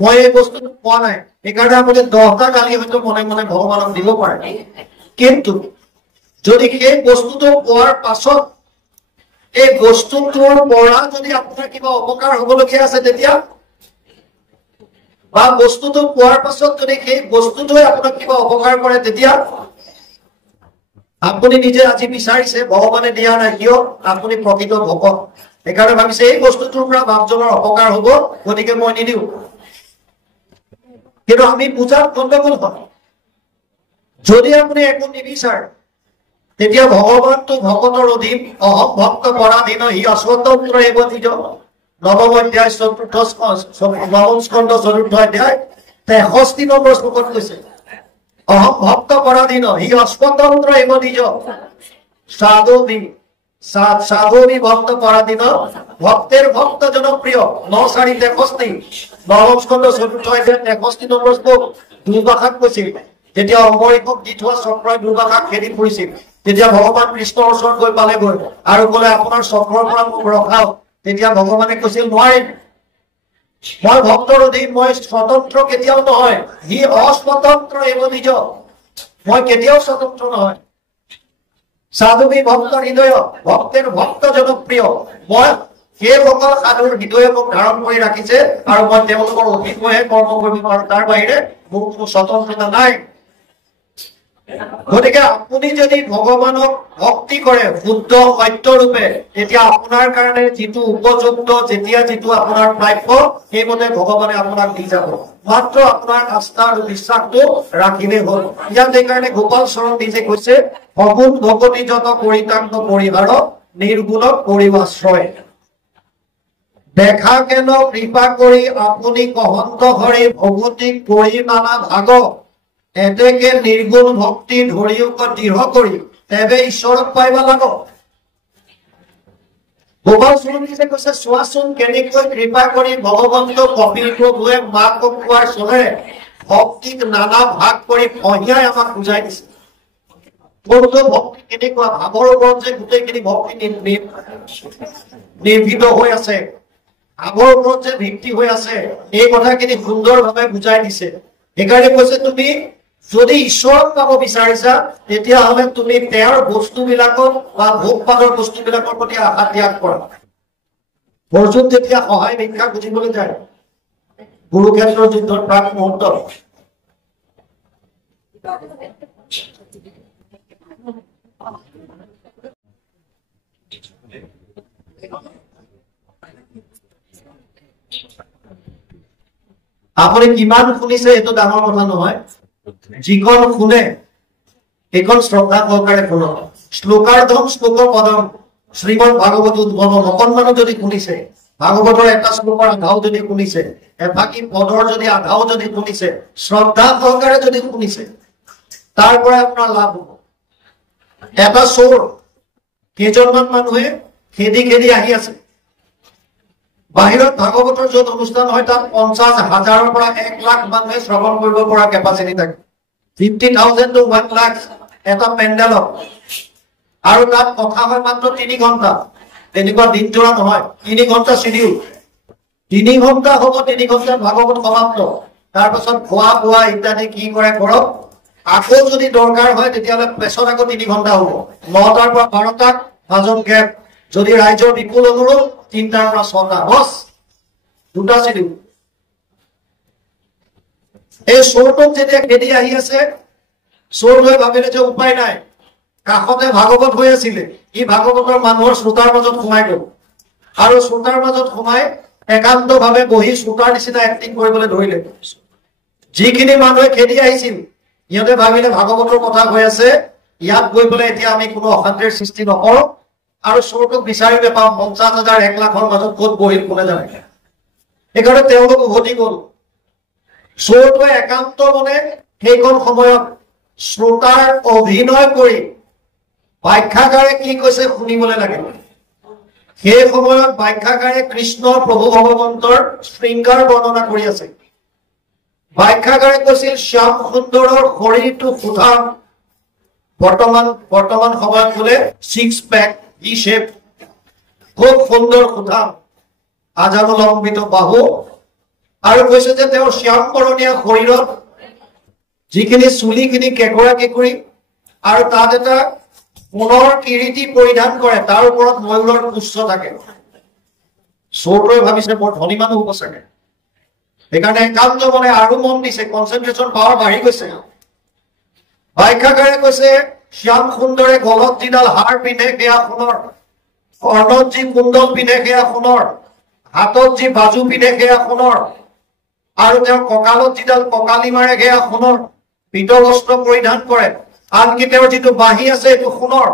মই এই বস্তুটো পোৱা নাই। সেইকাৰণে আপুনি 10টা গালি হয়তো মনে মনে ভগৱানক দিব পাৰে। কিন্তু যদি সেই বস্তুটো পোৱাৰ পাছত এই বস্তুটোৰ পৰা যদি আপোনাৰ কিবা অপকাৰ হবলগীয়া আছে তেতিয়া, বা বস্তুটো পোৱাৰ পাছত যদি সেই বস্তুটোৱে আপোনাক কিবা অপকাৰ কৰে তেতিয়া আপুনি নিজে আজি বিচাৰিছে, ভগৱানে দিয়া নাই কিয়? আপুনি প্ৰকৃত ভকত, সেইকাৰণে ভাবিছে এই বস্তুটোৰ পৰা বাপজনৰ অপকাৰ হব গতিকে মই নিদিওঁ। কিন্তু আমি বুজাত গণ্ডগোল হয়। যদি আপুনি একো নিবিচাৰে তেতিয়া ভগৱানটো ভকতৰ অধীন, অহম ভক্ত পৰাধীন হি অস্বতন্ত্ৰ এব নিজ। নৱম অধ্যায় নৱম স্কন্ধ 4ৰ্থ অধ্যায় 63 নম্বৰ শ্লোকত কৈছে, অহম ভক্ত পৰাধীন হি অস্বতন্ত্ৰ এব নিজ সাধুবি সাধবী ভক্ত পৰাধীন ভক্তেৰ ভক্ত জনপ্ৰিয় ৯:৪৬ নৱম স্কন্ধ ৪:৬৩ নম্বৰ শ্লোক দুৰ্বাসাক কৈছিল যেতিয়া অমৰিকক দি থোৱা চক্ৰই দুৰ্বাসাক খেদি ফুৰিছিল তেতিয়া ভগৱান কৃষ্ণৰ ওচৰত গৈ পালেগৈ আৰু ক'লে আপোনাৰ চক্ৰৰ পৰা মোক ৰখাওক তেতিয়া ভগৱানে কৈছিল নোৱাৰিম মই ভক্তৰ অধীন মই স্বতন্ত্ৰ কেতিয়াও নহয় সি অস্বতন্ত্ৰ এব নিজ মই কেতিয়াও স্বতন্ত্ৰ নহয় সাধুবী ভক্তৰ হৃদয় ভক্তেৰ ভক্ত জনপ্ৰিয় মই সেইসকল সাধুৰ হৃদয়ে মোক ধাৰণ কৰি ৰাখিছে আৰু মই তেওঁলোকৰ অধীন হৈহে কৰ্ম কৰিব পাৰো তাৰ বাহিৰে মোৰ কোনো স্বতন্ত্ৰতা নাই গতিকে আপুনি যদি ভগৱানক ভক্তি কৰে শুদ্ধ সত্য ৰূপে তেতিয়া আপোনাৰ কাৰণে যিটো উপযুক্ত যেতিয়া যিটো আপোনাৰ প্ৰাপ্য সেইমতে ভগৱানে আপোনাক দি যাব মাত্ৰ আপোনাৰ আস্থা আৰু বিশ্বাসটো ৰাখিলে হ'ল ইয়াত সেইকাৰণে গোপাল চৰণ নিজে কৈছে অগুণ ভগতি যত পৰিতান্ত পৰিহাৰ নিৰ্গুণক পৰিবাশ্ৰয় দেখা কেন কৃপা কৰি আপুনি কহন্ত হৰি ভগতিক কৰি নানা ভাগ এতেকে নিৰ্গুণ ভক্তি ধৰিওক দৃঢ় কৰি তেবে ঈশ্বৰক পাইবা লাগ গোপাল চৰণ নিজে কৈছে চোৱাচোন কেনেকৈ কৃপা কৰি ভগৱন্ত কপিল প্ৰভুৱে মাক কোৱাৰ চলেৰে ভক্তিক নানা ভাগ কৰি পঢ়িয়াই আমাক বুজাই দিছে ভক্তি কেনেকুৱা ভাৱৰ ওপৰত যে গোটেইখিনি ভক্তি নিৰ্ভীত হৈ আছে ভাৱৰ ওপৰত যে ভিত্তি হৈ আছে এই কথাখিনি সুন্দৰভাৱে বুজাই দিছে সেইকাৰণে কৈছে তুমি যদি ঈশ্বৰক পাব বিচাৰিছা তেতিয়াহ'লে তুমি তেওঁৰ বস্তুবিলাকক বা ভোগপাদৰ বস্তুবিলাকৰ প্ৰতি আশা ত্যাগ কৰা অৰ্জুন যেতিয়া সহায় ভিক্ষা খুজিবলৈ যায় কুৰুক্ষেত্ৰৰ যুদ্ধৰ প্ৰাক মুহূৰ্তত আপুনি কিমান শুনিছে এইটো ডাঙৰ কথা নহয় যিখন শুনে এইখন শ্ৰদ্ধা সহকাৰে শুনক শ্লোকাৰ্ধম শ্লোক পদম শ্ৰীমদ ভাগৱত উদ্ভৱম অকণমানো যদি শুনিছে ভাগৱতৰ এটা শ্লোকৰ আধাও যদি শুনিছে এফাকি পদৰ যদি আধাও যদি শুনিছে শ্ৰদ্ধা সহকাৰে যদি শুনিছে তাৰ পৰা আপোনাৰ লাভ হ'ব এটা চোৰ কেইজনমান মানুহে খেদি খেদি আহি আছে বাহিৰত ভাগৱতৰ য'ত অনুষ্ঠান হয় তাত 50,000ৰ পৰা 1 লাখ মানুহে শ্ৰৱণ কৰিব পৰা কেপাচিটি থাকে 50,000 to 1 লাখ এটা পেণ্ডেলত আৰু তাত কথা হয় মাত্ৰ 3 ঘণ্টা তেনেকুৱা দিনজোৰা নহয় 3 ঘণ্টা শিডিউল 3 ঘণ্টা হ'ব 3 ঘণ্টা ভাগৱত সমাপ্ত তাৰপাছত খোৱা বোৱা ইত্যাদি কি কৰে কৰক আকৌ যদি দৰকাৰ হয় তেতিয়াহ'লে পেছত আকৌ 3 ঘণ্টা হ'ব 9টাৰ পৰা 12টাক ভাজন গেপ যদি ৰাইজৰ বিপুল অনুৰোধ 3টাৰ পৰা 6টা বস দুটা শিডিউল এই চোৰটোক যেতিয়া খেদি আহি আছে চোৰটোৱে ভাবিলে যে উপায় নাই কাষতে ভাগৱত হৈ আছিলে ই ভাগৱতৰ মানুহৰ শ্ৰোতাৰ মাজত সোমাই গ'ল আৰু শ্ৰোতাৰ মাজত সোমাই একান্তভাৱে বহি শ্ৰোতাৰ নিচিনা এক্টিং কৰিবলৈ ধৰিলে যিখিনি মানুহে খেদি আহিছিল ইহঁতে ভাবিলে ভাগৱতৰ কথা হৈ আছে ইয়াত গৈ পেলাই এতিয়া আমি কোনো অশান্তিৰ সৃষ্টি নকৰোঁ আৰু চোৰটোক বিচাৰি নাপাওঁ 50,000 1 লাখৰ মাজত ক'ত বহিল কোনে জানে সেইকাৰণে তেওঁলোক উভতি গ'ল চোৰটোৱে একান্ত মনে সেইখন সময়ত শ্ৰোতাৰ অভিনয় কৰি ব্যাখ্যাকাৰে কি কৈছে শুনিবলৈ লাগে সেই সময়ত ব্যাখ্যাকাৰে কৃষ্ণ প্ৰভু ভগৱন্তৰ শৃংগাৰ বৰ্ণনা কৰি আছে ব্যাখ্যাকাৰে কৈছিল শ্যাম সুন্দৰৰ শৰীৰটো সুঠাম বৰ্তমান সময়ত বোলে 6 পেক ই শেপ খুব সুন্দৰ সুঠাম আজানুলম্বিত বাহু আৰু কৈছে যে তেওঁৰ শ্যাম বৰণীয়া শৰীৰত যিখিনি চুলিখিনি কেঁকুৰা কেঁকুৰি আৰু তাত এটা সোণৰ কিৰীটি পৰিধান কৰে তাৰ ওপৰত ময়ূৰৰ পুচ্ছ থাকে চোৰটোৱে ভাবিছে বৰ ধনী মানুহ হ'ব চাগে সেইকাৰণে একান্ত মনে আৰু মন দিছে কনচেন্ট্ৰেশ্যন পাৱাৰ বাঢ়ি গৈছে ব্যাখ্যাকাৰে কৈছে শ্যাম সুন্দৰে গলত যিডাল হাৰ পিন্ধে সেয়া সোণৰ কৰ্ণত যি কুণ্ডল পিন্ধে সেয়া সোণৰ হাতত যি বাজু পিন্ধে সেয়া সোণৰ আৰু তেওঁৰ কঁকালত যিডাল কঁকালি মাৰে সেয়া সোণৰ পিতল বস্ত্ৰ পৰিধান কৰে আনকি তেওঁৰ যিটো বাঁহী আছে এইটো সোণৰ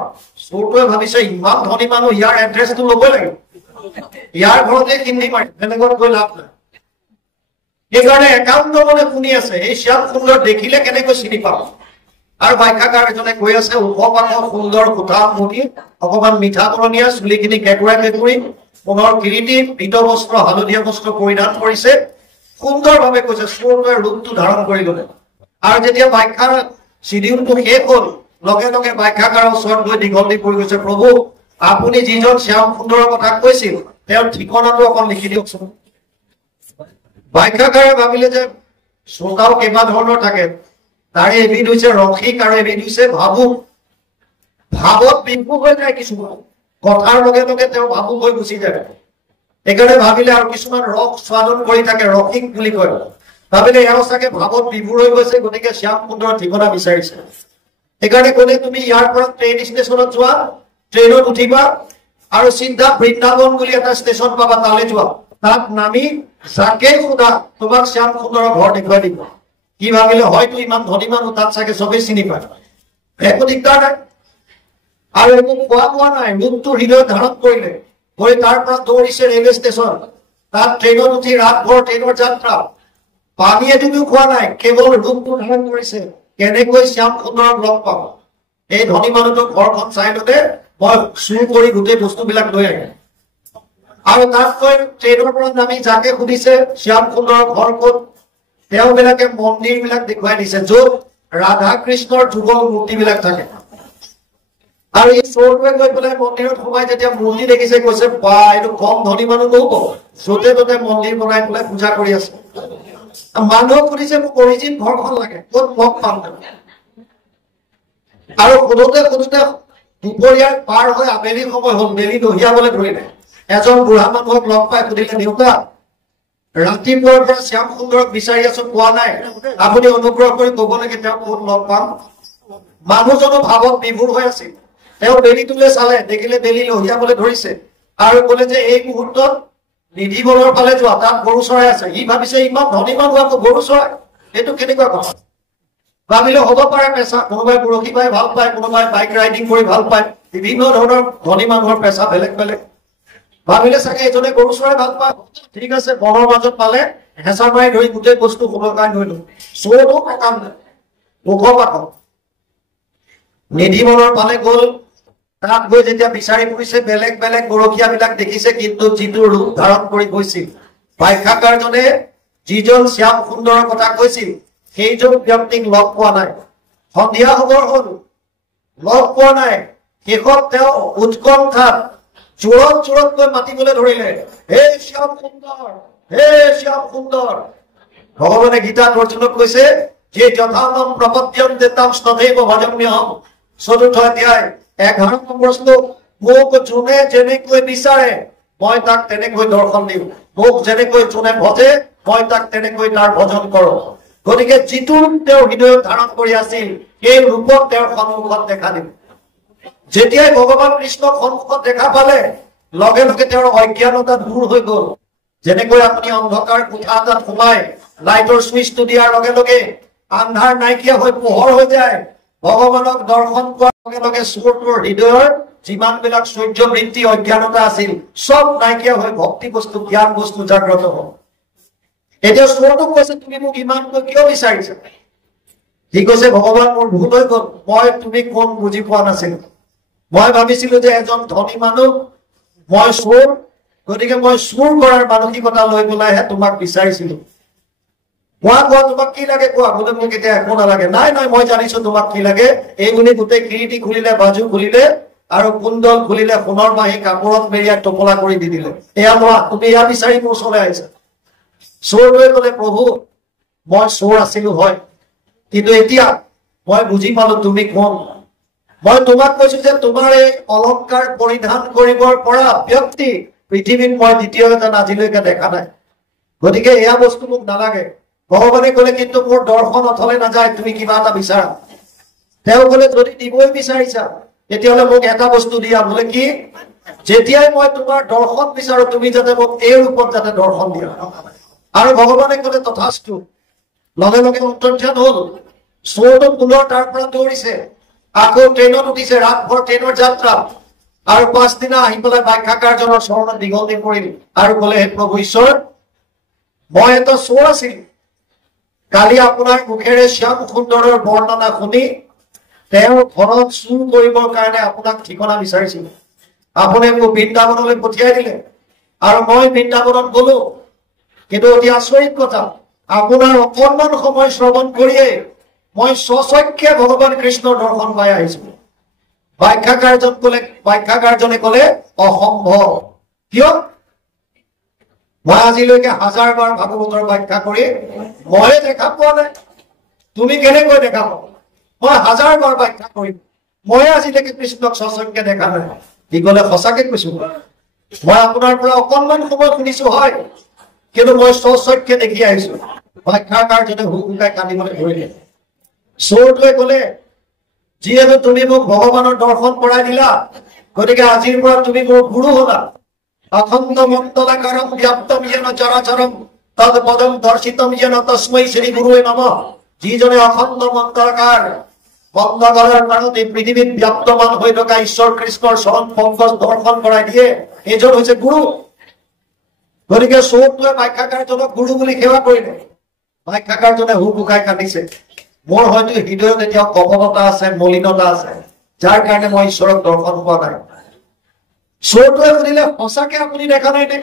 চোৰটোৱে ভাবিছে ইমান ধনী মানুহ ইয়াৰ এড্ৰেছটো ল'বই লাগিব ইয়াৰ ঘৰতে কিনি মাৰি বেলেগত গৈ লাভ নাই সেইকাৰণে একান্ত মনে শুনি আছে এই শ্যাম সুন্দৰ দেখিলে কেনেকৈ চিনি পাব আৰু ব্যাখ্যাকাৰ এজনে কৈ আছে ওখ পাখ সুন্দৰ কোঠা মুঠি অকমান মিঠা কৰণীয়া চুলিখিনি কেঁকুৰা কেঁকুৰি পুনৰ কিৰীটি পীত বস্ত্ৰ হালধীয়া বস্ত্ৰ পৰিধান কৰিছে সুন্দৰভাৱে কৈছে চোৰটোৱে ৰূপটো ধাৰণ কৰি গ'লে আৰু যেতিয়া ব্যাখ্যাৰ শিডিউলটো শেষ হ'ল লগে লগে ব্যাখ্যাকাৰৰ ওচৰত গৈ দীঘল দি পৰি গৈছে প্ৰভু আপুনি যিজন শ্যাম সুন্দৰৰ কথা কৈছিল তেওঁৰ ঠিকনাটো অকণ লিখি দিয়কচোন ব্যাখ্যাকাৰে ভাবিলে যে শ্ৰোতাও কেইবা ধৰণৰ থাকে তাৰে এবিধ হৈছে ৰসিক আৰু এবিধ হৈছে ভাবুক ভাৱত বিভোৰ হৈ যায় কিছুমান কথাৰ লগে লগে তেওঁ ভাবুক হৈ গুচি যায় সেইকাৰণে ভাবিলে আৰু কিছুমান ৰস স্বাদন কৰি থাকে ৰসিক বুলি কয় ভাবিলে এওঁ চাগে ভাৱত বিভোৰ হৈ গৈছে গতিকে শ্যাম সুন্দৰৰ ঠিকনা বিচাৰিছে সেইকাৰণে ক'লে তুমি ইয়াৰ পৰা ট্ৰেইন ষ্টেচনত যোৱা ট্ৰেইনত উঠিবা আৰু চিধা বৃন্দাবন বুলি এটা ষ্টেচন পাবা তালৈ যোৱা তাত নামি যাকে সোধা তোমাক শ্যাম সুন্দৰৰ ঘৰ দেখুৱাই দিব কি ভাবিলে হয়তো ইমান ধনী মানুহ তাত চাগে চবেই চিনি পায় একো দিগদাৰ নাই আৰু একো খোৱা বোৱা নাই ৰূপটো হৃদয়ত ধাৰণ কৰিলে কৰি তাৰ পৰা দৌৰিছে ৰেলৱে ষ্টেচন তাত ট্ৰেইনত উঠি ৰাতভৰ ট্ৰেইনৰ যাত্ৰা পানী এটুপিও খোৱা নাই কেৱল ৰূপটো ধাৰণ কৰিছে কেনেকৈ শ্যাম সুন্দৰক লগ পাব এই ধনী মানুহটোক ঘৰখন চাই ললে মই চুৰ কৰি গোটেই বস্তুবিলাক লৈ আহিম আৰু তাতকৈ ট্ৰেইনৰ পৰা নামি যাকে সুধিছে শ্যাম সুন্দৰৰ ঘৰ ক'ত তেওঁবিলাকে মন্দিৰবিলাক দেখুৱাই দিছে য'ত ৰাধা কৃষ্ণৰ যুগল মূৰ্তিবিলাক থাকে আৰু এই চোৰটোৱে গৈ পেলাই মন্দিৰত সোমাই যেতিয়া মূৰ্তি দেখিছে কৈছে বা এইটো কম ধনী মানুহ নহব য'তে ত'তে মন্দিৰ বনাই পেলাই পূজা কৰি আছে মানুহক সুধিছে মোক অৰিজিন ঘৰখন লাগে ক'ত লগ পাম আৰু সোধোতে সোধোতে দুপৰীয়াৰ পাৰ হৈ আবেলি সময় হ'ল বেলি দহিয়াবলৈ ধৰিলে এজন বুঢ়া মানুহক লগ পাই সুধিলে দেউতা ৰাতিপুৱাৰ পৰা শ্যাম সুন্দৰক বিচাৰি আছো পোৱা নাই আপুনি অনুগ্ৰহ কৰি ক'ব লাগে তেওঁ ক'ত লগ পাম মানুহজনো ভাৱত বিভোৰ হৈ আছিল তেওঁ বেলিটোলৈ চালে দেখিলে বেলি লহিয়াবলৈ ধৰিছে আৰু ক'লে যে এই মুহূৰ্তত নিধিবনৰ ফালে যোৱা তাত গৰু চৰাই আছে সি ভাবিছে ইমান ধনী মানুহ আকৌ গৰু চৰাই এইটো কেনেকুৱা কথা ভাবিলে হ'ব পাৰে পেচা কোনোবাই বৰশী বাই ভাল পায় কোনোবাই বাইক ৰাইডিং কৰি ভাল পায় বিভিন্ন ধৰণৰ ধনী মানুহৰ পেচা বেলেগ বেলেগ ভাবিলে চাগে এজনে গৰু চৰাই ভাল পায় ঠিক আছে বনৰ মাজত পালে হেঁচা মাৰি ধৰি গোটেই বস্তু সুৰক্ষাই ধৰিলো চোৰটো কাম নাই ওখ পাখ নিধিবনৰ ফালে গ'ল তাত গৈ যেতিয়া বিচাৰি ফুৰিছে বেলেগ বেলেগ গৰখীয়াবিলাক দেখিছে কিন্তু যিটো ৰূপ ধাৰণ কৰি গৈছিল ব্যাখ্যাকাৰজনে যিজন শ্যাম সুন্দৰৰ কথা কৈছিল সেইজন ব্যক্তিক লগ পোৱা নাই সন্ধিয়া খবৰ হ'ল লগ পোৱা নাই শেষত তেওঁ উৎকণ্ঠাত চোৰত চোৰত গৈ মাতিবলৈ ধৰিলে হে শ্যাম সুন্দৰ ভগৱানে গীতাত অৰ্জুনক কৈছে যে যথামম প্ৰপদ্যম দেতাম স্তথৈব ভজম্যহম চতুৰ্থ অধ্যায় 11 নম্বৰ শ্লোক মোক যোনে যেনেকৈ বিচাৰে মই তাক তেনেকৈ দৰ্শন দিম মোক যেনেকৈ যোনে ভজে মই তাক তেনেকৈ তাৰ ভজন কৰোঁ গতিকে যিটো তেওঁ হৃদয়ত ধাৰণ কৰি আছিল সেই ৰূপত তেওঁৰ সন্মুখত দেখা দিম যেতিয়াই ভগৱান কৃষ্ণক সন্মুখত দেখা পালে লগে লগে তেওঁৰ অজ্ঞানতা দূৰ হৈ গ'ল যেনেকৈ আপুনি অন্ধকাৰ কোঠা এটাত সোমাই লাইটৰ চুইচটো দিয়াৰ লগে লগে আন্ধাৰ নাইকিয়া হৈ পোহৰ হৈ যায় ভগৱানক দৰ্শন কৰাৰ লগে লগে চোৰটোৰ হৃদয়ৰ যিমানবিলাক সূৰ্য বৃত্তি অজ্ঞানতা আছিল সব নাইকিয়া হৈ ভক্তি বস্তু জ্ঞান বস্তু জাগ্ৰত হ'ল এতিয়া চোৰটো কৈছে তুমি মোক ইমানকৈ কিয় বিচাৰিছা সি কৈছে ভগৱান মোৰ ভুল হৈ গ'ল মই তুমি কোন বুজি পোৱা নাছিলো মই ভাবিছিলো যে এজন ধনী মানুহ মই চোৰ গতিকে মই চোৰ কৰাৰ মানসিকতা লৈ পেলাইহে তোমাক বিচাৰিছিলো কোৱা তোমাক কি লাগে কোৱা বোলে মোক এতিয়া একো নালাগে নাই মই জানিছো তোমাক কি লাগে এই বুলি গোটেই কিৰীটি খুলিলে বাজু খুলিলে আৰু কুণ্ডল খুলিলে সোণৰ মাহী কাপোৰত মেৰিয়াই টোপোলা কৰি দি দিলে এয়া লোৱা তুমি এয়া বিচাৰি মোৰ ওচৰলৈ আহিছা চোৰ লৈ গ'লে প্ৰভু মই চোৰ আছিলো হয় কিন্তু এতিয়া মই বুজি পালো তুমি কোন মই তোমাক কৈছো যে তোমাৰ এই অলংকাৰ পৰিধান কৰিবৰ পৰা ব্যক্তি পৃথিৱীত মই দ্বিতীয় এজন আজিলৈকে দেখা নাই গতিকে এয়া বস্তু মোক নালাগে ভগৱানে ক'লে কিন্তু মোৰ দৰ্শন অথলে নাযায় তুমি কিবা এটা বিচাৰা তেওঁ ক'লে যদি দিবই বিচাৰিছা তেতিয়াহ'লে মোক এটা বস্তু দিয়া বোলে কি যেতিয়াই মই তোমাৰ দৰ্শন বিচাৰো তুমি যাতে মোক এই ৰূপত যাতে দৰ্শন দিয়া আৰু ভগৱানে ক'লে তথাস্তু লগে লগে অন্তৰ্ধান হ'ল চোৰটো পুনৰ তাৰ পৰা দৌৰিছে আকৌ ট্ৰেইনত উঠিছে ৰাতভৰ ট্ৰেইনৰ যাত্ৰা আৰু পাছদিনা আহি পেলাই ব্যাখ্যাকাৰজনৰ চৰণত দীঘল দি পৰিল আৰু ক'লে হে প্ৰভু ঈশ্বৰ মই এটা চোৰ আছিলো কালি আপোনাৰ মুখেৰে শ্যাম সুন্দৰৰ বৰ্ণনা শুনি তেওঁৰ ঘৰত চুৰ কৰিবৰ কাৰণে আপোনাক ঠিকনা বিচাৰিছিল আপুনি মোক বৃন্দাবনলৈ পঠিয়াই দিলে আৰু মই বৃন্দাবনত গলো কিন্তু অতি আচৰিত কথা আপোনাৰ অকণমান সময় শ্ৰৱণ কৰিয়ে মই স্বচক্ষে ভগৱান কৃষ্ণৰ দৰ্শন পাই আহিছো ব্যাখ্যাকাৰজনে ক'লে অসম্ভৱ কিয় মই আজিলৈকে 1000 বাৰ ভাগৱতৰ ব্যাখ্যা কৰি মই দেখা পোৱা নাই তুমি কেনেকৈ দেখা পাবা মই 1000 বাৰ ব্যাখ্যা কৰিম মই আজিলৈকে কৃষ্ণক স্বচক্ষে দেখা নাই কি ক'লে সঁচাকে কৈছো মই আপোনাৰ পৰা অকণমান সময় শুনিছো হয় কিন্তু মই স্বচক্ষে দেখি আহিছো ব্যাখ্যাকাৰজনে হুকুকাই কান্দিবলৈ ধৰিলে চোৰটোৱে ক'লে যিহেতু তুমি মোক ভগৱানৰ দৰ্শন কৰাই দিলা গতিকে আজিৰ পৰা তুমি মোৰ গুৰু হলা অখণ্ড মণ্ডলাকাৰম ব্যাপ্তম যেন চৰাচৰম তদ পদম দৰ্শিতম যেন তস্मै শ্ৰী গুৰুৱে নমঃ যিজনে অখণ্ড মণ্ডলাকাৰ বন্ধগলৰ কাৰণত এই পৃথিৱীত ব্যাপ্তমান হৈ থকা ঈশ্বৰ কৃষ্ণৰ চৰণ পংকজ দৰ্শন কৰাই দিয়ে এইজন হৈছে গুৰু গতিকে চোৰটোৱে ব্যাখ্যাকাৰজনক গুৰু বুলি সেৱা কৰিলে ব্যাখ্যাকাৰজনে হুকুকাই কান্দিছে মোৰ হয়তো হৃদয়ত এতিয়া কপটতা আছে মলিনতা আছে যাৰ কাৰণে মই ঈশ্বৰক দৰ্শন পোৱা নাই চোৰটোৱে সুধিলে সঁচাকে আপুনি দেখা নাই নে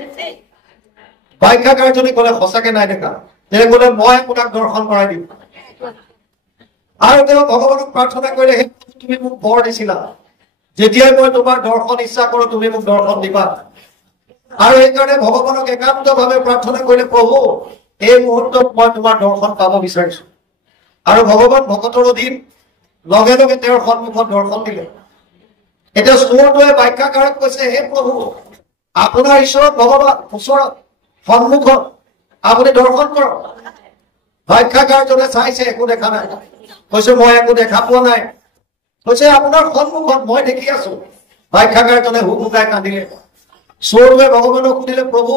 ব্যাখ্যাকাৰজনে ক'লে সঁচাকে নাই দেখা তেওঁ ক'লে মই আপোনাক দৰ্শন কৰাই দিম আৰু তেওঁ ভগৱানক প্ৰাৰ্থনা কৰিলে তুমি মোক বৰ দিছিলা যেতিয়াই মই তোমাৰ দৰ্শন ইচ্ছা কৰো তুমি মোক দৰ্শন দিবা আৰু এইকাৰণে ভগৱানক একান্তভাৱে প্ৰাৰ্থনা কৰিলে প্ৰভু এই মুহূৰ্তত মই তোমাৰ দৰ্শন পাব বিচাৰিছো আৰু ভগৱান ভকতৰ অধীন লগে লগে তেওঁৰ সন্মুখত দৰ্শন দিলে এতিয়া চোৰটোৱে ব্যাখ্যাকাৰক কৈছে হে প্ৰভু আপোনাৰ ঈশ্বৰত ভগৱান ওচৰত সন্মুখত আপুনি দৰ্শন কৰক ব্যাখ্যাকাৰজনে চাইছে একো দেখা নাই কৈছে মই একো দেখা পোৱা নাই কৈছে আপোনাৰ সন্মুখত মই দেখি আছো ব্যাখ্যাকাৰজনে হুকুকাই কান্দিলে চোৰটোৱে ভগৱানক সুধিলে প্ৰভু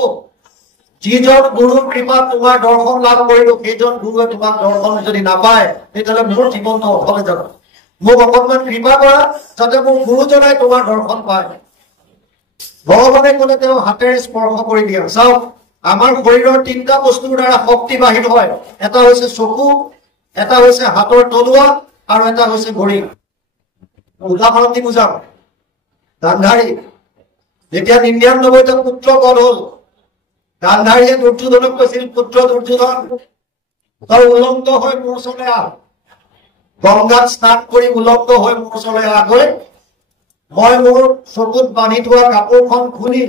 যিজন গুৰুৰ কৃপাত তোমাৰ দৰ্শন লাভ কৰিলো সেইজন গুৰুৱে তোমাক দৰ্শন যদি নাপায় তেতিয়াহ'লে মোৰ জীৱনটো অথলে যাব মোক অকণমান কৃপা কৰা যাতে মোৰ গুৰুজনাই তোমাৰ দৰ্শন পায় ভগৱানে ক'লে তেওঁ হাতেৰে স্পৰ্শ কৰি দিয়া চাওক আমাৰ শৰীৰৰ 3টা বস্তুৰ দ্বাৰা শক্তি বাহিৰ হয় এটা হৈছে চকু এটা হৈছে হাতৰ তলুৱা আৰু এটা হৈছে ভৰি উদাহৰণ দি বুজাম গান্ধাৰী যেতিয়া 99টা পুত্ৰ বধ হ'ল গান্ধাৰীয়ে দুৰ্যোধনক কৈছিল পুত্ৰ দুৰ্যোধন তই উলংগ হৈ মোৰ ওচৰলৈ আহ গংগাত স্নান কৰি উলংগ হৈ মোৰ ওচৰলৈ আহগৈ মই মোৰ চকুত বান্ধি থোৱা কাপোৰখন খুলি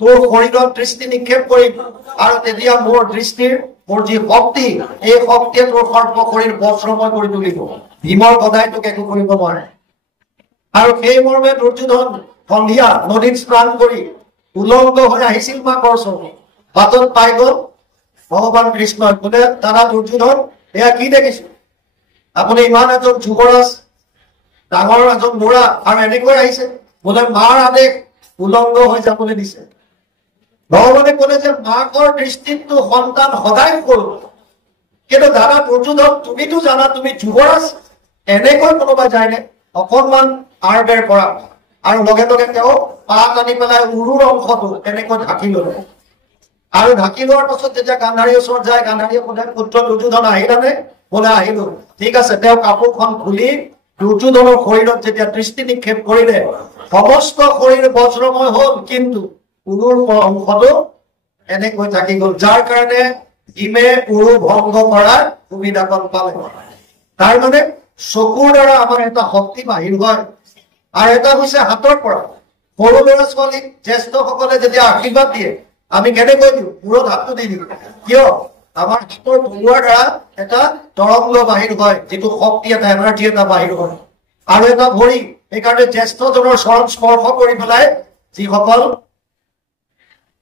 তোৰ শৰীৰত দৃষ্টি নিক্ষেপ কৰিম আৰু তেতিয়া মোৰ দৃষ্টিৰ মোৰ যি শক্তি এই শক্তিয়ে তোৰ সৰ্ব শৰীৰ বজ্ৰময় কৰি তুলিব ভীমৰ গদাই তোক একো কৰিব নোৱাৰে আৰু সেই মৰ্মে দুৰ্যোধন সন্ধিয়া নদীত স্নান কৰি উলংগ হৈ আহিছিল মাকৰ ওচৰত বাটত পাই গ'ল ভগৱান কৃষ্ণই বোলে দাদা দুৰ্যোধন এয়া কি দেখিছো আপুনি ইমান এজন যুৱৰাজ ডাঙৰ এজন ল'ৰা আৰু এনেকৈ আহিছে বোলে মাৰ আদেশ উলংগ হৈ যাবলৈ দিছে ভগৱানে ক'লে যে মাকৰ দৃষ্টিতটো সন্তান সদায় সৰু কিন্তু দাদা দুৰ্যোধন তুমিতো জানা তুমি যুৱৰাজ এনেকৈ কোনোবা যায়নে অকণমান আৰ বেৰ কৰা আৰু লগে লগে তেওঁ পাত আনি পেলাই উৰুৰ অংশটো এনেকৈ ঢাকি ল'লে আৰু ঢাকি লোৱাৰ পাছত যেতিয়া গান্ধাৰীৰ ওচৰত যায় গান্ধাৰীয়ে সোধে পুত্ৰ দুৰ্যোধন আহিলানে বোলে আহিলো ঠিক আছে তেওঁ কাপোৰখন খুলি দুৰ্যোধনৰ শৰীৰত যেতিয়া দৃষ্টি নিক্ষেপ কৰিলে সমস্ত শৰীৰ বজ্ৰময় হ'ল কিন্তু উৰুৰ অংশটো এনেকৈ থাকি গ'ল যাৰ কাৰণে ভীমে উৰু ভংগ কৰাৰ সুবিধাকণ পালে তাৰ মানে চকুৰ দ্বাৰা আমাৰ এটা শক্তি বাহিৰ হয় আৰু এটা হৈছে হাতৰ পৰা সৰু ল'ৰা ছোৱালীক জ্যেষ্ঠসকলে যেতিয়া আশীৰ্বাদ দিয়ে আমি কেনেকৈ দিওঁ মূৰত হাতটো দি দিওঁ কিয় আমাৰ হাতৰ তলুৱাৰ দ্বাৰা এটা তৰংগ বাহিৰ হয় যিটো শক্তি এটা এনাৰ্জি এটা বাহিৰ হয় আৰু এটা ভৰি সেইকাৰণে জ্যেষ্ঠজনৰ চৰণ স্পৰ্শ কৰি পেলাই যিসকল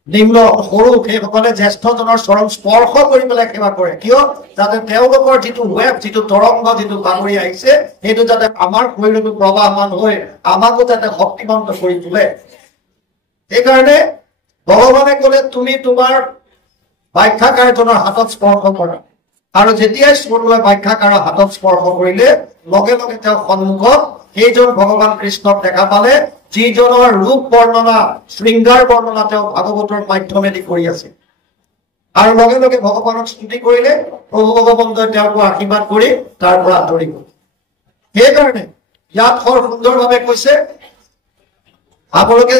নিম্ন সৰু সেইসকলে জ্যেষ্ঠজনৰ চৰণ স্পৰ্শ কৰি পেলাই সেৱা কৰে কিয় যাতে তেওঁলোকৰ যিটো ৱেব যিটো তৰংগ যিটো বাগৰি আহিছে সেইটো যাতে আমাৰ শৰীৰতো প্ৰবাহমান হৈ আমাকো যাতে শক্তিমন্ত কৰি তোলে সেইকাৰণে ভগৱানে ক'লে তুমি তোমাৰ ব্যাখ্যাকাৰজনৰ হাতত স্পৰ্শ কৰা আৰু যেতিয়াই চোৰটোৱে ব্যাখ্যাকাৰৰ হাতত স্পৰ্শ কৰিলে লগে লগে তেওঁ সন্মুখত সেইজন ভগৱান কৃষ্ণক দেখা পালে যিজনৰ ৰূপ বৰ্ণনা শৃংগাৰ বৰ্ণনা তেওঁ ভাগৱতৰ মাধ্যমেদি কৰি আছে আৰু লগে লগে ভগৱানক স্তুতি কৰিলে প্ৰভু ভগৱন্তই তেওঁক আশীৰ্বাদ কৰি তাৰ পৰা আঁতৰি গ'ল সেইকাৰণে ইয়াত বৰ সুন্দৰভাৱে কৈছে আপোনালোকে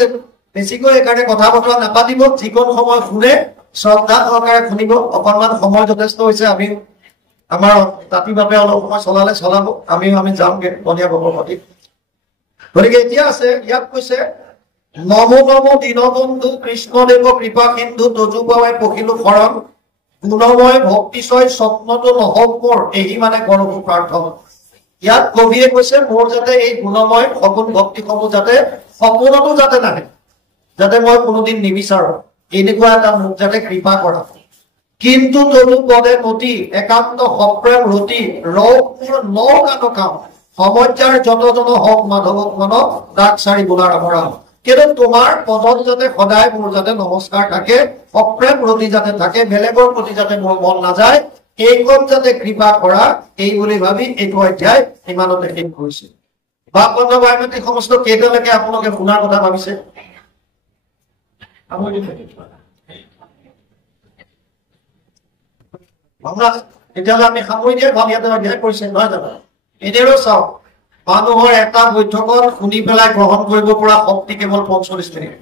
বেছিকৈ এইকাৰণে কথা বতৰা নাপাতিব যিকোনো সময় শুনে শ্ৰদ্ধা সহকাৰে শুনিব অকণমান সময় যথেষ্ট হৈছে আমি আমাৰ তাঁতিভাৱে অলপ সময় চলাব আমি যামগে বনীয়া বৰপতি গতিকে এতিয়া আছে ইয়াত কৈছে নমো নমো দীনবন্ধু কৃষ্ণদেৱ কৃপা সিন্ধু তজুবাই পখিলো শৰণ গুণময় ভক্তিশয় স্বপ্নটো নহওক মোৰ এই মানে কৰোঁ প্ৰাৰ্থনা ইয়াত কবিয়ে কৈছে মোৰ যাতে এই গুণময় সগুণ ভক্তিসমূহ যাতে সপোনতো যাতে নাহে যাতে মই কোনোদিন নিবিচাৰো এনেকুৱা এটা মোক যাতে কৃপা কৰা কিন্তু তলু পদে নতি একান্ত সপ্ৰেম ৰতি ৰৌক মোৰ নগানো কাম সমস্যাৰ যতজন হওক মাধৱক মনক দাগ চাৰি বোলাৰ আমৰা কিন্তু তোমাৰ পদত যাতে সদায় মোৰ যাতে নমস্কাৰ থাকে সপ্ৰেম ৰতি যাতে থাকে বেলেগৰ প্ৰতি যাতে মোৰ মন নাযায় এইখন যাতে কৃপা কৰা এই বুলি ভাবি এইটো অধ্যায় ইমানতে শেষ কৰিছে বাপ বন্ধু ভাই মাতৃ সমস্ত কেইটালৈকে আপোনালোকে শুনাৰ কথা ভাবিছে তেতিয়াহ'লে আমি সামৰি দিয়ে ভাল ইয়াতে অধ্যায় কৰিছে নহয় জানো এনেও চাওক মানুহৰ এটা বৈঠকত শুনি পেলাই গ্ৰহণ কৰিব পৰা শক্তি কেৱল 45 মিনিট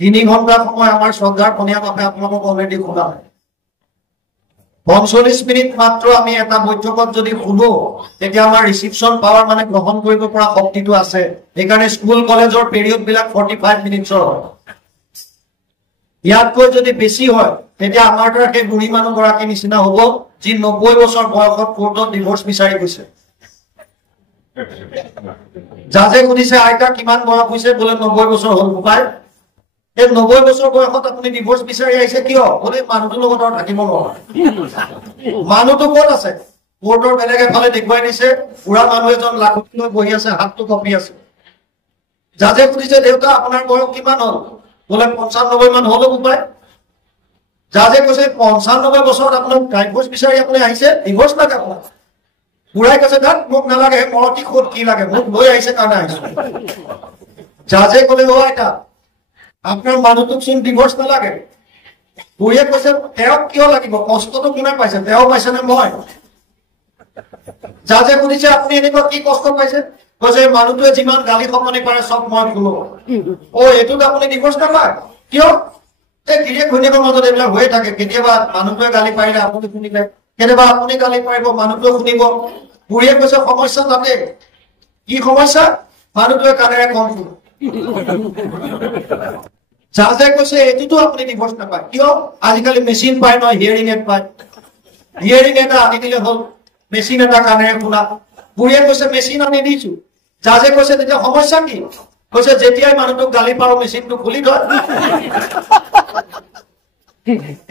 3 ঘণ্টা সময় আমাৰ শ্ৰদ্ধাৰ পনীয়া বাবে আপোনালোকক অলৰেডি শুনা হয় 45 মিনিট মাত্ৰ আমি এটা বৈঠকত যদি শুনো তেতিয়া আমাৰ ৰিসিপশন পাৱাৰ মানে গ্ৰহণ কৰিব পৰা শক্তিটো আছে সেইকাৰণে স্কুল কলেজৰ পিৰিয়ড বিলাক 45 মিনিটৰ হয় ইয়াতকৈ যদি বেছি হয় তেতিয়া আমাৰ দৰে সেই বুঢ়ী মানুহ গৰাকী নিচিনা হ'ব যি 90 বছৰ বয়সত কোৰ্টত ডিভোৰ্স বিচাৰি গৈছে জাজে সুধিছে আইতা কিমান বয়স হৈছে বোলে 90 বছৰ হ'ল মোবাইল এই 90 বছৰ বয়সত আপুনি ডিভোৰ্স বিচাৰি আহিছে কিয় বোলে মানুহটোৰ লগত থাকিব নোৱাৰে মানুহটো ক'ত আছে কোৰ্টৰ বেলেগ এফালে দেখুৱাই দিছে বুঢ়া মানুহ এজন লাখত লৈ বহি আছে হাতটো কঁপি আছে জাজে সুধিছে দেউতা আপোনাৰ বয়স কিমান হ'ল বোলে 95 মান হ'ল মোবাইল জাজে কৈছে 95 বছৰত আপোনাক ডিভোৰ্স বিচাৰি আপুনি আহিছে ডিভোৰ্স লাগে আপোনাক বুঢ়াই কৈছে তাত মোক নালাগে মৰতি খোদ কি লাগে মোক লৈ আহিছে কাৰণে আহিছো জাজে ক'লে অ আইতা আপোনাৰ মানুহটোক চোন ডিভোৰ্স নালাগে বুঢ়ীয়ে কৈছে তেওঁক কিয় লাগিব কষ্টটো কোনে পাইছে তেওঁ পাইছে নে মই জাজে সুধিছে আপুনি এনেকুৱা কি কষ্ট পাইছে কৈছে মানুহটোৱে যিমান গালি শপনি পাৰে চব মই শুনো অ এইটোত আপুনি ডিভোৰ্স নাপায় কিয় এই গিৰিয়েক ঘৈণীয়েকৰ মাজত এইবিলাক হৈ থাকে কেতিয়াবা মানুহটোৱে গালি পাৰিলে আপুনি শুনিলে কেতিয়াবা আপুনি গালি পাৰিব মানুহটোৱে শুনিব বুঢ়ীয়ে কৈছে সমস্যা তাতে কি সমস্যা মানুহটোৱে কাণেৰে কম শুনে জাজে কৈছে এইটোতো আপুনি ডিভোৰ্স নাপায় কিয় আজিকালি মেচিন পায় নহয় হিয়াৰিং এড পায় হিয়াৰিং এটা আনি দিলে হ'ল মেচিন এটা কাণেৰে শুনা বুঢ়ীয়ে কৈছে মেচিন আনি দিছো জাজে কৈছে তেতিয়া সমস্যা কি কৈছে যেতিয়াই মানুহটোক গালি পাৰো মেচিনটো খুলি থয়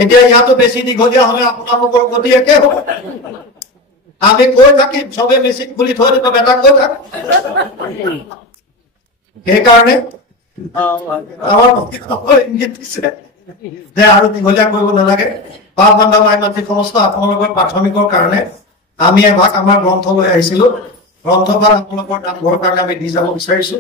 এতিয়া ইয়াতো বেছি দীঘলীয়া হলে আপোনালোকৰ গতি একে হ'ব আমি কৈ থাকিম চবে মেচিন খুলি থৈ দিব বেটা কৈ থাক সেইকাৰণে আমাৰ ইংগিত দিছে যে আৰু দীঘলীয়া কৰিব নালাগে বাপ বান্ধৱ ভাই মাতৃ সমস্ত আপোনালোকৰ প্ৰাথমিকৰ কাৰণে আমি এভাগ আমাৰ গ্ৰন্থ লৈ আহিছিলো গ্ৰন্থভাগ আপোনালোকৰ নামঘৰৰ কাৰণে আমি দি যাব বিচাৰিছো